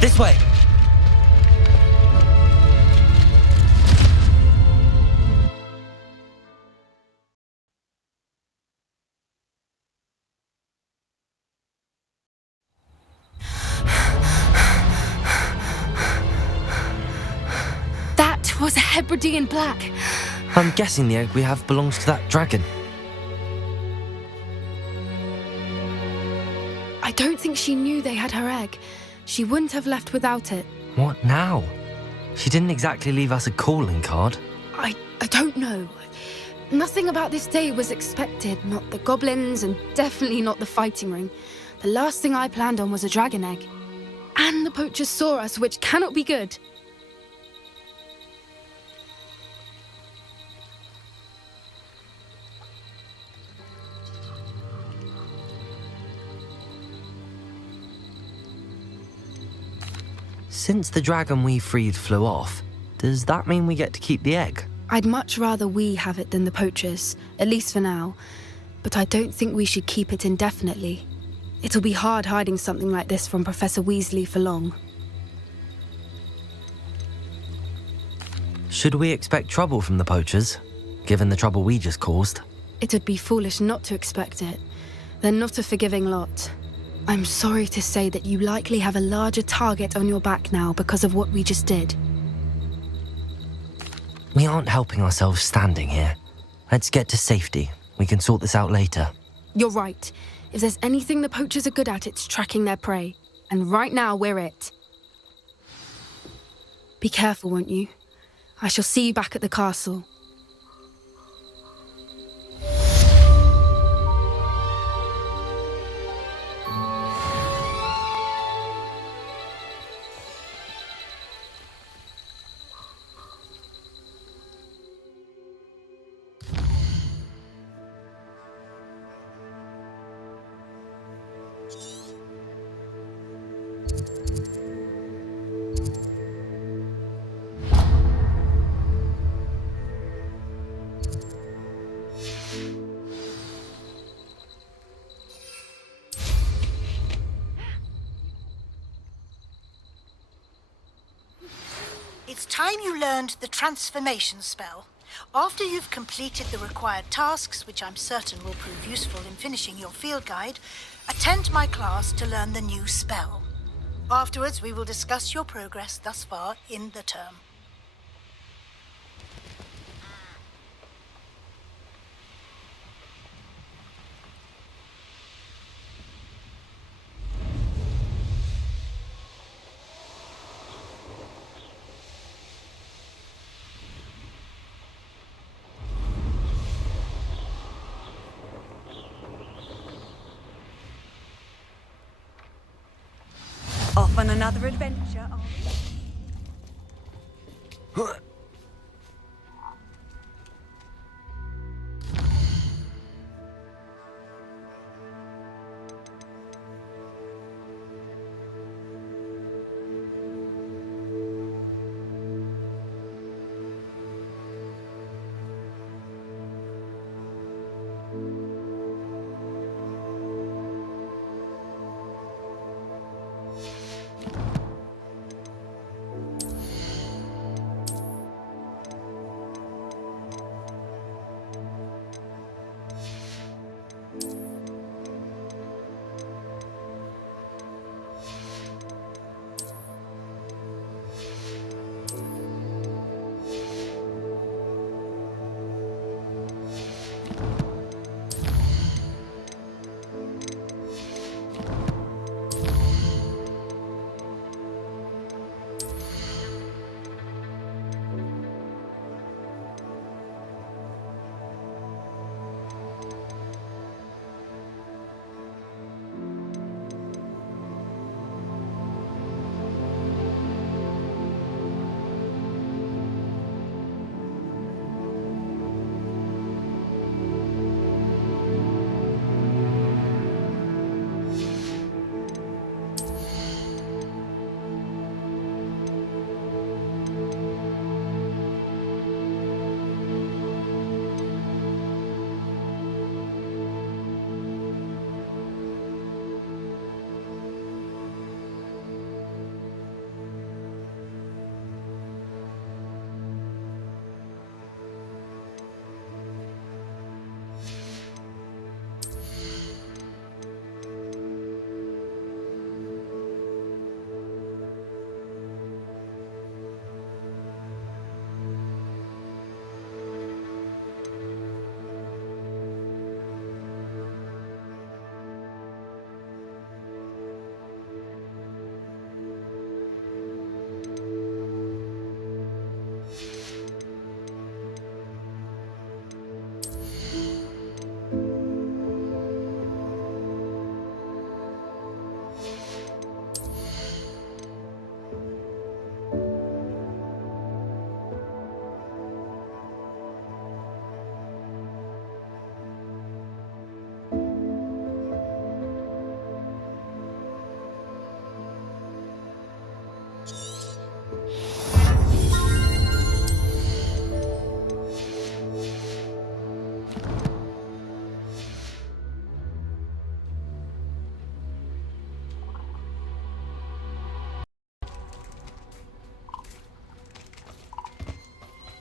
This way! That was a Hebridean black. I'm guessing the egg we have belongs to that dragon. I don't think she knew they had her egg. She wouldn't have left without it. What now? She didn't exactly leave us a calling card. I don't know. Nothing about this day was expected. Not the goblins, and definitely not the fighting ring. The last thing I planned on was a dragon egg. And the poachers saw us, which cannot be good. Since the dragon we freed flew off, does that mean we get to keep the egg? I'd much rather we have it than the poachers, at least for now. But I don't think we should keep it indefinitely. It'll be hard hiding something like this from Professor Weasley for long. Should we expect trouble from the poachers, given the trouble we just caused? It'd be foolish not to expect it. They're not a forgiving lot. I'm sorry to say that you likely have a larger target on your back now because of what we just did. We aren't helping ourselves standing here. Let's get to safety. We can sort this out later. You're right. If there's anything the poachers are good at, it's tracking their prey. And right now, we're it. Be careful, won't you? I shall see you back at the castle. It's time you learned the transformation spell. After you've completed the required tasks, which I'm certain will prove useful in finishing your field guide, attend my class to learn the new spell. Afterwards, we will discuss your progress thus far in the term. Off on another adventure, are we?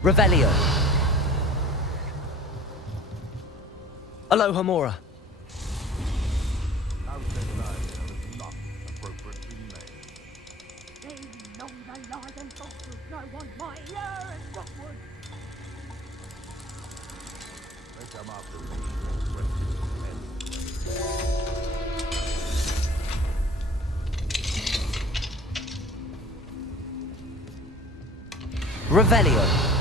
Revelio. Aloha Mora. Revelio.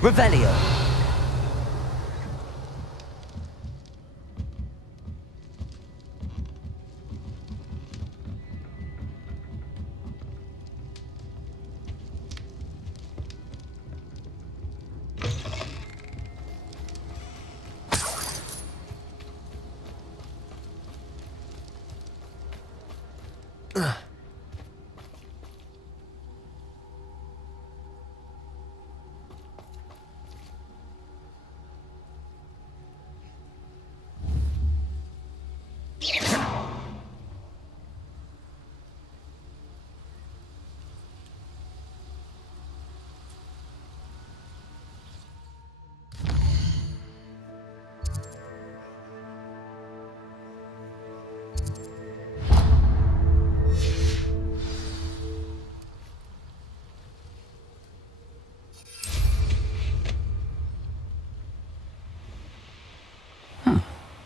Revelio.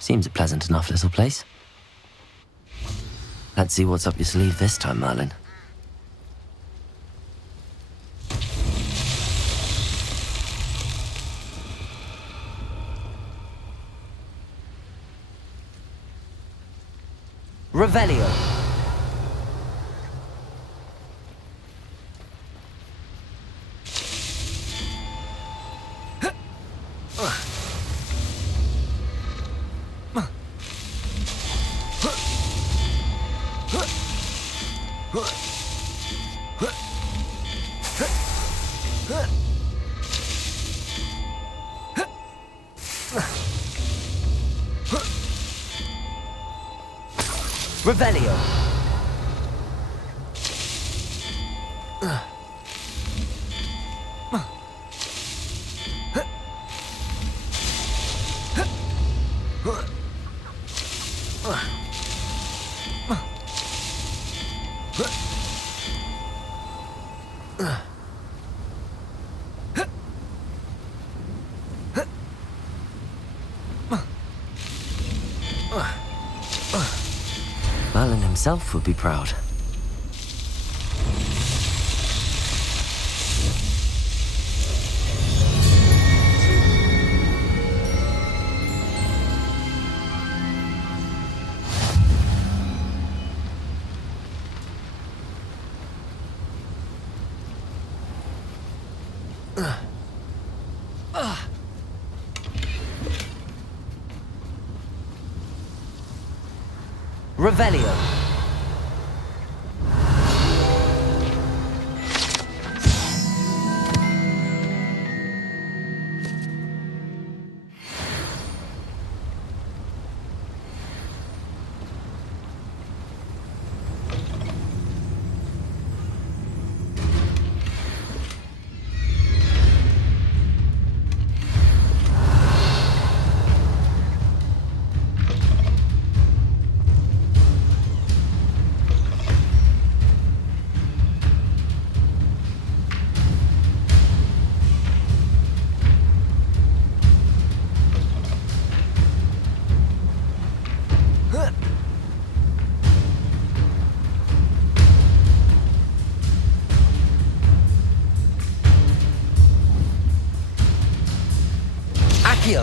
Seems a pleasant enough little place. Let's see what's up your sleeve this time, Merlin. Revelio. Revelio. Merlin himself would be proud. Revelio. Accio.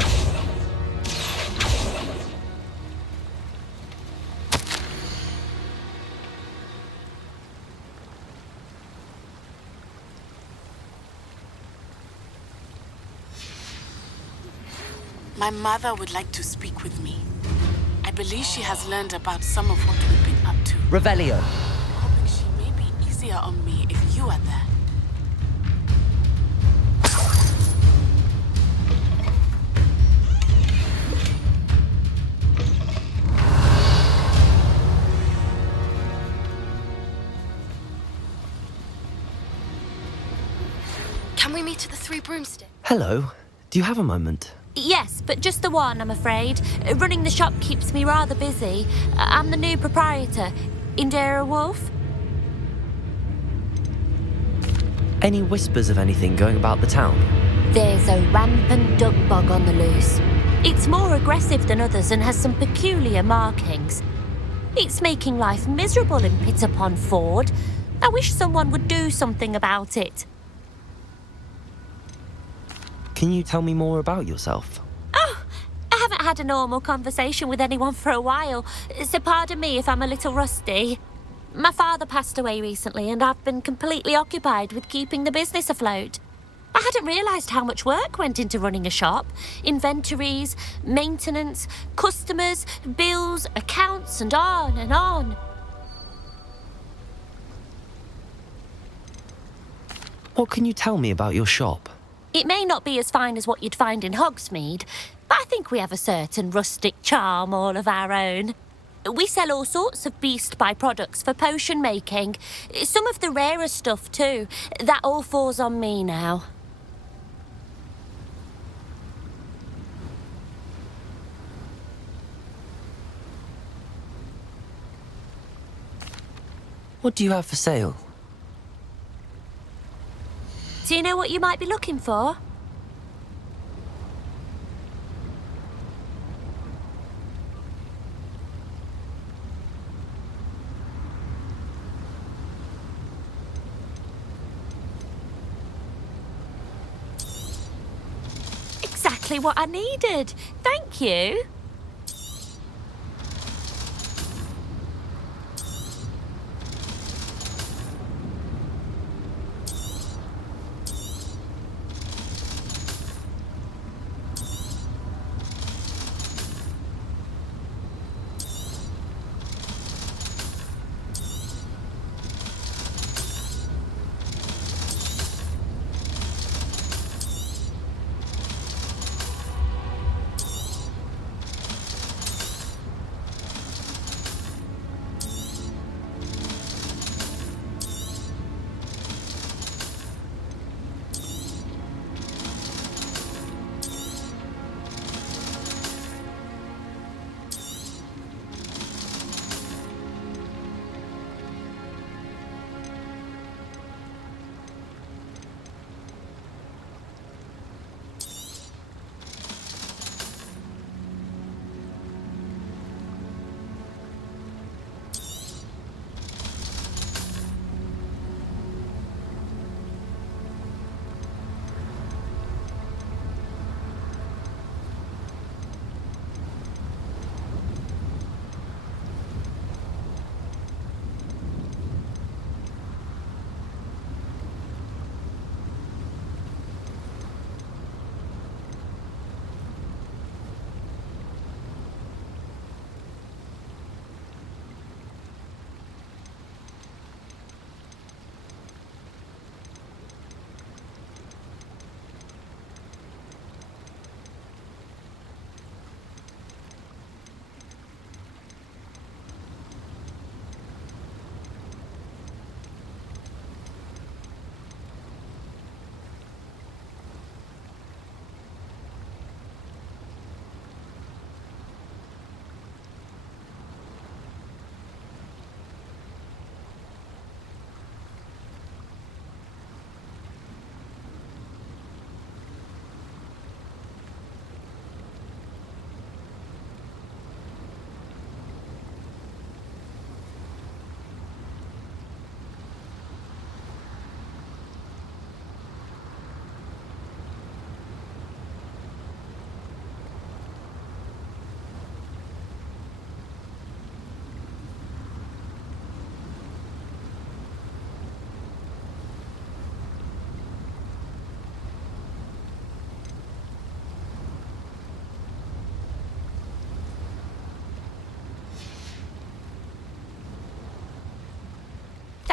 My mother would like to speak with me. I believe she has learned about some of what we've been up to. Revelio. I'm hoping she may be easier on me if you are there. Can we meet at the Three Broomsticks? Hello. Do you have a moment? Yes, but just the one, I'm afraid. Running the shop keeps me rather busy. I'm the new proprietor, Indira Wolf. Any whispers of anything going about the town? There's a rampant duck bug on the loose. It's more aggressive than others and has some peculiar markings. It's making life miserable in Pitterpond Ford. I wish someone would do something about it. Can you tell me more about yourself? Oh, I haven't had a normal conversation with anyone for a while, so pardon me if I'm a little rusty. My father passed away recently and I've been completely occupied with keeping the business afloat. I hadn't realised how much work went into running a shop. Inventories, maintenance, customers, bills, accounts, and on and on. What can you tell me about your shop? It may not be as fine as what you'd find in Hogsmeade, but I think we have a certain rustic charm all of our own. We sell all sorts of beast by-products for potion making. Some of the rarer stuff too. That all falls on me now. What do you have for sale? Do you know what you might be looking for? exactly what I needed. Thank you.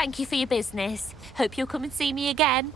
Thank you for your business. Hope you'll come and see me again.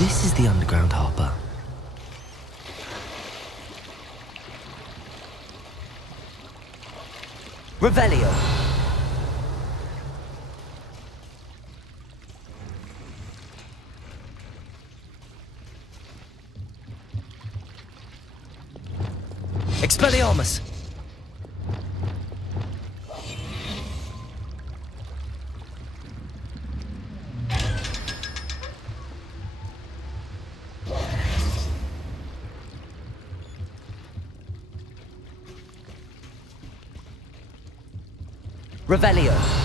this is the underground harbour. Revelio. Expelliarmus. Revelio.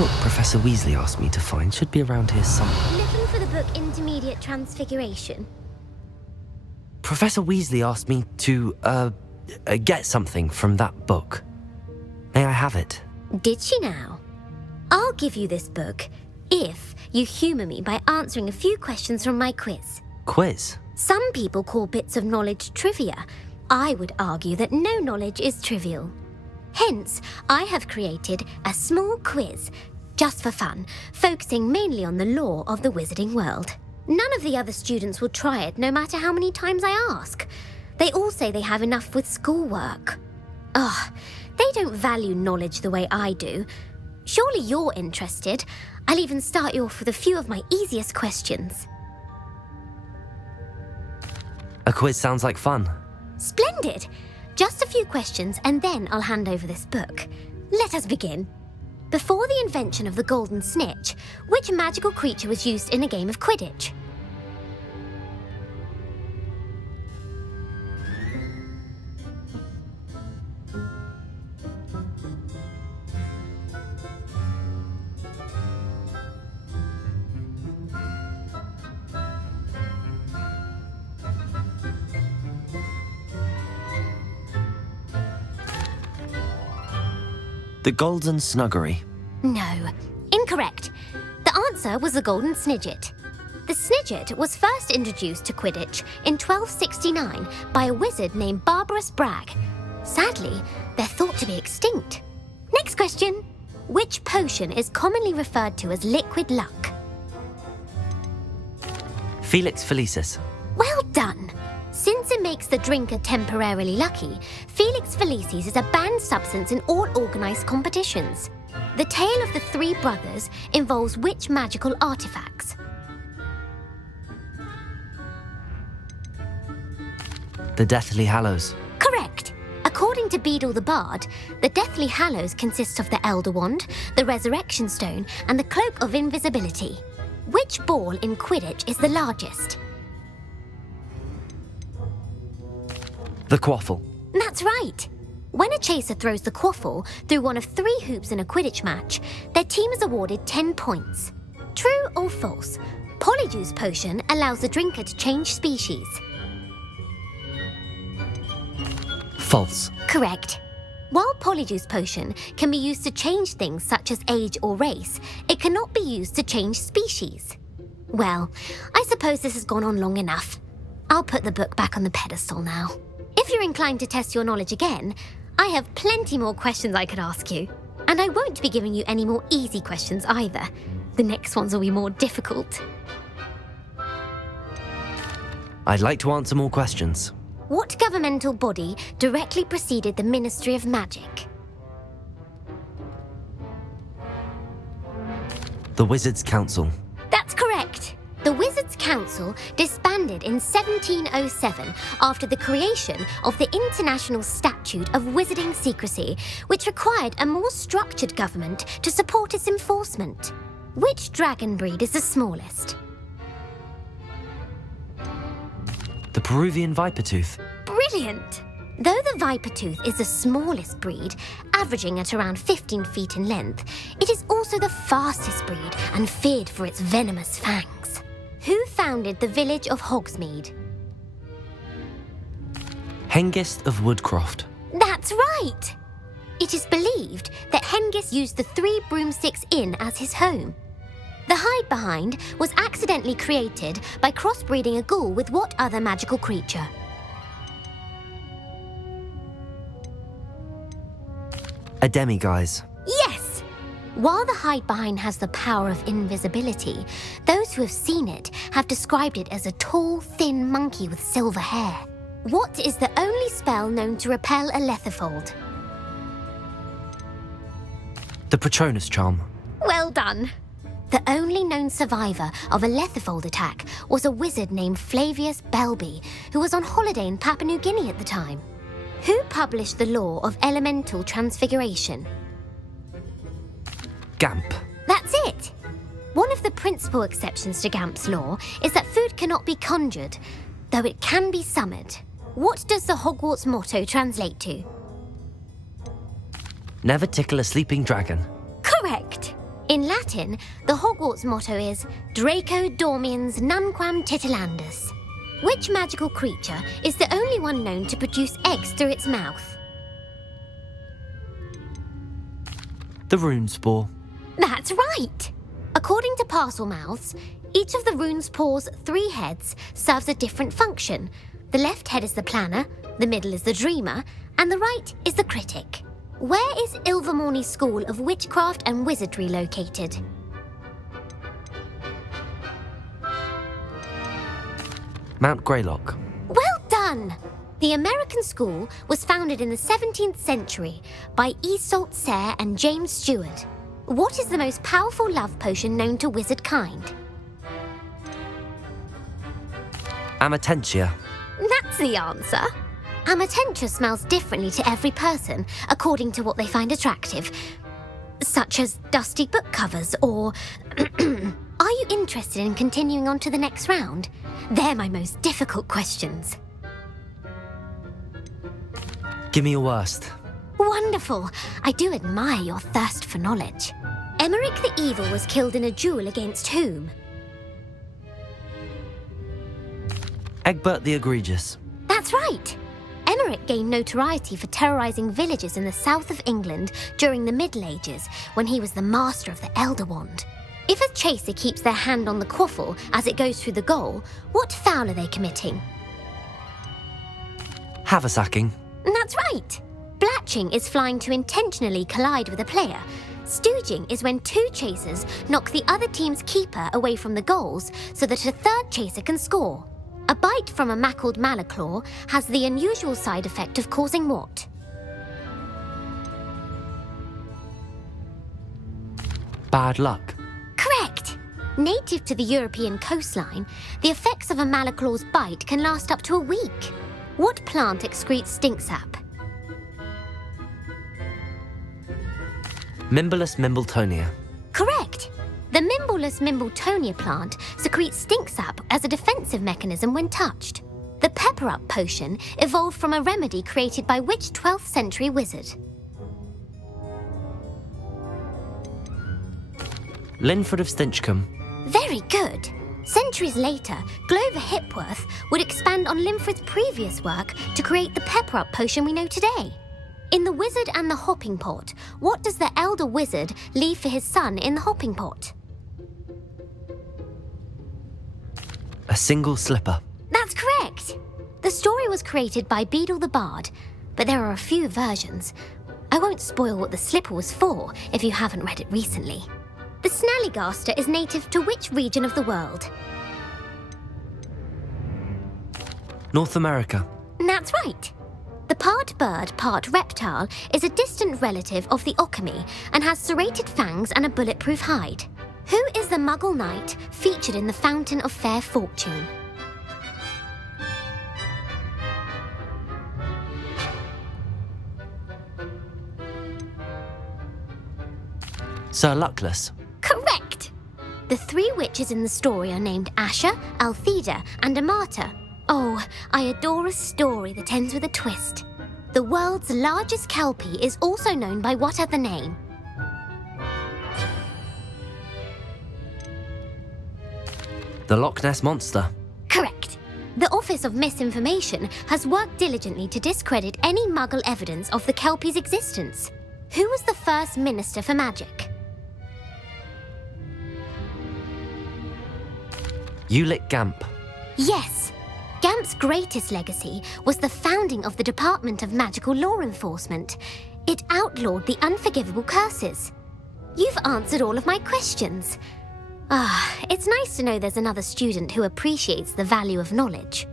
Book Professor Weasley asked me to find should be around here somewhere. Looking for the book Intermediate Transfiguration? Professor Weasley asked me to, get something from that book. May I have it? Did she now? I'll give you this book if you humour me by answering a few questions from my quiz. Quiz? Some people call bits of knowledge trivia. I would argue that no knowledge is trivial. Hence, I have created a small quiz, just for fun, focusing mainly on the lore of the wizarding world. None of the other students will try it, no matter how many times I ask. They all say they have enough with schoolwork. Ugh, they don't value knowledge the way I do. Surely you're interested. I'll even start you off with a few of my easiest questions. A quiz sounds like fun. Splendid! Just a few questions and then I'll hand over this book. Let us begin. Before the invention of the golden snitch, which magical creature was used in a game of Quidditch? The Golden Snuggery. No, incorrect. The answer was the golden snidget. The snidget was first introduced to Quidditch in 1269 by a wizard named Barbarous Bragg. Sadly, they're thought to be extinct. Next question. Which potion is commonly referred to as liquid luck? Felix Felicis. Well done. Since it makes the drinker temporarily lucky, Felix Felicis is a banned substance in all organised competitions. The tale of the three brothers involves which magical artifacts? The Deathly Hallows. Correct. According to Beadle the Bard, the Deathly Hallows consist of the Elder Wand, the Resurrection Stone, and the Cloak of Invisibility. Which ball in Quidditch is the largest? The Quaffle. That's right. When a chaser throws the quaffle through one of 3 hoops in a Quidditch match, their team is awarded 10 points. True or false? Polyjuice Potion allows the drinker to change species. False. Correct. While Polyjuice Potion can be used to change things such as age or race, it cannot be used to change species. Well, I suppose this has gone on long enough. I'll put the book back on the pedestal now. If you're inclined to test your knowledge again, I have plenty more questions I could ask you. And I won't be giving you any more easy questions either. The next ones will be more difficult. I'd like to answer more questions. What governmental body directly preceded the Ministry of Magic? The Wizards' Council. That's correct. The Wizards' Council disbanded in 1707 after the creation of the International Statute of Wizarding Secrecy, which required a more structured government to support its enforcement. Which dragon breed is the smallest? The Peruvian Vipertooth. Brilliant! Though the Vipertooth is the smallest breed, averaging at around 15 feet in length, it is also the fastest breed and feared for its venomous fangs. Who founded the village of Hogsmeade? Hengist of Woodcroft. That's right! It is believed that Hengist used the 3 Broomsticks Inn as his home. The Hide-Behind was accidentally created by crossbreeding a ghoul with what other magical creature? A Demiguise. Yes! While the Hide-Behind has the power of invisibility, those who have seen it have described it as a tall, thin monkey with silver hair. What is the only spell known to repel a Lethifold? The Patronus Charm. Well done! The only known survivor of a Lethifold attack was a wizard named Flavius Belby, who was on holiday in Papua New Guinea at the time. Who published the law of elemental transfiguration? Gamp. That's it! One of the principal exceptions to Gamp's law is that food cannot be conjured, though it can be summoned. What does the Hogwarts motto translate to? Never tickle a sleeping dragon. Correct! In Latin, the Hogwarts motto is Draco Dormiens Nunquam Titilandus. Which magical creature is the only one known to produce eggs through its mouth? The Runespore. That's right! According to Parselmouths, each of the Runespore's 3 heads serves a different function. The left head is the planner, the middle is the dreamer, and the right is the critic. Where is Ilvermorny School of Witchcraft and Wizardry located? Mount Greylock. Well done! The American school was founded in the 17th century by Iseult Sayre and James Stewart. What is the most powerful love potion known to wizard kind? Amatentia. That's the answer. Amatentia smells differently to every person, according to what they find attractive, such as dusty book covers or... Are you interested in continuing on to the next round? They're my most difficult questions. Give me your worst. Wonderful. I do admire your thirst for knowledge. Emeric the Evil was killed in a duel against whom? Egbert the Egregious. That's right. Emeric gained notoriety for terrorising villages in the south of England during the Middle Ages when he was the master of the Elder Wand. If a chaser keeps their hand on the quaffle as it goes through the goal, what foul are they committing? Haversacking. That's right. Blatching is flying to intentionally collide with a player. Stooging is when 2 chasers knock the other team's keeper away from the goals so that a 3rd chaser can score. A bite from a mackled malaclaw has the unusual side effect of causing what? Bad luck. Correct! Native to the European coastline, the effects of a malaclaw's bite can last up to a week. What plant excretes stink sap? Mimblus mimbletonia. Correct! The Mimblus mimbletonia plant secretes stink sap as a defensive mechanism when touched. The Pepper-Up potion evolved from a remedy created by which 12th century wizard? Linford of Stinchcombe. Very good! Centuries later, Glover Hipworth would expand on Linford's previous work to create the Pepper-Up potion we know today. In The Wizard and the Hopping Pot, what does the elder wizard leave for his son in the hopping pot? A single slipper. That's correct! The story was created by Beadle the Bard, but there are a few versions. I won't spoil what the slipper was for if you haven't read it recently. The Snallygaster is native to which region of the world? North America. That's right. The part bird, part reptile is a distant relative of the Occamy and has serrated fangs and a bulletproof hide. Who is the Muggle knight featured in the Fountain of Fair Fortune? Sir Luckless. Correct! The three witches in the story are named Asher, Altheda, and Amata. Oh, I adore a story that ends with a twist. The world's largest kelpie is also known by what other name? The Loch Ness Monster. Correct. The Office of Misinformation has worked diligently to discredit any Muggle evidence of the kelpie's existence. Who was the first Minister for Magic? Ulick Gamp. Yes. Gamp's greatest legacy was the founding of the Department of Magical Law Enforcement. It outlawed the unforgivable curses. You've answered all of my questions. It's nice to know there's another student who appreciates the value of knowledge.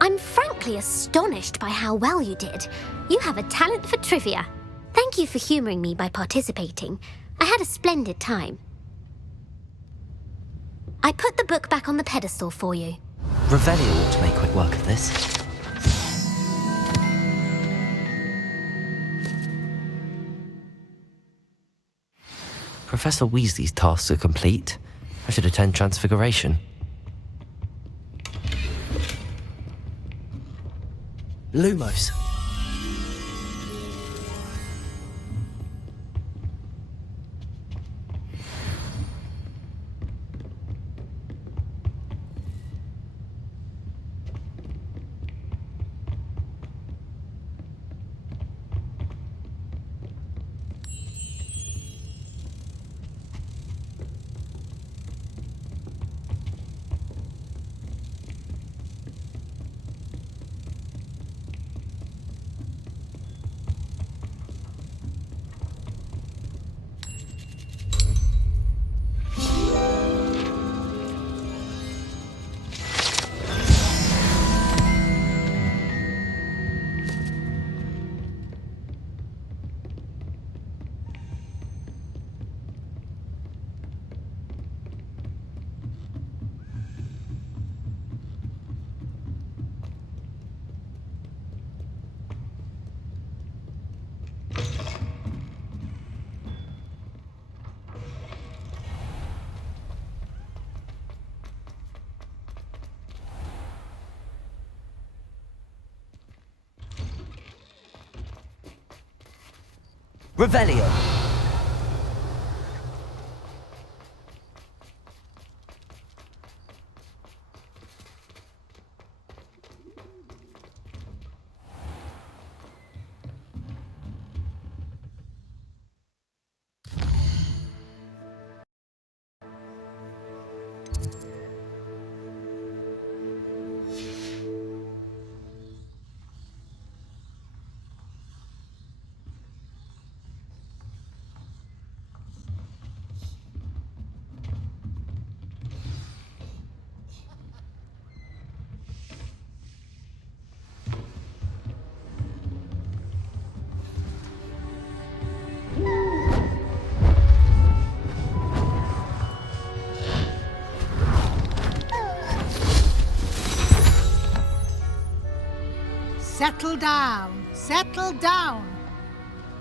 I'm frankly astonished by how well you did. You have a talent for trivia. Thank you for humouring me by participating. I had a splendid time. I put the book back on the pedestal for you. Revelio ought to make quick work of this. Professor Weasley's tasks are complete. I should attend Transfiguration. Lumos. Revelio. settle down. Settle down.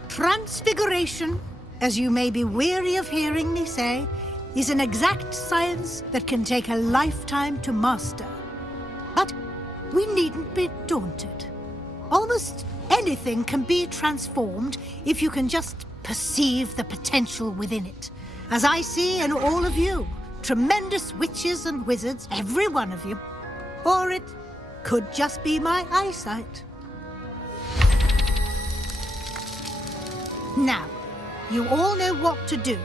Transfiguration, as you may be weary of hearing me say, is an exact science that can take a lifetime to master. But we needn't be daunted. Almost anything can be transformed if you can just perceive the potential within it. As I see in all of you, tremendous witches and wizards, every one of you. Or it could just be my eyesight. Now, you all know what to do.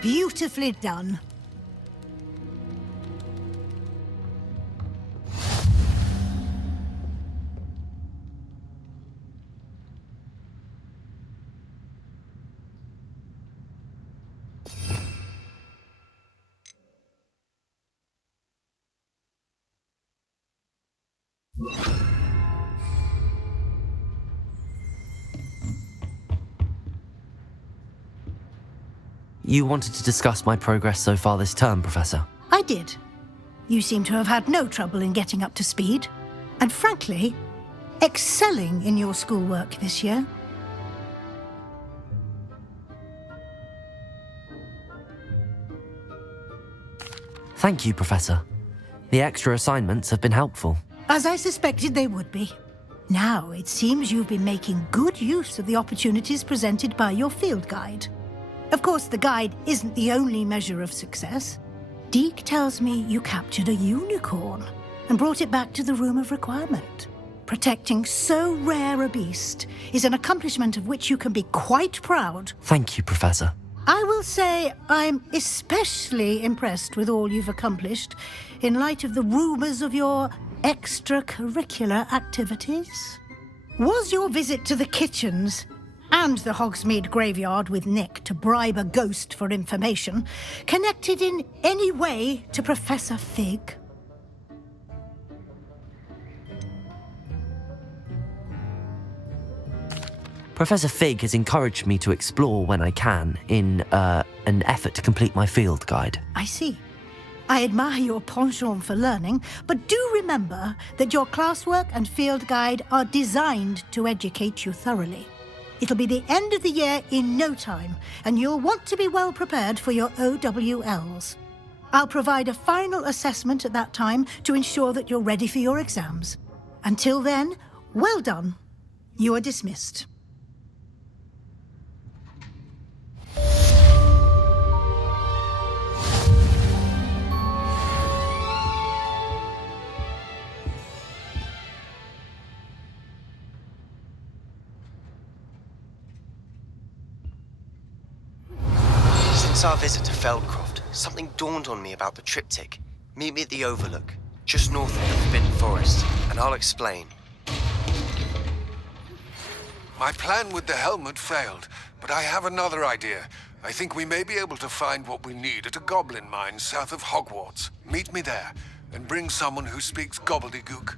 Beautifully done. You wanted to discuss my progress so far this term, Professor? I did. You seem to have had no trouble in getting up to speed. And frankly, excelling in your schoolwork this year. Thank you, Professor. The extra assignments have been helpful. As I suspected they would be. Now, it seems you've been making good use of the opportunities presented by your field guide. Of course, the guide isn't the only measure of success. Deke tells me you captured a unicorn and brought it back to the Room of Requirement. Protecting so rare a beast is an accomplishment of which you can be quite proud. Thank you, Professor. I will say I'm especially impressed with all you've accomplished in light of the rumours of your extracurricular activities. Was your visit to the kitchens and the Hogsmeade graveyard with Nick to bribe a ghost for information connected in any way to Professor Fig? Professor Fig has encouraged me to explore when I can in an effort to complete my field guide. I see. I admire your penchant for learning, but do remember that your classwork and field guide are designed to educate you thoroughly. It'll be the end of the year in no time, and you'll want to be well prepared for your OWLs. I'll provide a final assessment at that time to ensure that you're ready for your exams. Until then, well done. You are dismissed. Since our visit to Feldcroft, something dawned on me about the triptych. Meet me at the Overlook, just north of the Forbidden Forest, and I'll explain. My plan with the helmet failed, but I have another idea. I think we may be able to find what we need at a goblin mine south of Hogwarts. Meet me there, and bring someone who speaks Gobbledegook.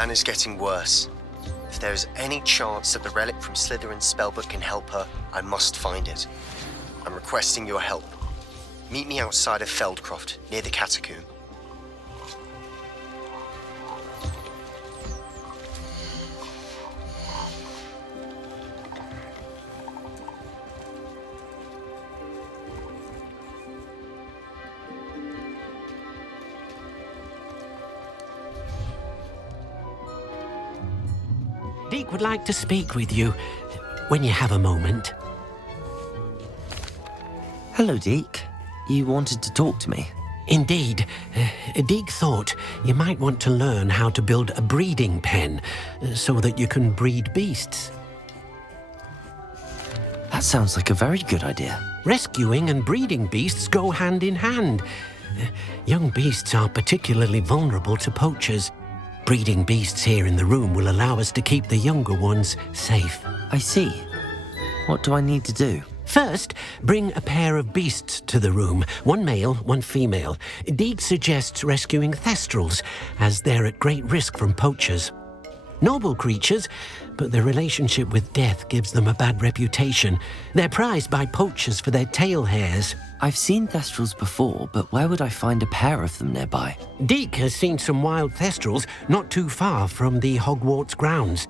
Anna's getting worse. If there is any chance that the relic from Slytherin's spellbook can help her, I must find it. I'm requesting your help. Meet me outside of Feldcroft, near the catacomb. Deek would like to speak with you when you have a moment. Hello, Deek. You wanted to talk to me? Indeed. Deek thought you might want to learn how to build a breeding pen so that you can breed beasts. That sounds like a very good idea. Rescuing and breeding beasts go hand in hand. Young beasts are particularly vulnerable to poachers. Breeding beasts here in the room will allow us to keep the younger ones safe. I see. What do I need to do? First, bring a pair of beasts to the room. One male, one female. Deek suggests rescuing thestrals, as they're at great risk from poachers. Noble creatures, but their relationship with death gives them a bad reputation. They're prized by poachers for their tail hairs. I've seen thestrals before, but where would I find a pair of them nearby? Deek has seen some wild thestrals not too far from the Hogwarts grounds.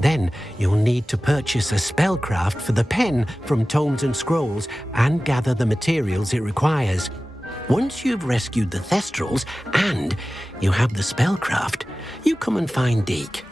Then you'll need to purchase a spellcraft for the pen from Tomes and Scrolls and gather the materials it requires. Once you've rescued the thestrals and you have the spellcraft, you come and find Deek.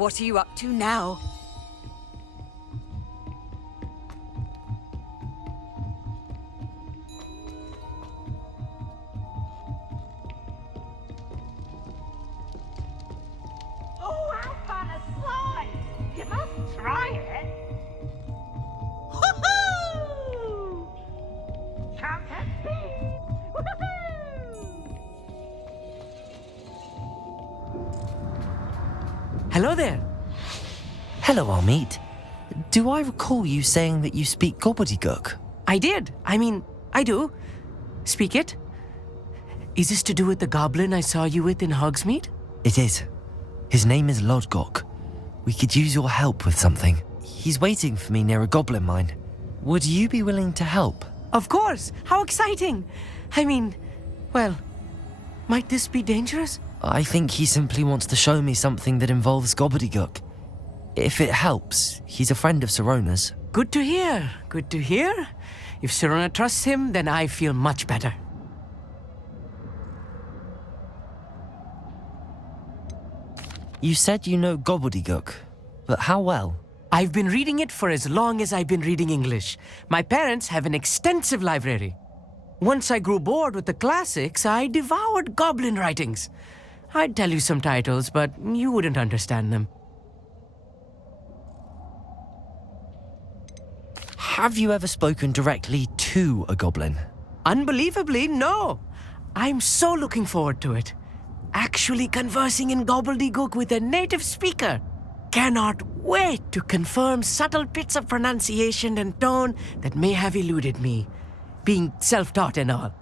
What are you up to now? Oh, how fun a slide! You must try it. Woohoo! Come to me! Hello there. Hello, Armeet. Do I recall you saying that you speak Gobbledegook? I did. I do. Speak it. Is this to do with the goblin I saw you with in Hogsmeade? It is. His name is Lodgok. We could use your help with something. He's waiting for me near a goblin mine. Would you be willing to help? Of course. How exciting. Well, might this be dangerous? I think he simply wants to show me something that involves Gobbledegook. If it helps, he's a friend of Sirona's. Good to hear. Good to hear. If Sirona trusts him, then I feel much better. You said you know Gobbledegook, but how well? I've been reading it for as long as I've been reading English. My parents have an extensive library. Once I grew bored with the classics, I devoured goblin writings. I'd tell you some titles, but you wouldn't understand them. Have you ever spoken directly to a goblin? Unbelievably, no. I'm so looking forward to it. Actually conversing in Gobbledegook with a native speaker. Cannot wait to confirm subtle bits of pronunciation and tone that may have eluded me, being self-taught and all.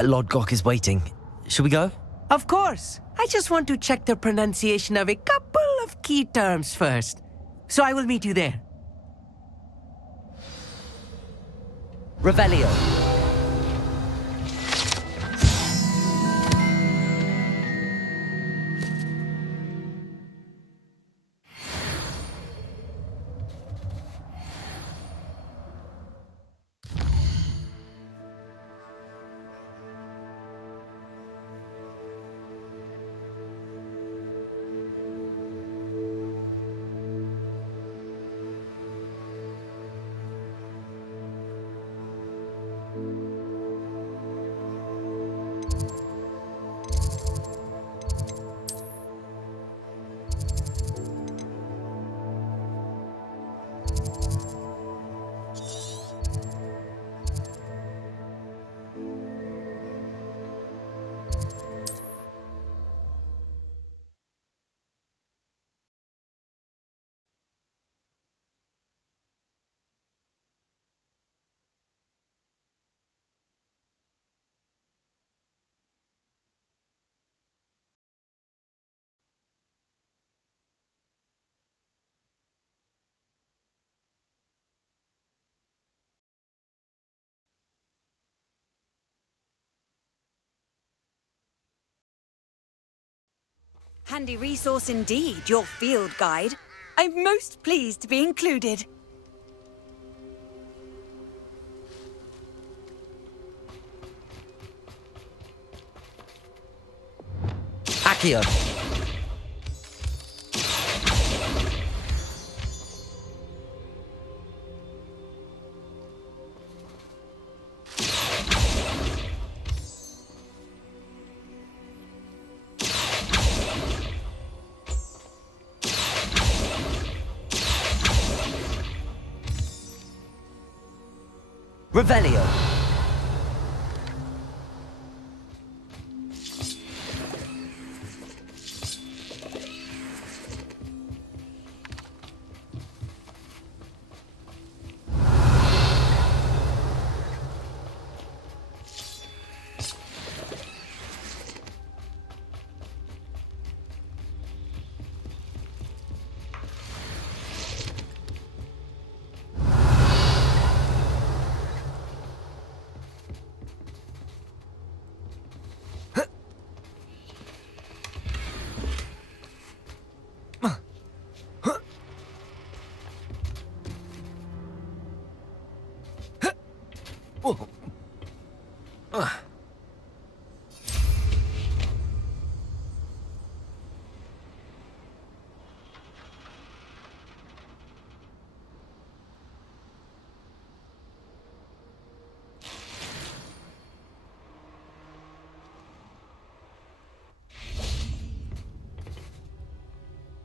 Lodgok is waiting. Shall we go? Of course. I just want to check the pronunciation of a couple of key terms first. So I will meet you there. Revelio. Handy resource indeed, your field guide. I'm most pleased to be included. Accio. Revelio.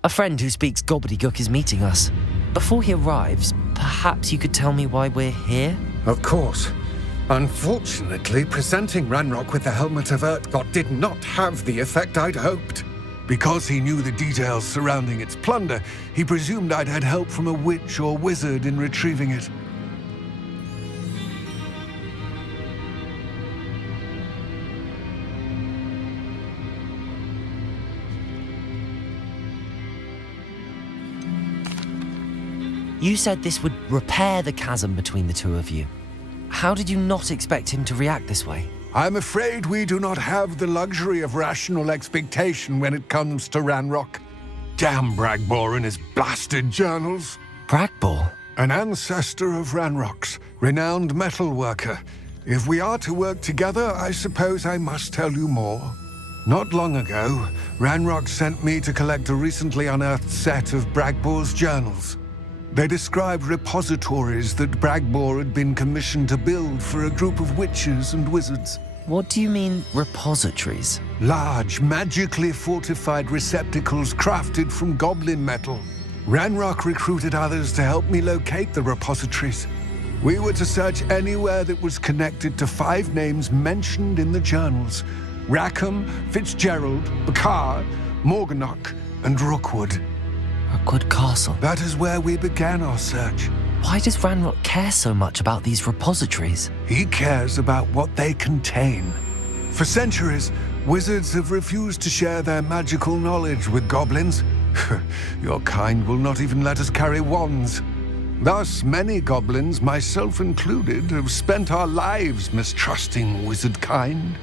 A friend who speaks Gobbledegook is meeting us. Before he arrives, perhaps you could tell me why we're here? Of course. Unfortunately, presenting Ranrock with the Helmet of Urtkot did not have the effect I'd hoped. Because he knew the details surrounding its plunder, he presumed I'd had help from a witch or wizard in retrieving it. You said this would repair the chasm between the two of you. How did you not expect him to react this way? I'm afraid we do not have the luxury of rational expectation when it comes to Ranrock. Damn Bragbor and his blasted journals. Bragbor? An ancestor of Ranrock's, renowned metal worker. If we are to work together, I suppose I must tell you more. Not long ago, Ranrock sent me to collect a recently unearthed set of Bragbor's journals. They described repositories that Bragbor had been commissioned to build for a group of witches and wizards. What do you mean, repositories? Large, magically fortified receptacles crafted from goblin metal. Ranrock recruited others to help me locate the repositories. We were to search anywhere that was connected to 5 names mentioned in the journals: Rackham, Fitzgerald, Bakar, Morganach, and Rookwood. Rookwood Castle? That is where we began our search. Why does Ranrock care so much about these repositories? He cares about what they contain. For centuries, wizards have refused to share their magical knowledge with goblins. Your kind will not even let us carry wands. Thus, many goblins, myself included, have spent our lives mistrusting wizard kind.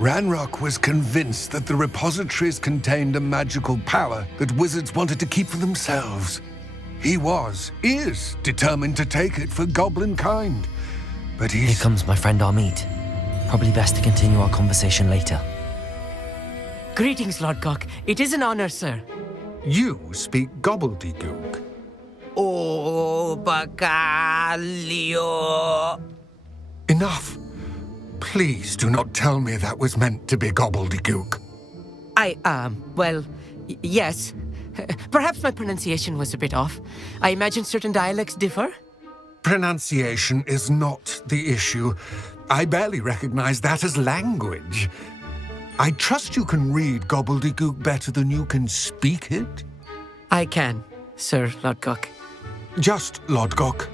Ranrock was convinced that the repositories contained a magical power that wizards wanted to keep for themselves. He is determined to take it for goblin kind. But Here comes my friend Armid. Probably best to continue our conversation later. Greetings, Lord Cock. It is an honor, sir. You speak Gobbledegook. Oh, Bacalio. Enough. Please do not tell me that was meant to be Gobbledegook. Yes. Perhaps my pronunciation was a bit off. I imagine certain dialects differ. Pronunciation is not the issue. I barely recognize that as language. I trust you can read Gobbledegook better than you can speak it? I can, Sir Lodgok. Just Lodgok.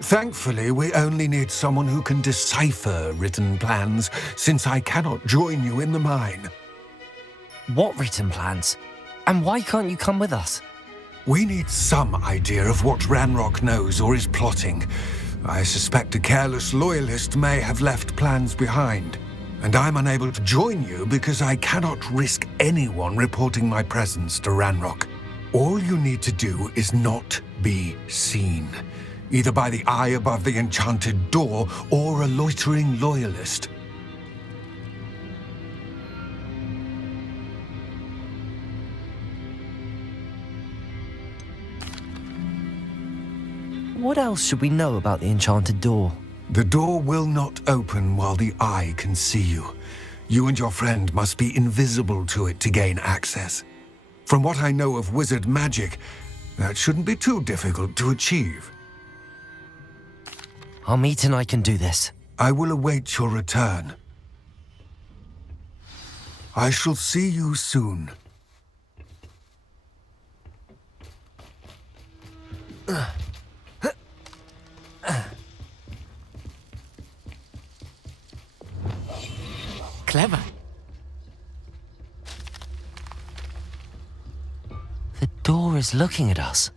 Thankfully, we only need someone who can decipher written plans, since I cannot join you in the mine. What written plans? And why can't you come with us? We need some idea of what Ranrock knows or is plotting. I suspect a careless loyalist may have left plans behind. And I'm unable to join you because I cannot risk anyone reporting my presence to Ranrock. All you need to do is not be seen, either by the eye above the enchanted door or a loitering loyalist. What else should we know about the enchanted door? The door will not open while the eye can see you. You and your friend must be invisible to it to gain access. From what I know of wizard magic, that shouldn't be too difficult to achieve. Armid and I can do this. I will await your return. I shall see you soon. Clever. The door is looking at us.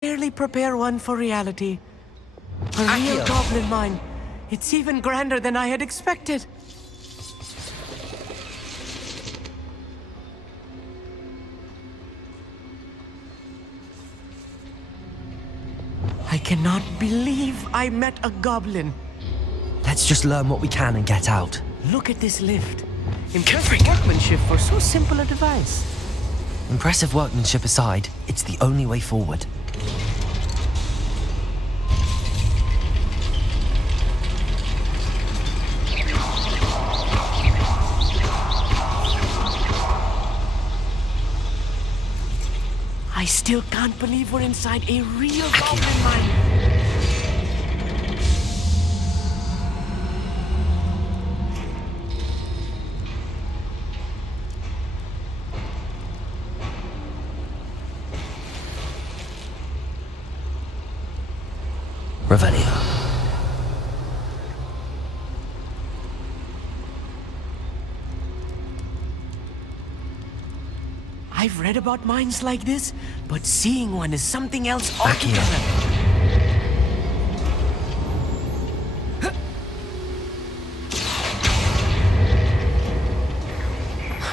Barely prepare one for reality. A real goblin mine. It's even grander than I had expected. I cannot believe I met a goblin. Let's just learn what we can and get out. Look at this lift. Impressive workmanship for so simple a device. Impressive workmanship aside, it's the only way forward. I still can't believe we're inside a real goblin mine. Revelio. I've read about mines like this, but seeing one is something else altogether.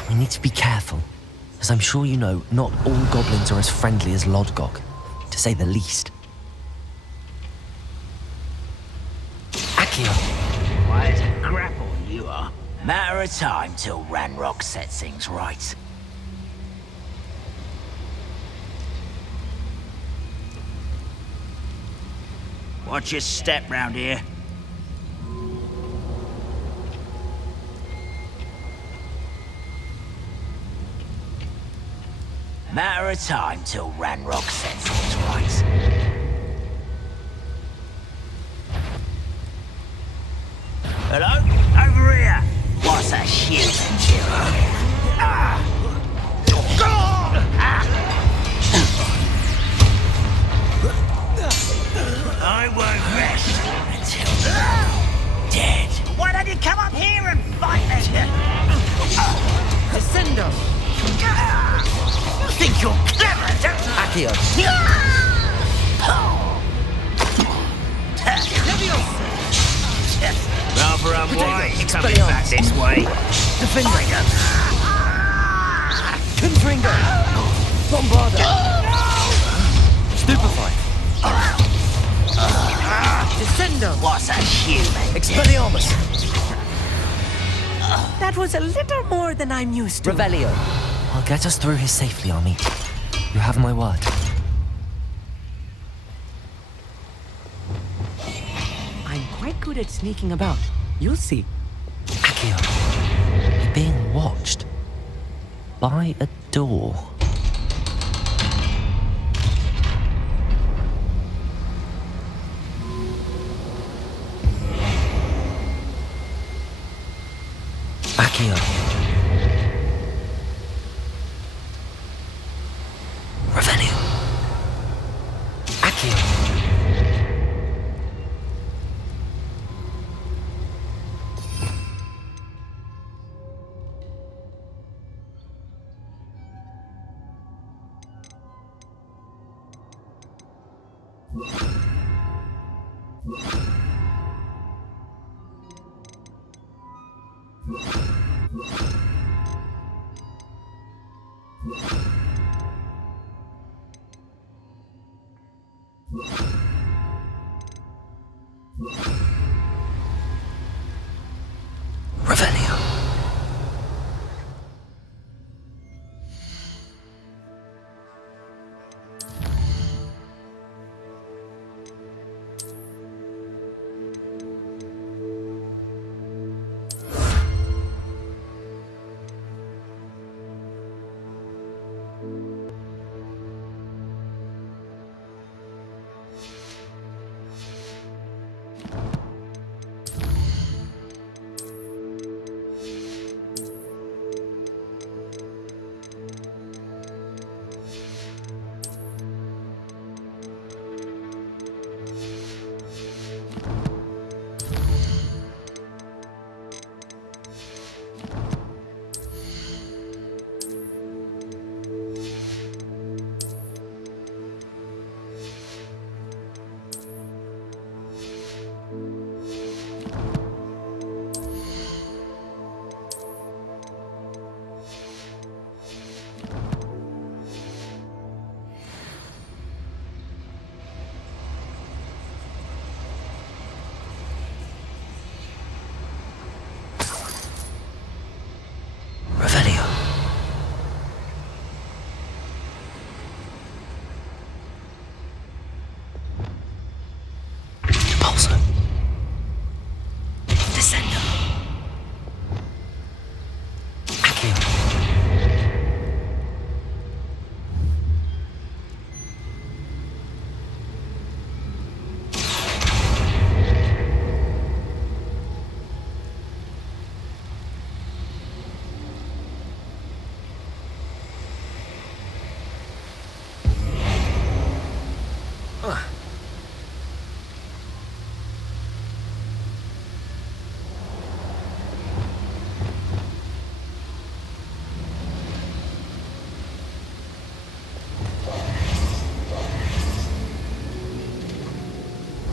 We need to be careful. As I'm sure you know, not all goblins are as friendly as Lodgok, to say the least. Quiet as a grapple, you are. Matter of time till Ranrock sets things right. Watch your step round here. Matter of time till Ranrock sets things right. Hello? Over here! What's a human killer? I won't rest until dead. Why don't you come up here and fight me? Descendo! You think you're clever, don't you? Accio. Rather unwise coming back this way. Defender. Confringo. Bombarda. Stupefy. Descendo. What's a human? Expelliarmus. That was a little more than I'm used to. Revelio. I'll get us through here safely, Army. You have my word. I'm quite good at sneaking about. You'll see. Accio. We're being watched. By a door. Accio. Revelio. Accio.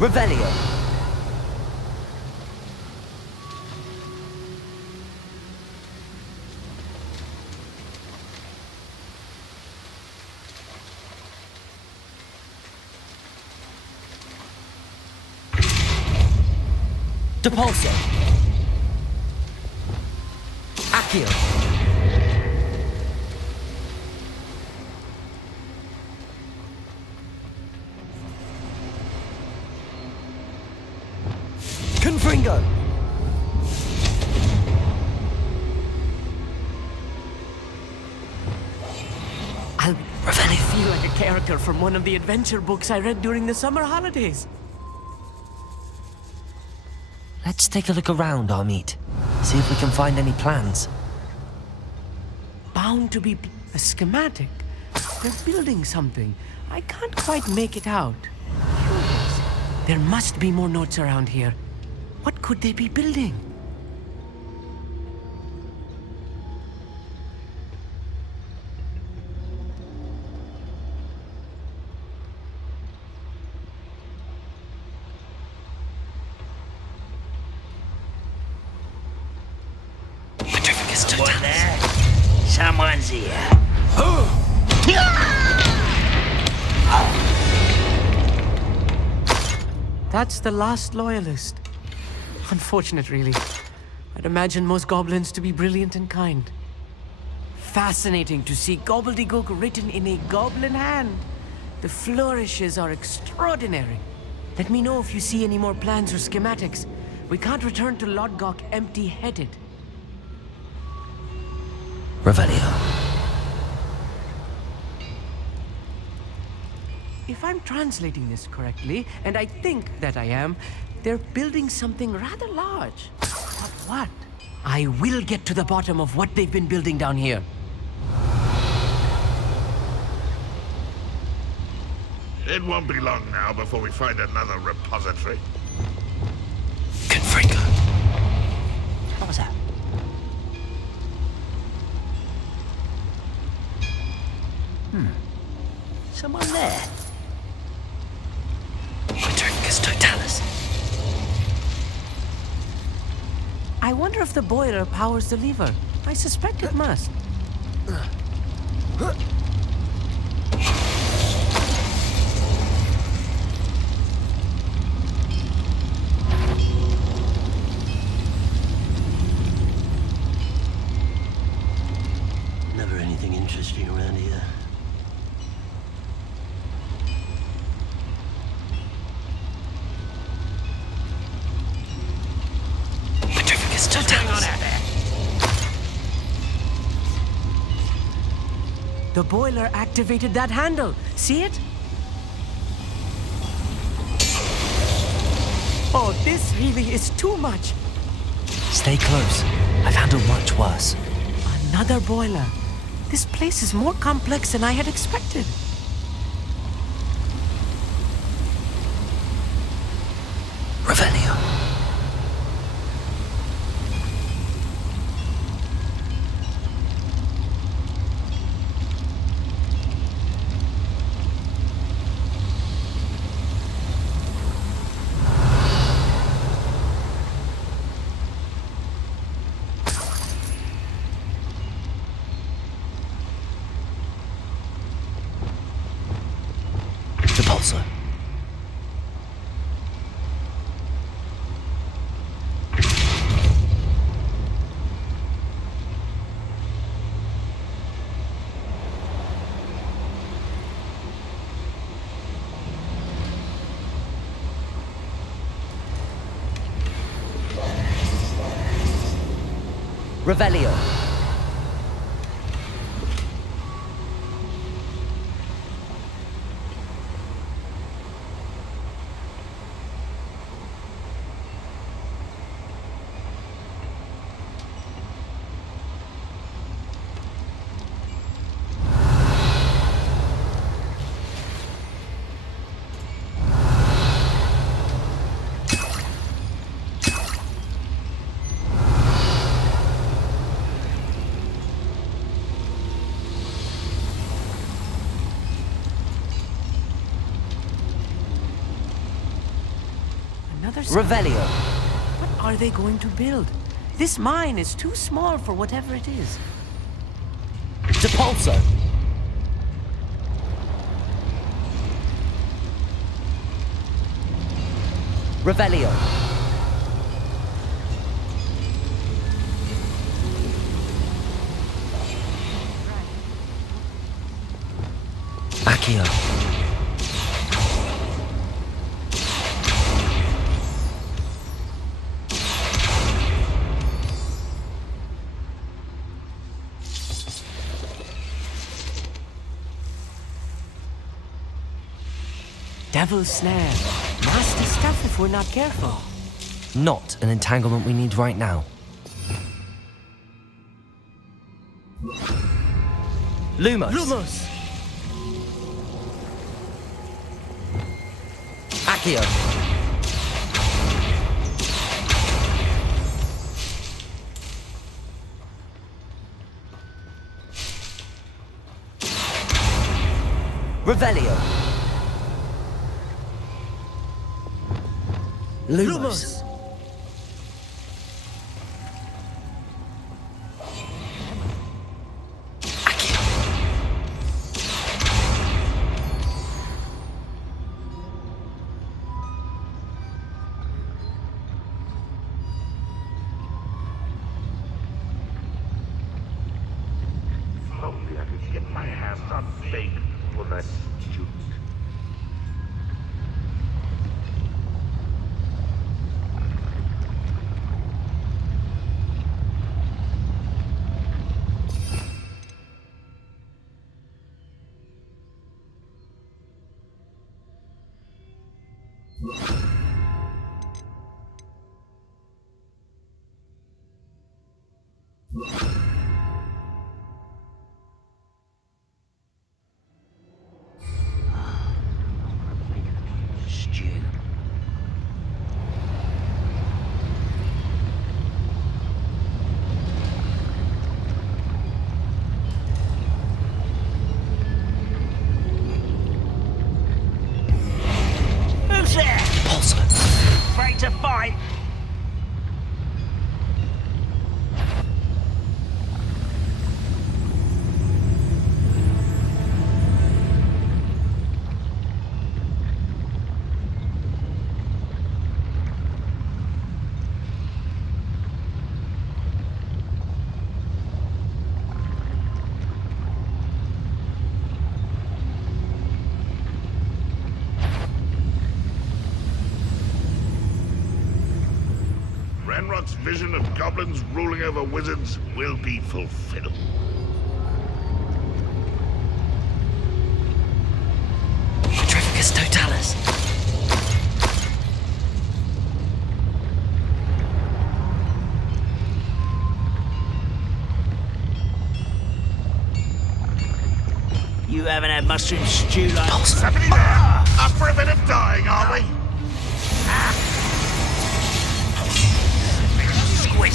Revelio. Depulso. Accio. Confringo. I'll really feel like a character from one of the adventure books I read during the summer holidays. Let's take a look around, Amit. See if we can find any plans. Bound to be a schematic. They're building something. I can't quite make it out. Curious. There must be more notes around here. What could they be building? Someone there? Someone's here. That's the last loyalist. Unfortunate, really. I'd imagine most goblins to be brilliant and kind. Fascinating to see Gobbledegook written in a goblin hand. The flourishes are extraordinary. Let me know if you see any more plans or schematics. We can't return to Lodgok empty-headed. Revelio. If I'm translating this correctly, and I think that I am, they're building something rather large. But what? I will get to the bottom of what they've been building down here. It won't be long now before we find another repository. Confringo. What was that? Someone there. Quaternicus totalis. I wonder if the boiler powers the lever. I suspect it must. Never anything interesting around here. What's going on out there? The boiler activated that handle. See it? Oh, this really is too much. Stay close. I've handled much worse. Another boiler. This place is more complex than I had expected. Revelio. Depulso. Revelio. another scar. Revelio. What are they going to build? This mine is too small for whatever it is. Depulso. Revelio. Accio. Devil's Snare. Nasty stuff if we're not careful. Not an entanglement we need right now. Lumos. Lumos. Accio. Revelio. Lumos. If only I could get my hands on big for that student. Stew. Who's there? Pulsar. Afraid to fight? Ranrock's vision of goblins ruling over wizards will be fulfilled. Petrificus Totalis. You haven't had mushroom stew like... Somebody there! Up for a bit of dying, are we? Squid.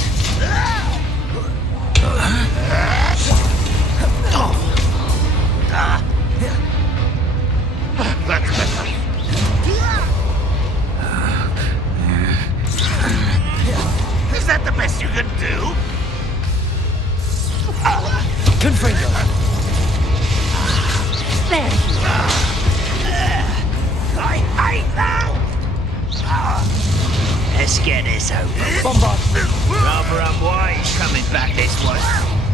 That's better. Is that the best you can do? Confringo. There you are. I hate that! Let's get this over. Bombard. Rather unwise coming back this one.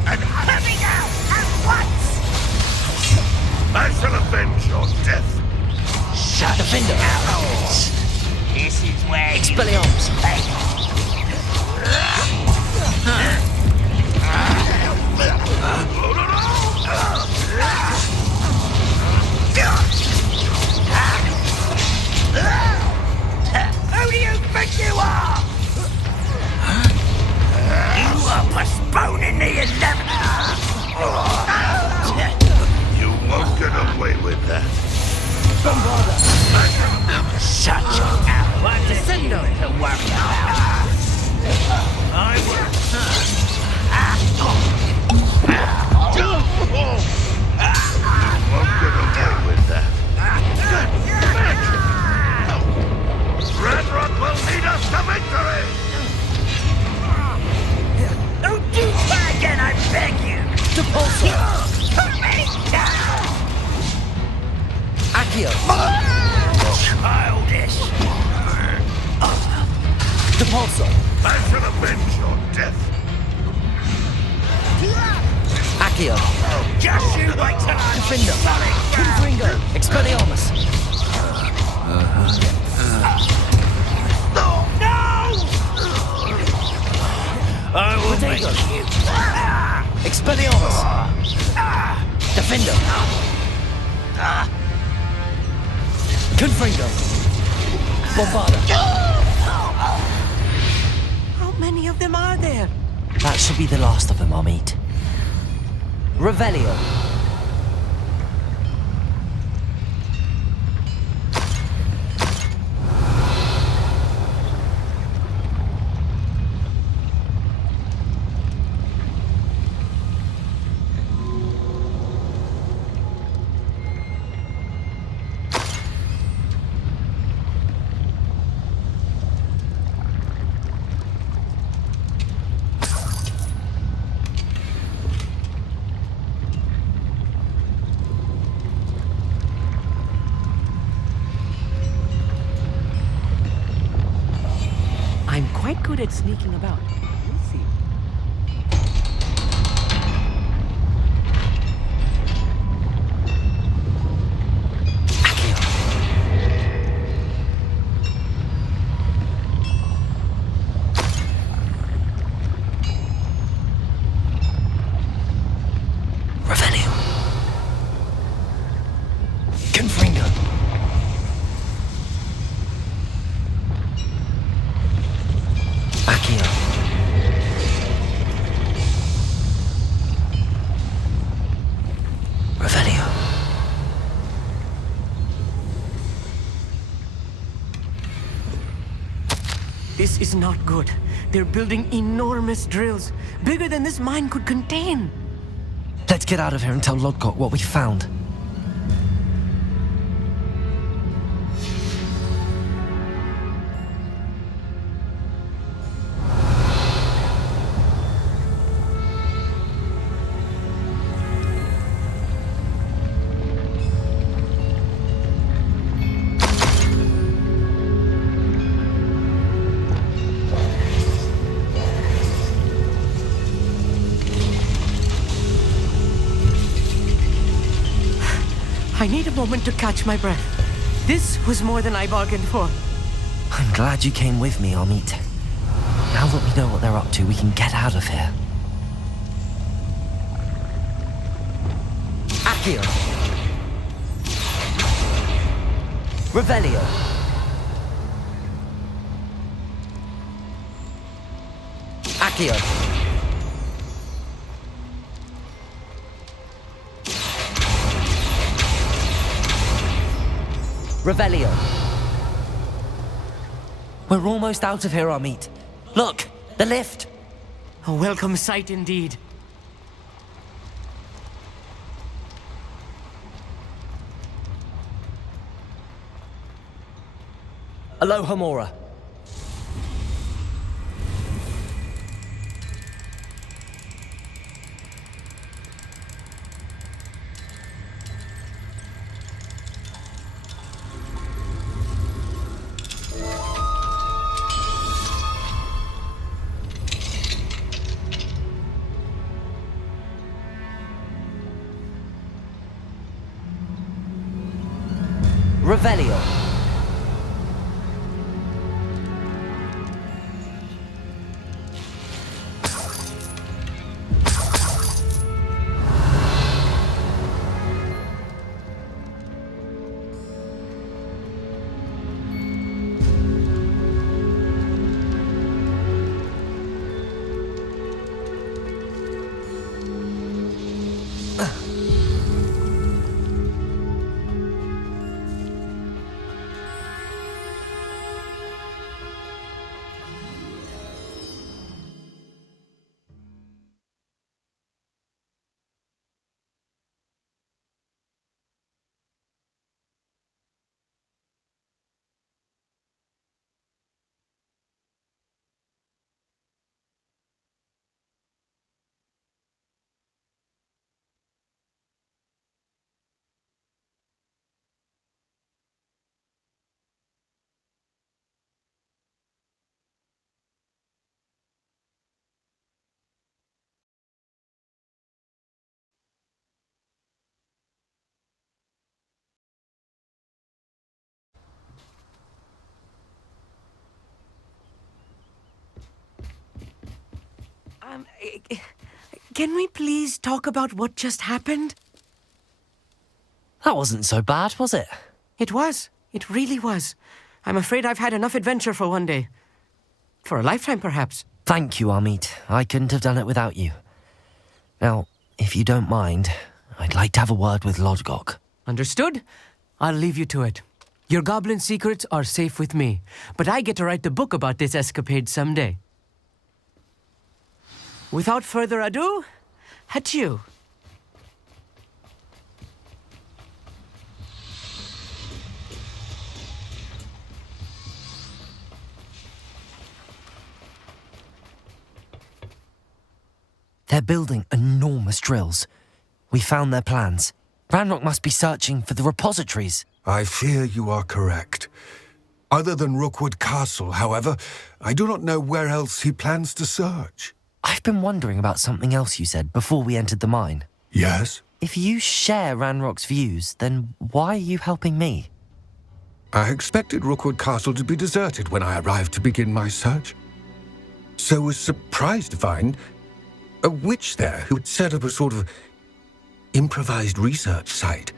And heading out at once! I shall avenge your death. Shut Defender. out. This is where Expelliarmus. Who do you think you are? You are postponing the inevitable. You won't get away with that. Such a coward. Descendo. To worry about. I Won't get away with that. Ranrock will need Accio! Childish! Depulso! I shall avenge your death! Accio! Just you wait till I Defender! Confringo! Expelliarmus! I will make Potato! you. Expelliarmus! Defender! Confringo! Bombarda! How many of them are there? That should be the last of them, Amit. Revelio! I'm quite good at sneaking about. We'll see. Revelio! Confringo! Accio! Revelio! This is not good. They're building enormous drills, bigger than this mine could contain. Let's get out of here and tell Lodgok what we found. I need a moment to catch my breath. This was more than I bargained for. I'm glad you came with me, Amit. Now that we know what they're up to, we can get out of here. Accio! Revelio! Accio! Revelio! We're almost out of here, Amit. Look! The lift! A welcome sight indeed. Aloha Mora. Revelio. Can we please talk about what just happened? That wasn't so bad, was it? It was. It really was. I'm afraid I've had enough adventure for one day. For a lifetime, perhaps. Thank you, Amit. I couldn't have done it without you. Now, if you don't mind, I'd like to have a word with Lodgok. Understood? I'll leave you to it. Your goblin secrets are safe with me, but I get to write the book about this escapade someday. Without further ado, adieu. They're building enormous drills. We found their plans. Ranrock must be searching for the repositories. I fear you are correct. Other than Rookwood Castle, however, I do not know where else he plans to search. I've been wondering about something else you said before we entered the mine. Yes? If you share Ranrock's views, then why are you helping me? I expected Rookwood Castle to be deserted when I arrived to begin my search. So was surprised to find a witch there who had set up a sort of improvised research site.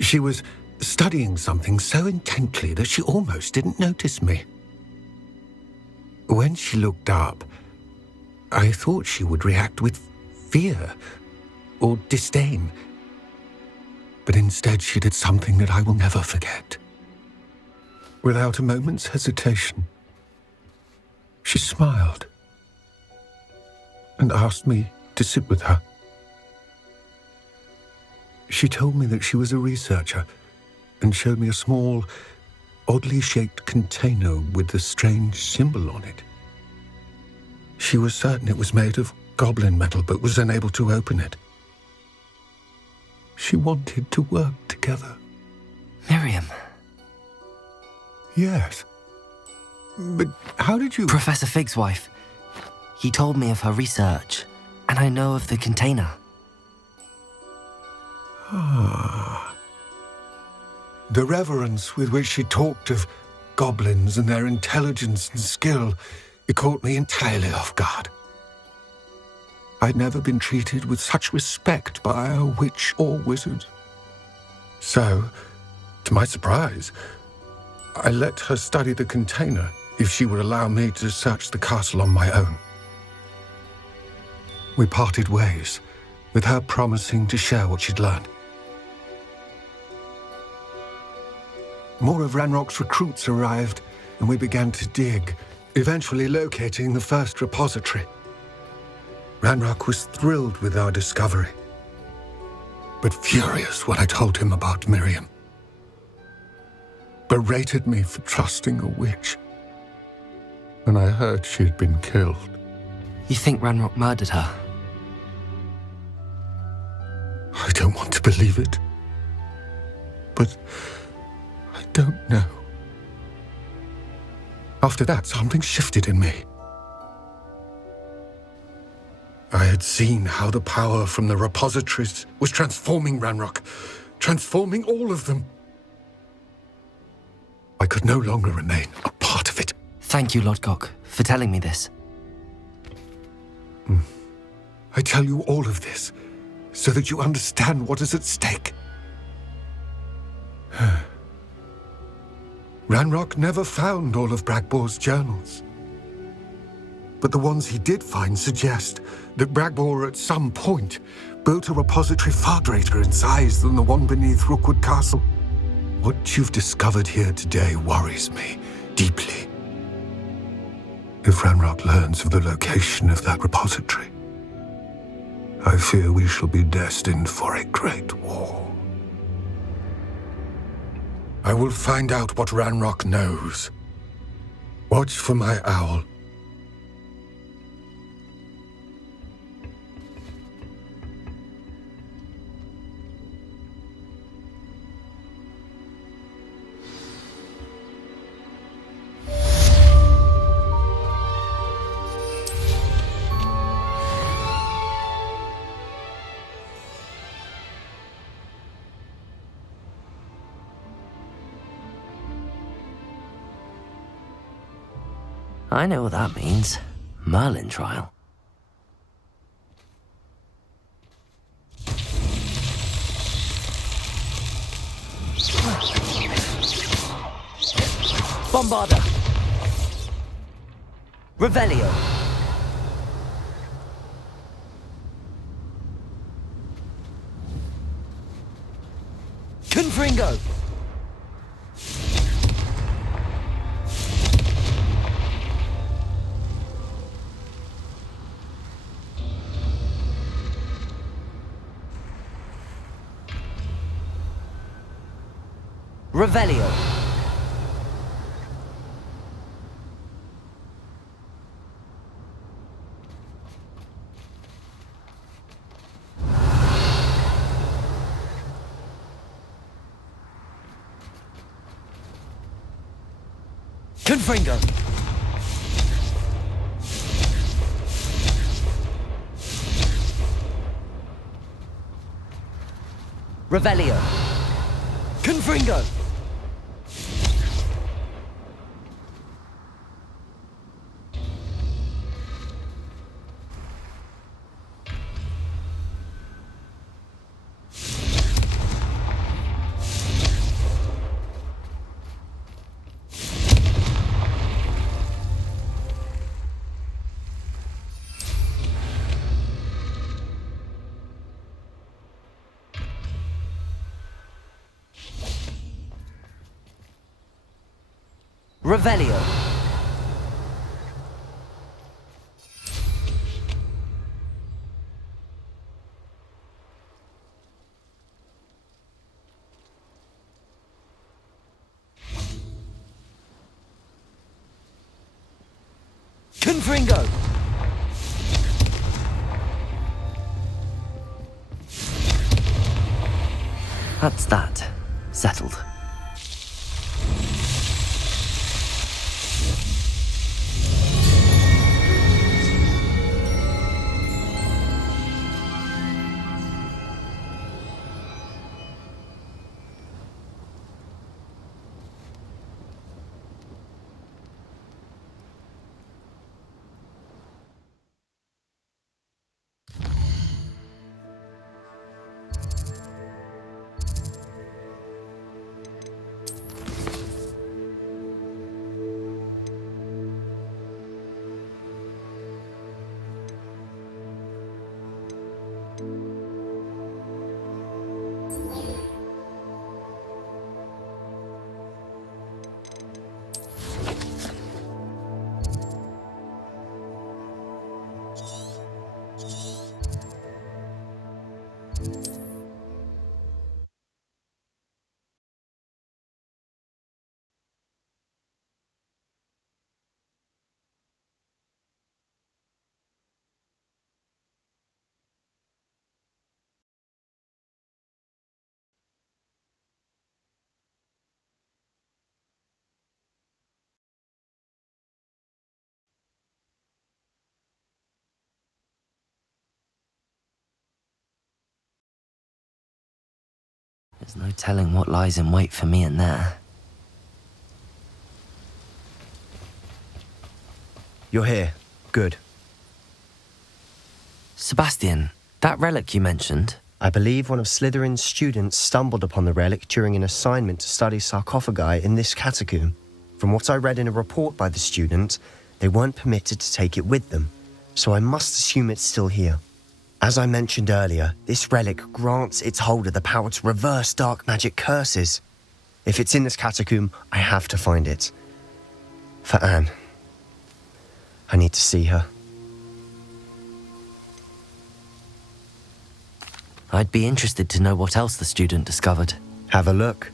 She was studying something so intently that she almost didn't notice me. When she looked up, I thought she would react with fear or disdain. But instead she did something that I will never forget. Without a moment's hesitation, she smiled and asked me to sit with her. She told me that she was a researcher and showed me a small, oddly shaped container with a strange symbol on it. She was certain it was made of goblin metal, but was unable to open it. She wanted to work together. Miriam. Yes. But how did you... Professor Fig's wife. He told me of her research, and I know of the container. Ah. The reverence with which she talked of goblins and their intelligence and skill, it caught me entirely off guard. I'd never been treated with such respect by a witch or wizard. So, to my surprise, I let her study the container if she would allow me to search the castle on my own. We parted ways, with her promising to share what she'd learned. More of Ranrock's recruits arrived, and we began to dig, eventually locating the first repository. Ranrock was thrilled with our discovery, but furious when I told him about Miriam. Berated me for trusting a witch when I heard she'd been killed. You think Ranrock murdered her? I don't want to believe it, but I don't know. After that, something shifted in me. I had seen how the power from the repositories was transforming Ranrock, transforming all of them. I could no longer remain a part of it. Thank you, Lodgok, for telling me this. I tell you all of this so that you understand what is at stake. Ranrock never found all of Bragbor's journals. But the ones he did find suggest that Bragbor at some point built a repository far greater in size than the one beneath Rookwood Castle. What you've discovered here today worries me deeply. If Ranrock learns of the location of that repository, I fear we shall be destined for a great war. I will find out what Ranrock knows. Watch for my owl. I know what that means. Merlin trial. Bombarda. Revelio. Confringo. Revelio. Confringo. Revelio. Confringo. Revelio. Confringo. That's that. Settled. There's no telling what lies in wait for me in there. You're here. Good. Sebastian, that relic you mentioned... I believe one of Slytherin's students stumbled upon the relic during an assignment to study sarcophagi in this catacomb. From what I read in a report by the student, they weren't permitted to take it with them, so I must assume it's still here. As I mentioned earlier, this relic grants its holder the power to reverse dark magic curses. If it's in this catacomb, I have to find it. For Anne. I need to see her. I'd be interested to know what else the student discovered. Have a look.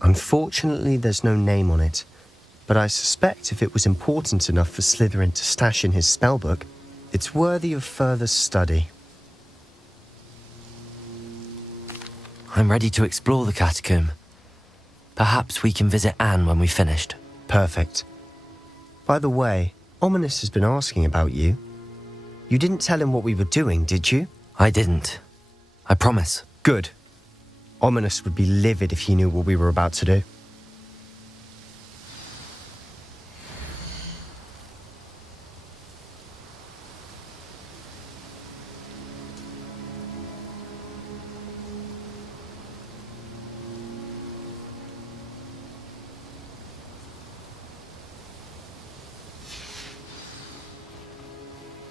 Unfortunately, there's no name on it, but I suspect if it was important enough for Slytherin to stash in his spellbook, it's worthy of further study. I'm ready to explore the catacomb. Perhaps we can visit Anne when we've finished. Perfect. By the way, Ominous has been asking about you. You didn't tell him what we were doing, did you? I didn't. I promise. Good. Ominous would be livid if he knew what we were about to do.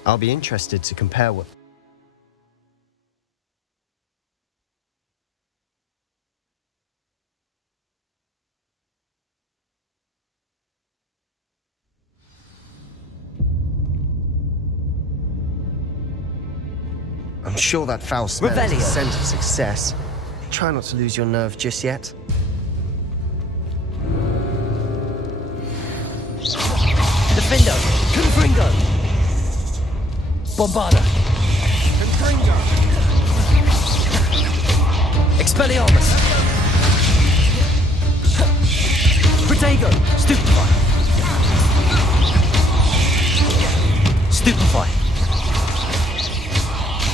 I'll be interested to compare what... I'm sure that foul smell is a scent of success. Try not to lose your nerve just yet. Defendo! Confringo! Bombarda! Confringo! Expelliarmus! Protego! Stupefy! Stupefy!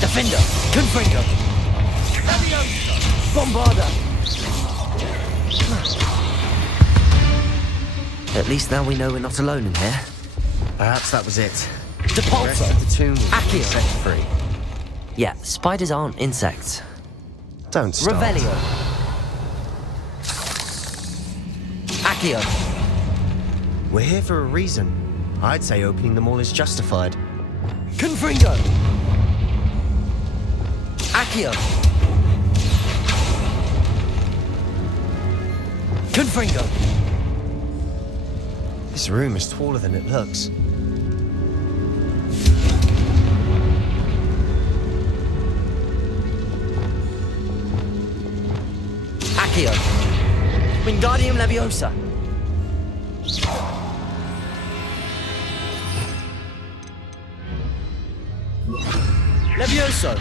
Defender! Confringo! Bombarda! At least now we know we're not alone in here. Perhaps that was it. Depulso! The rest of the tomb will be Accio! set free. Yeah, spiders aren't insects. Don't start. Revelio! Accio! We're here for a reason. I'd say opening them all is justified. Confringo! Accio! Confringo! This room is taller than it looks. Accio! Wingardium Leviosa! Levioso!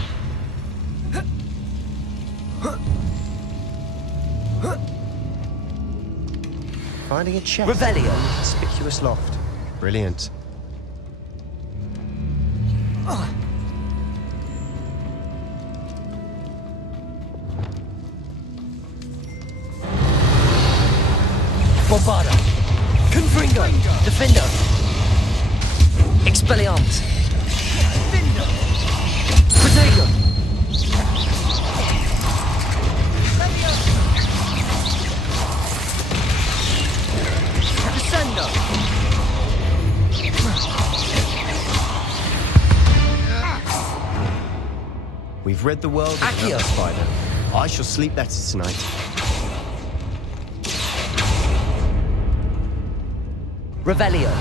Finding a chest Revelio. in a conspicuous loft. Brilliant. Bombarda! Confringo! Defendo! Expelliarmus! Protego! Descendo! We've read the world of another spider. I shall sleep better tonight. Revelio!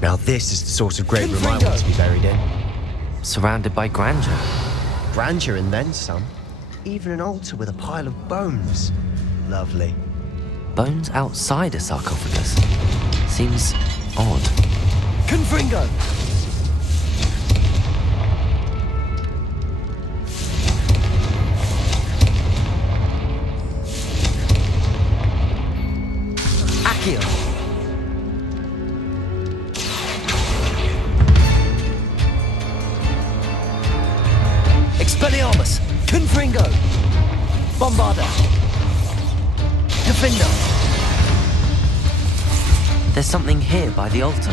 Now this is the sort of great room I want to be buried in. Surrounded by grandeur. Grandeur and then some. Even an altar with a pile of bones. Lovely. Bones outside a sarcophagus. Seems odd. Confringo! Accio! Expelliarmus! Confringo! Bombarda! Defendo! There's something here by the altar.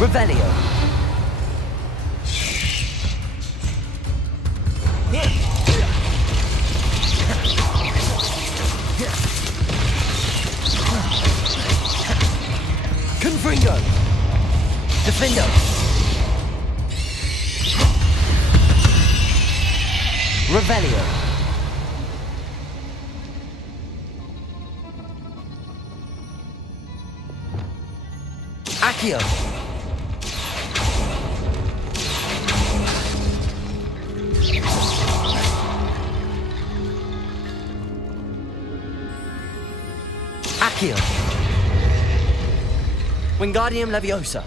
Revelio! Confringo! Defendo! Revelio! Accio! Accio! Wingardium Leviosa!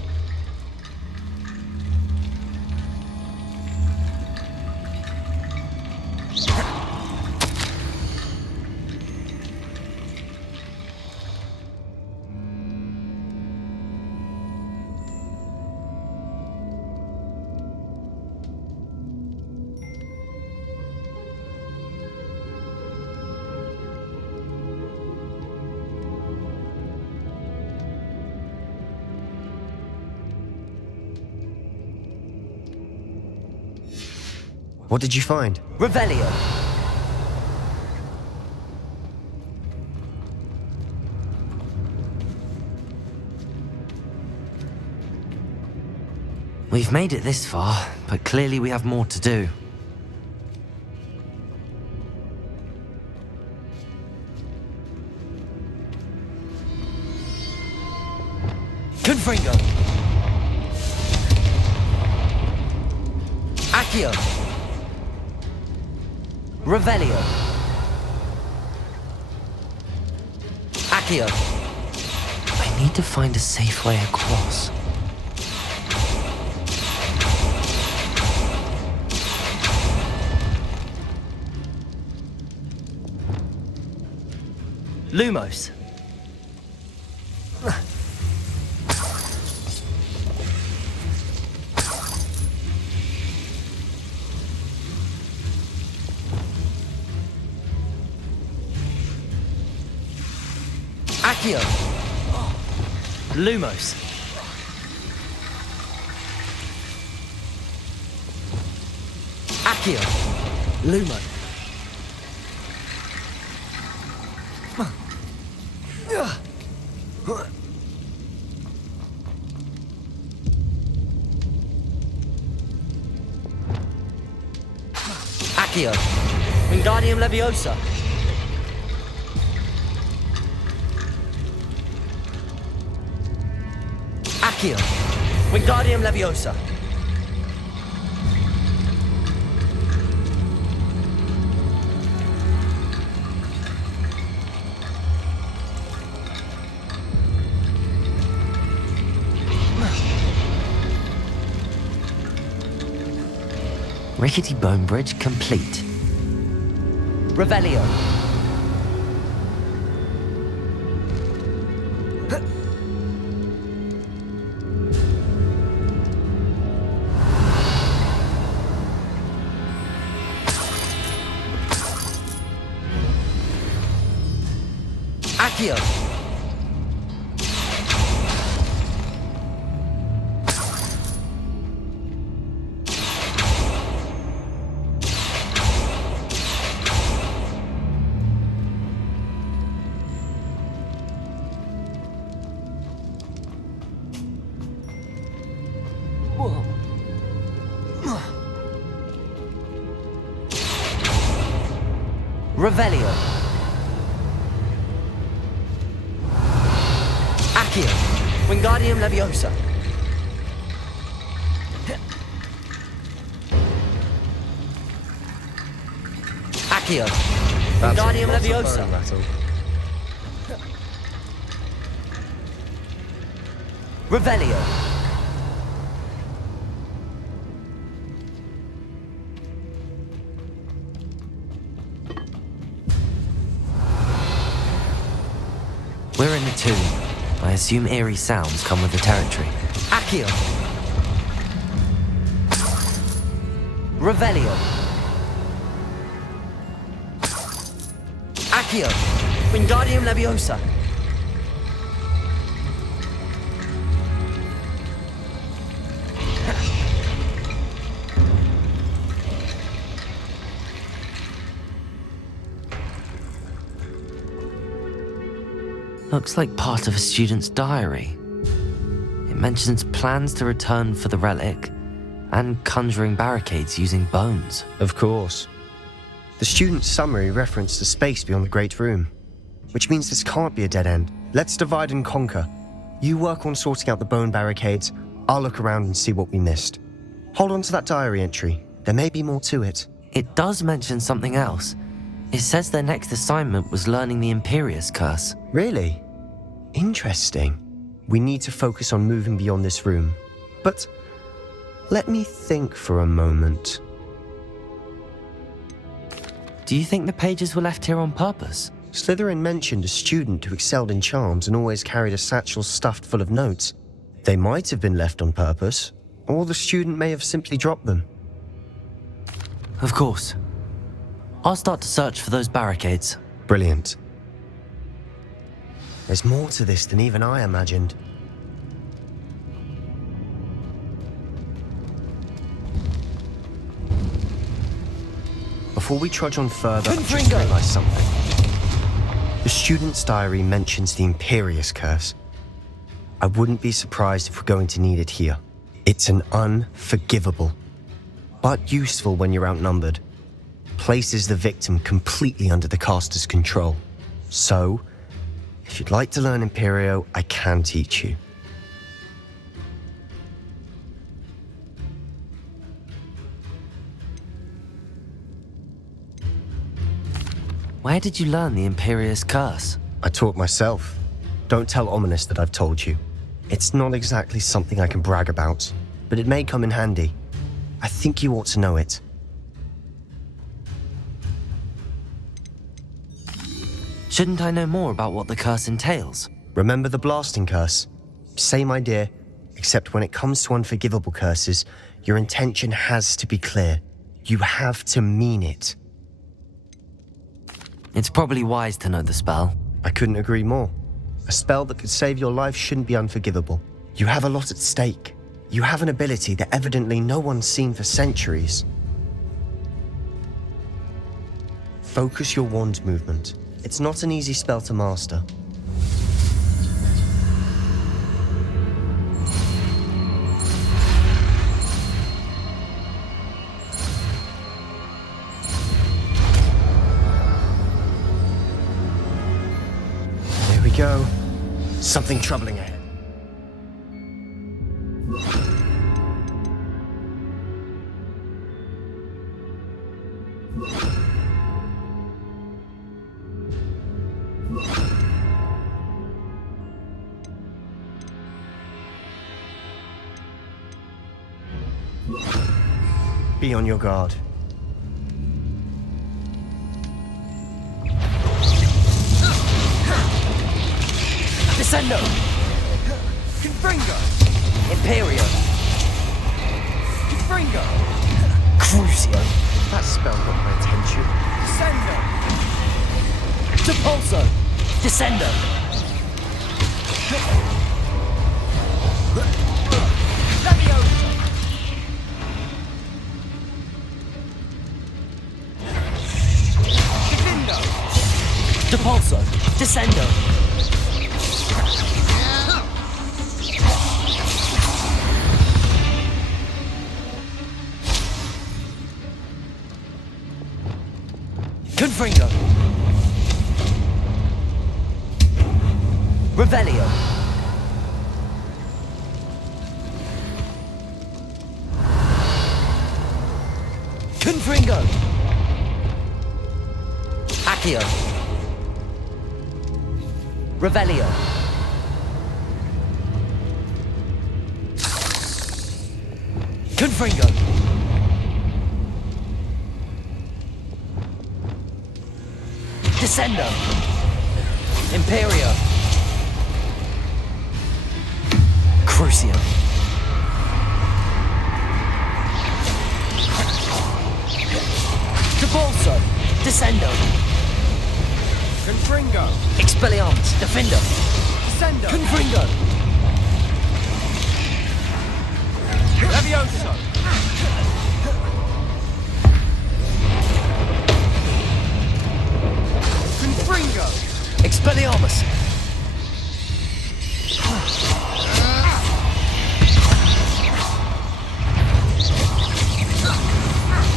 What did you find? Revelio. We've made it this far, but clearly we have more to do. Confringo. Accio. Revelio. Accio. I need to find a safe way across. Lumos. Accio. Lumos. Accio. Lumo. Accio. Wingardium Leviosa. Accio. Wingardium Leviosa. Rickety Bone Bridge complete. Revelio. Accio. Revelio. Accio. Wingardium Leviosa. Accio. Wingardium Leviosa. Revelio. We're in the tomb. I assume eerie sounds come with the territory. Accio. Revelio. Accio. Wingardium Leviosa. Looks like part of a student's diary. It mentions plans to return for the relic and conjuring barricades using bones. Of course. The student's summary referenced the space beyond the Great Room, which means this can't be a dead end. Let's divide and conquer. You work on sorting out the bone barricades, I'll look around and see what we missed. Hold on to that diary entry. There may be more to it. It does mention something else. It says their next assignment was learning the Imperius Curse. Really? Interesting. We need to focus on moving beyond this room. But let me think for a moment. Do you think the pages were left here on purpose? Slytherin mentioned a student who excelled in charms and always carried a satchel stuffed full of notes. They might have been left on purpose, or the student may have simply dropped them. Of course. I'll start to search for those barricades. Brilliant. There's more to this than even I imagined. Before we trudge on further, I just Confringo! realised something. The student's diary mentions the Imperious Curse. I wouldn't be surprised if we're going to need it here. It's an unforgivable, but useful when you're outnumbered. Places the victim completely under the caster's control. So, if you'd like to learn Imperio, I can teach you. Where did you learn the Imperious Curse? I taught myself. Don't tell Ominous that I've told you. It's not exactly something I can brag about, but it may come in handy. I think you ought to know it. Shouldn't I know more about what the curse entails? Remember the blasting curse? Same idea, except when it comes to unforgivable curses, your intention has to be clear. You have to mean it. It's probably wise to know the spell. I couldn't agree more. A spell that could save your life shouldn't be unforgivable. You have a lot at stake. You have an ability that evidently no one's seen for centuries. Focus your wand movement. It's not an easy spell to master. There we go. Something troubling ahead. Be on your guard. Descendo! Confringo! Imperio! Confringo! Crucio! That spell got my attention. Descendo! Depulso! Descendo! Leviosa! Defendo! Depulso! Descendo! Confringo! Revelio! Confringo! Accio! Revelio! Confringo! Descendo! Imperio! Crucio! Depulso! Descendo! Confringo! Expelliarmus! Defendo! Descendo! Confringo! Leviosa! Confringo! Expelliarmus!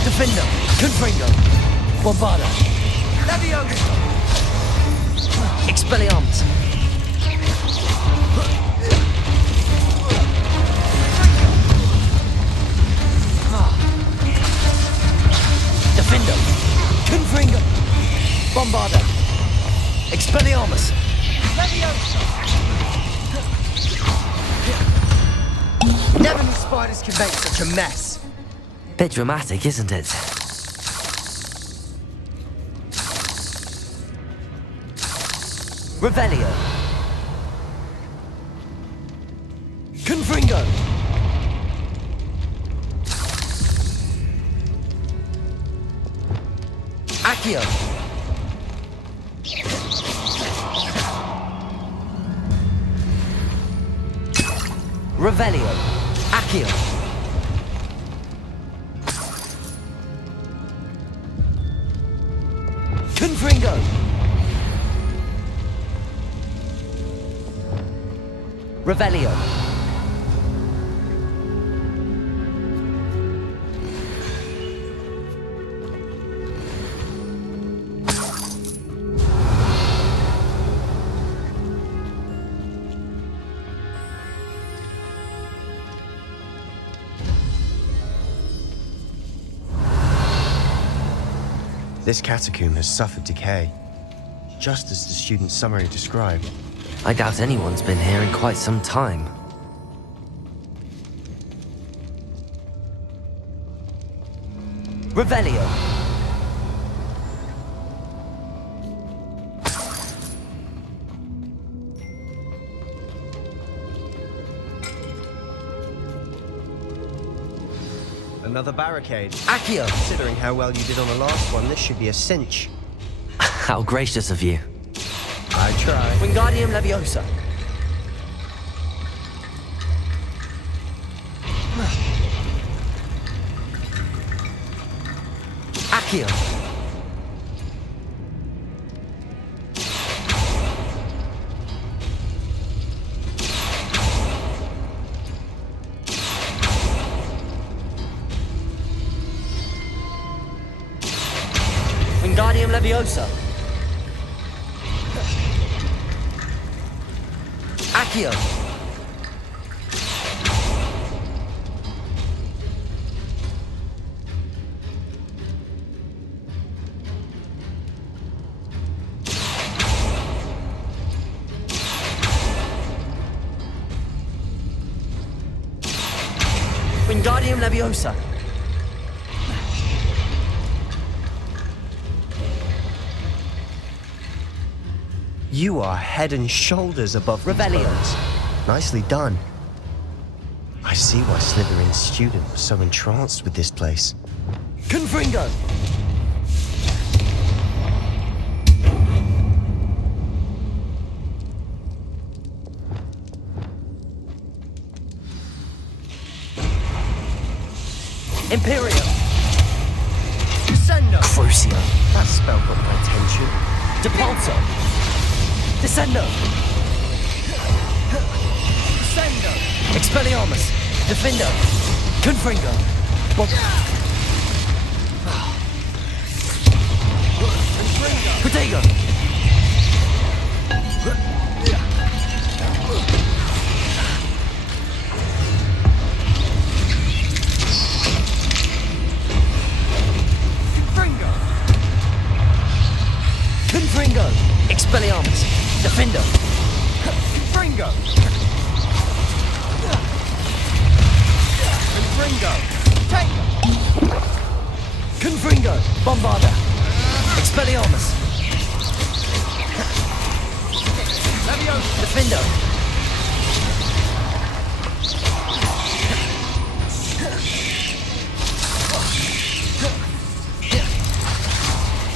Defendo! Confringo! Bombarda! Leviosa! Expelliarmus! Defendo! Confringo! Bombarda! Expelliarmus! Leviosa! Never knew spiders could make such a mess. Bit dramatic, isn't it? Revelio! Confringo! Accio! Revelio! Accio! Revelio. This catacomb has suffered decay, just as the student's summary described. I doubt anyone's been here in quite some time. Revelio. Another barricade. Accio. Considering how well you did on the last one, this should be a cinch. How gracious of you. I try. Wingardium Leviosa. Accio. Wingardium Leviosa. Accio. Wingardium Leviosa. You are head and shoulders above Revelio. Nicely done. I see why Slytherin's student was so entranced with this place. Confringo. Imperium. Descendo. Crucio. That spell got my attention. Depulso. Descendo. Descendo. Expelliarmus. Defendo. Confringo. Protego. Confringo. Expelliarmus. Defendo. Confringo. Confringo. Take. Confringo. Bombarda. Expelliarmus. Leviosa. Defendo.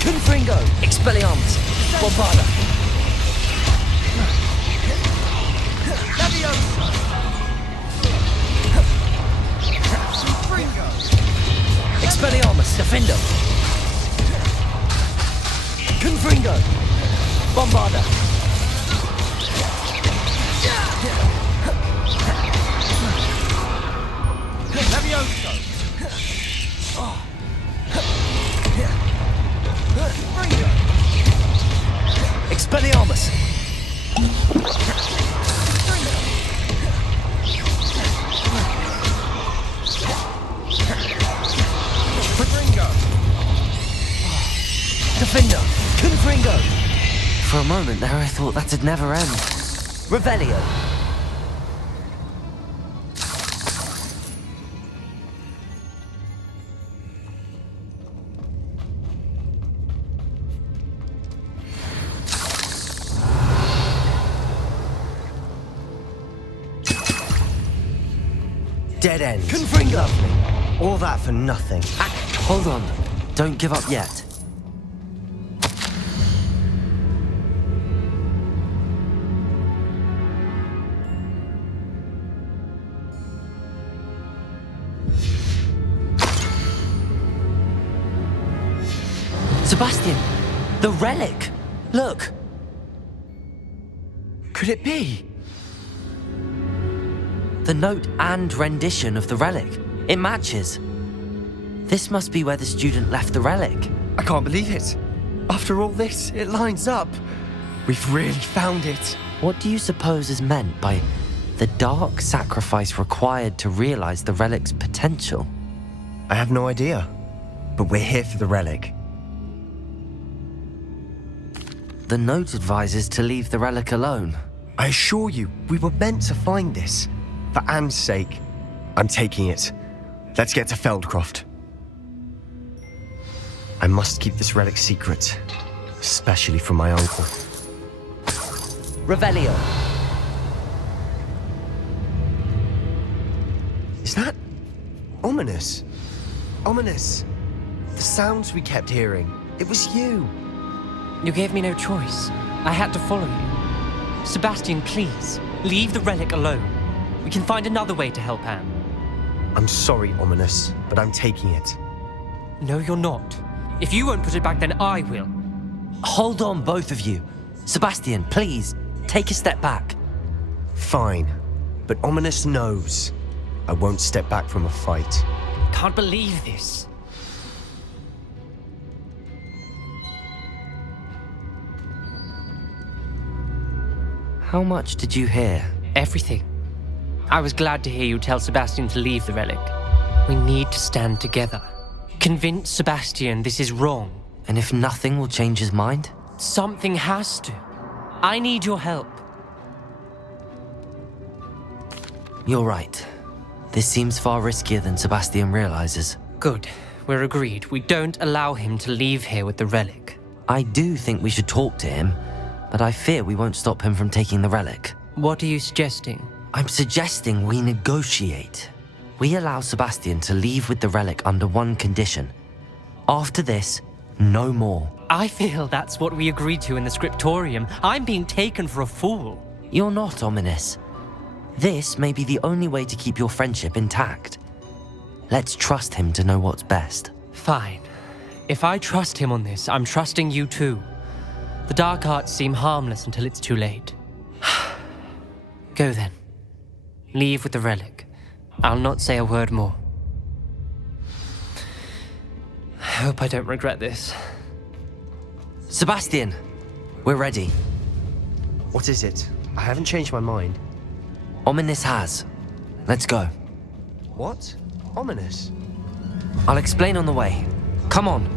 Confringo. Expelliarmus. Bombarda. Leviosa. Confringo. Expelliarmus. Defendo. Confringo. Bombarda. Leviosa. Confringo. Expelliarmus. Confringo. Defendo. Confringo. For a moment there, I thought that'd never end. Revelio. Dead end. Confringo. Lovely. All that for nothing. Hold on. Don't give up yet. Sebastian, the relic. Look. Could it be? The note and rendition of the relic. It matches. This must be where the student left the relic. I can't believe it. After all this, it lines up. We've really found it. What do you suppose is meant by the dark sacrifice required to realize the relic's potential? I have no idea, but we're here for the relic. The note advises to leave the relic alone. I assure you, we were meant to find this. For Anne's sake, I'm taking it. Let's get to Feldcroft. I must keep this relic secret, especially from my uncle. Revelio. Is that ominous? Ominous. The sounds we kept hearing. It was you. You gave me no choice. I had to follow you. Sebastian, please, leave the relic alone. We can find another way to help Anne. I'm sorry, Ominous, but I'm taking it. No, you're not. If you won't put it back, then I will. Hold on, both of you. Sebastian, please, take a step back. Fine, but Ominous knows I won't step back from a fight. Can't believe this. How much did you hear? Everything. I was glad to hear you tell Sebastian to leave the relic. We need to stand together. Convince Sebastian this is wrong. And if nothing will change his mind? Something has to. I need your help. You're right. This seems far riskier than Sebastian realizes. Good. We're agreed. We don't allow him to leave here with the relic. I do think we should talk to him, but I fear we won't stop him from taking the relic. What are you suggesting? I'm suggesting we negotiate. We allow Sebastian to leave with the relic under one condition. After this, no more. I feel that's what we agreed to in the scriptorium. I'm being taken for a fool. You're not, Ominous. This may be the only way to keep your friendship intact. Let's trust him to know what's best. Fine. If I trust him on this, I'm trusting you too. The dark arts seem harmless until it's too late. Go then. Leave with the relic. I'll not say a word more. I hope I don't regret this. Sebastian, we're ready. What is it? I haven't changed my mind. Ominous has. Let's go. What? Ominous? I'll explain on the way. Come on.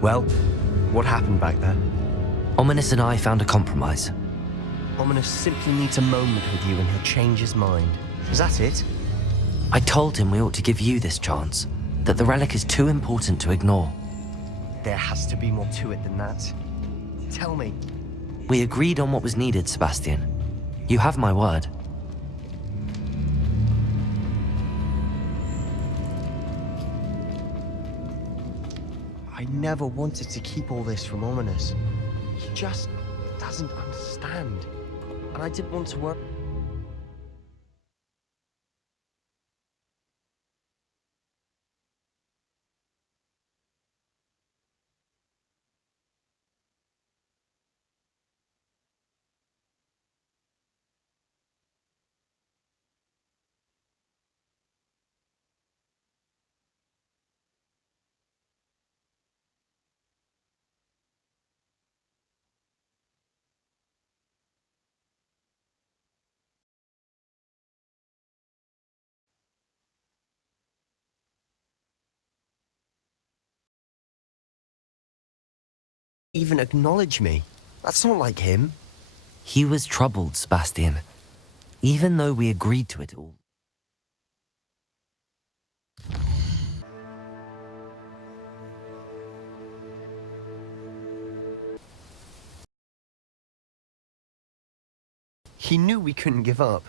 Well, what happened back there? Ominous and I found a compromise. Ominous simply needs a moment with you and he'll change his mind. Is that it? I told him we ought to give you this chance, that the relic is too important to ignore. There has to be more to it than that. Tell me. We agreed on what was needed, Sebastian. You have my word. I never wanted to keep all this from Ominous. He just doesn't understand. And I didn't want to work. Even acknowledge me. That's not like him. He was troubled, Sebastian. Even though we agreed to it all. He knew we couldn't give up.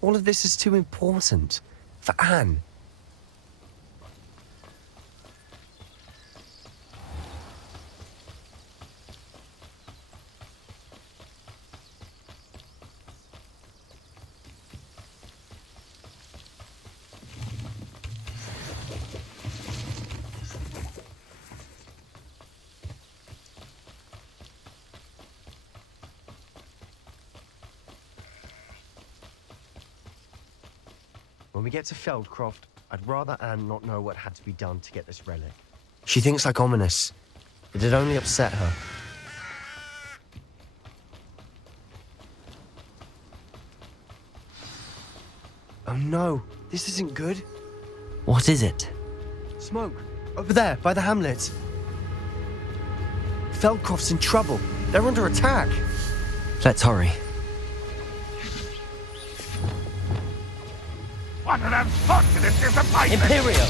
All of this is too important. For Anne. When we get to Feldcroft, I'd rather Anne not know what had to be done to get this relic. She thinks like ominous. It'd only upset her. Oh no, this isn't good. What is it? Smoke, over there, by the hamlet. Feldcroft's in trouble. They're under attack. Let's hurry. What an unfortunate disappointment! Imperial!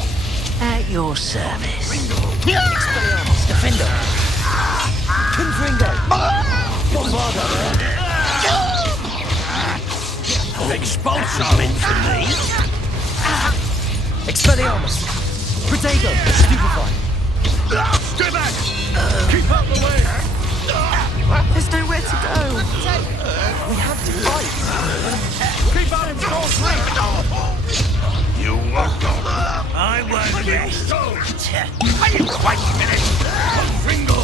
At your service. Expelliarmus! Defendo! Confringo! Bombardo! Expulsar infamy! Expelliarmus! Protego! Stupefy! Stay back! Keep out the way! There's nowhere to go. We have to fight. Keep out of Soul's reach! You won't go. I won't rest. Wait a minute! Ringo!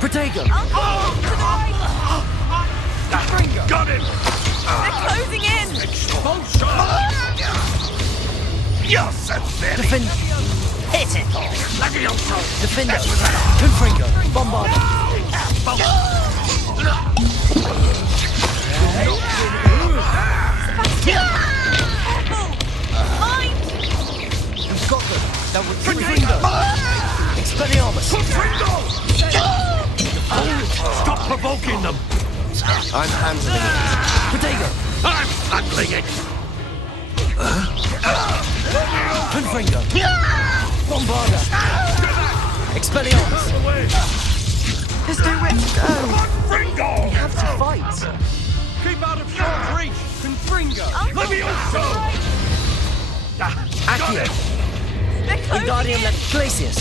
Protego! Got him! They're closing in! Expulsar! You're pathetic! Defend! Hit it! Levioso! Defendo! Confringo! Bombardo! You've got them. That would Confringo! Expelliarmus! Stop provoking them! I'm handling it. Protego! I'm handling it! Confringo! Bombardo! Expelliarmus! There's nowhere to go. Ringo! We have to fight. Keep out of short reach! Confringo! Levioso! Accio! Wingardium Leviosus!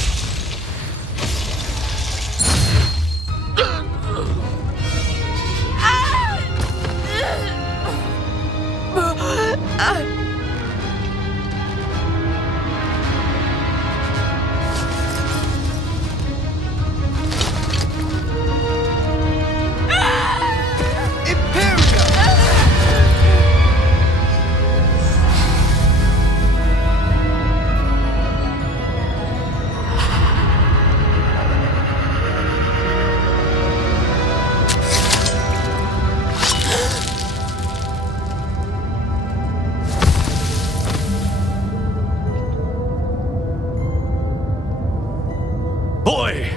Boy!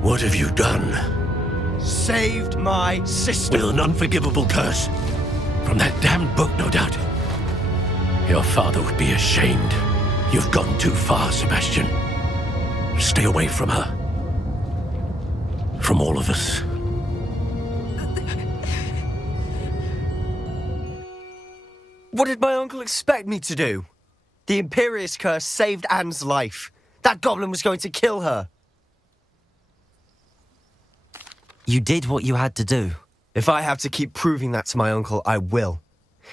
What have you done? Saved my sister. With an unforgivable curse. From that damned book, no doubt. Your father would be ashamed. You've gone too far, Sebastian. Stay away from her. From all of us. What did my uncle expect me to do? The Imperious curse saved Anne's life. That goblin was going to kill her. You did what you had to do. If I have to keep proving that to my uncle, I will.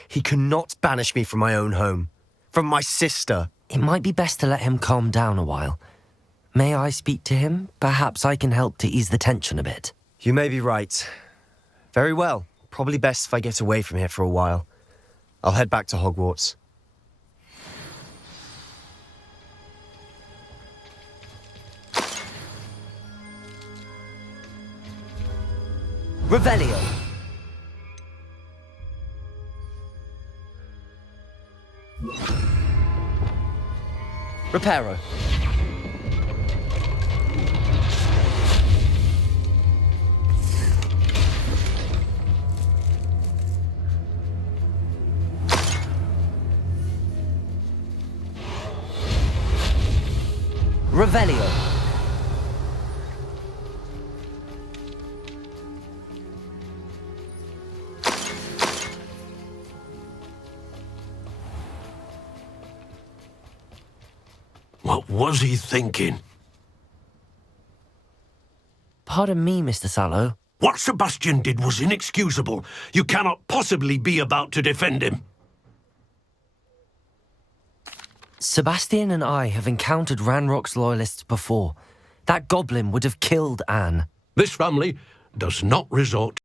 He cannot banish me from my own home. From my sister. It might be best to let him calm down a while. May I speak to him? Perhaps I can help to ease the tension a bit. You may be right. Very well. Probably best if I get away from here for a while. I'll head back to Hogwarts. Revelio! Reparo! Revelio! What was he thinking? Pardon me, Mr. Sallow. What Sebastian did was inexcusable. You cannot possibly be about to defend him. Sebastian and I have encountered Ranrock's loyalists before. That goblin would have killed Anne. This family does not resort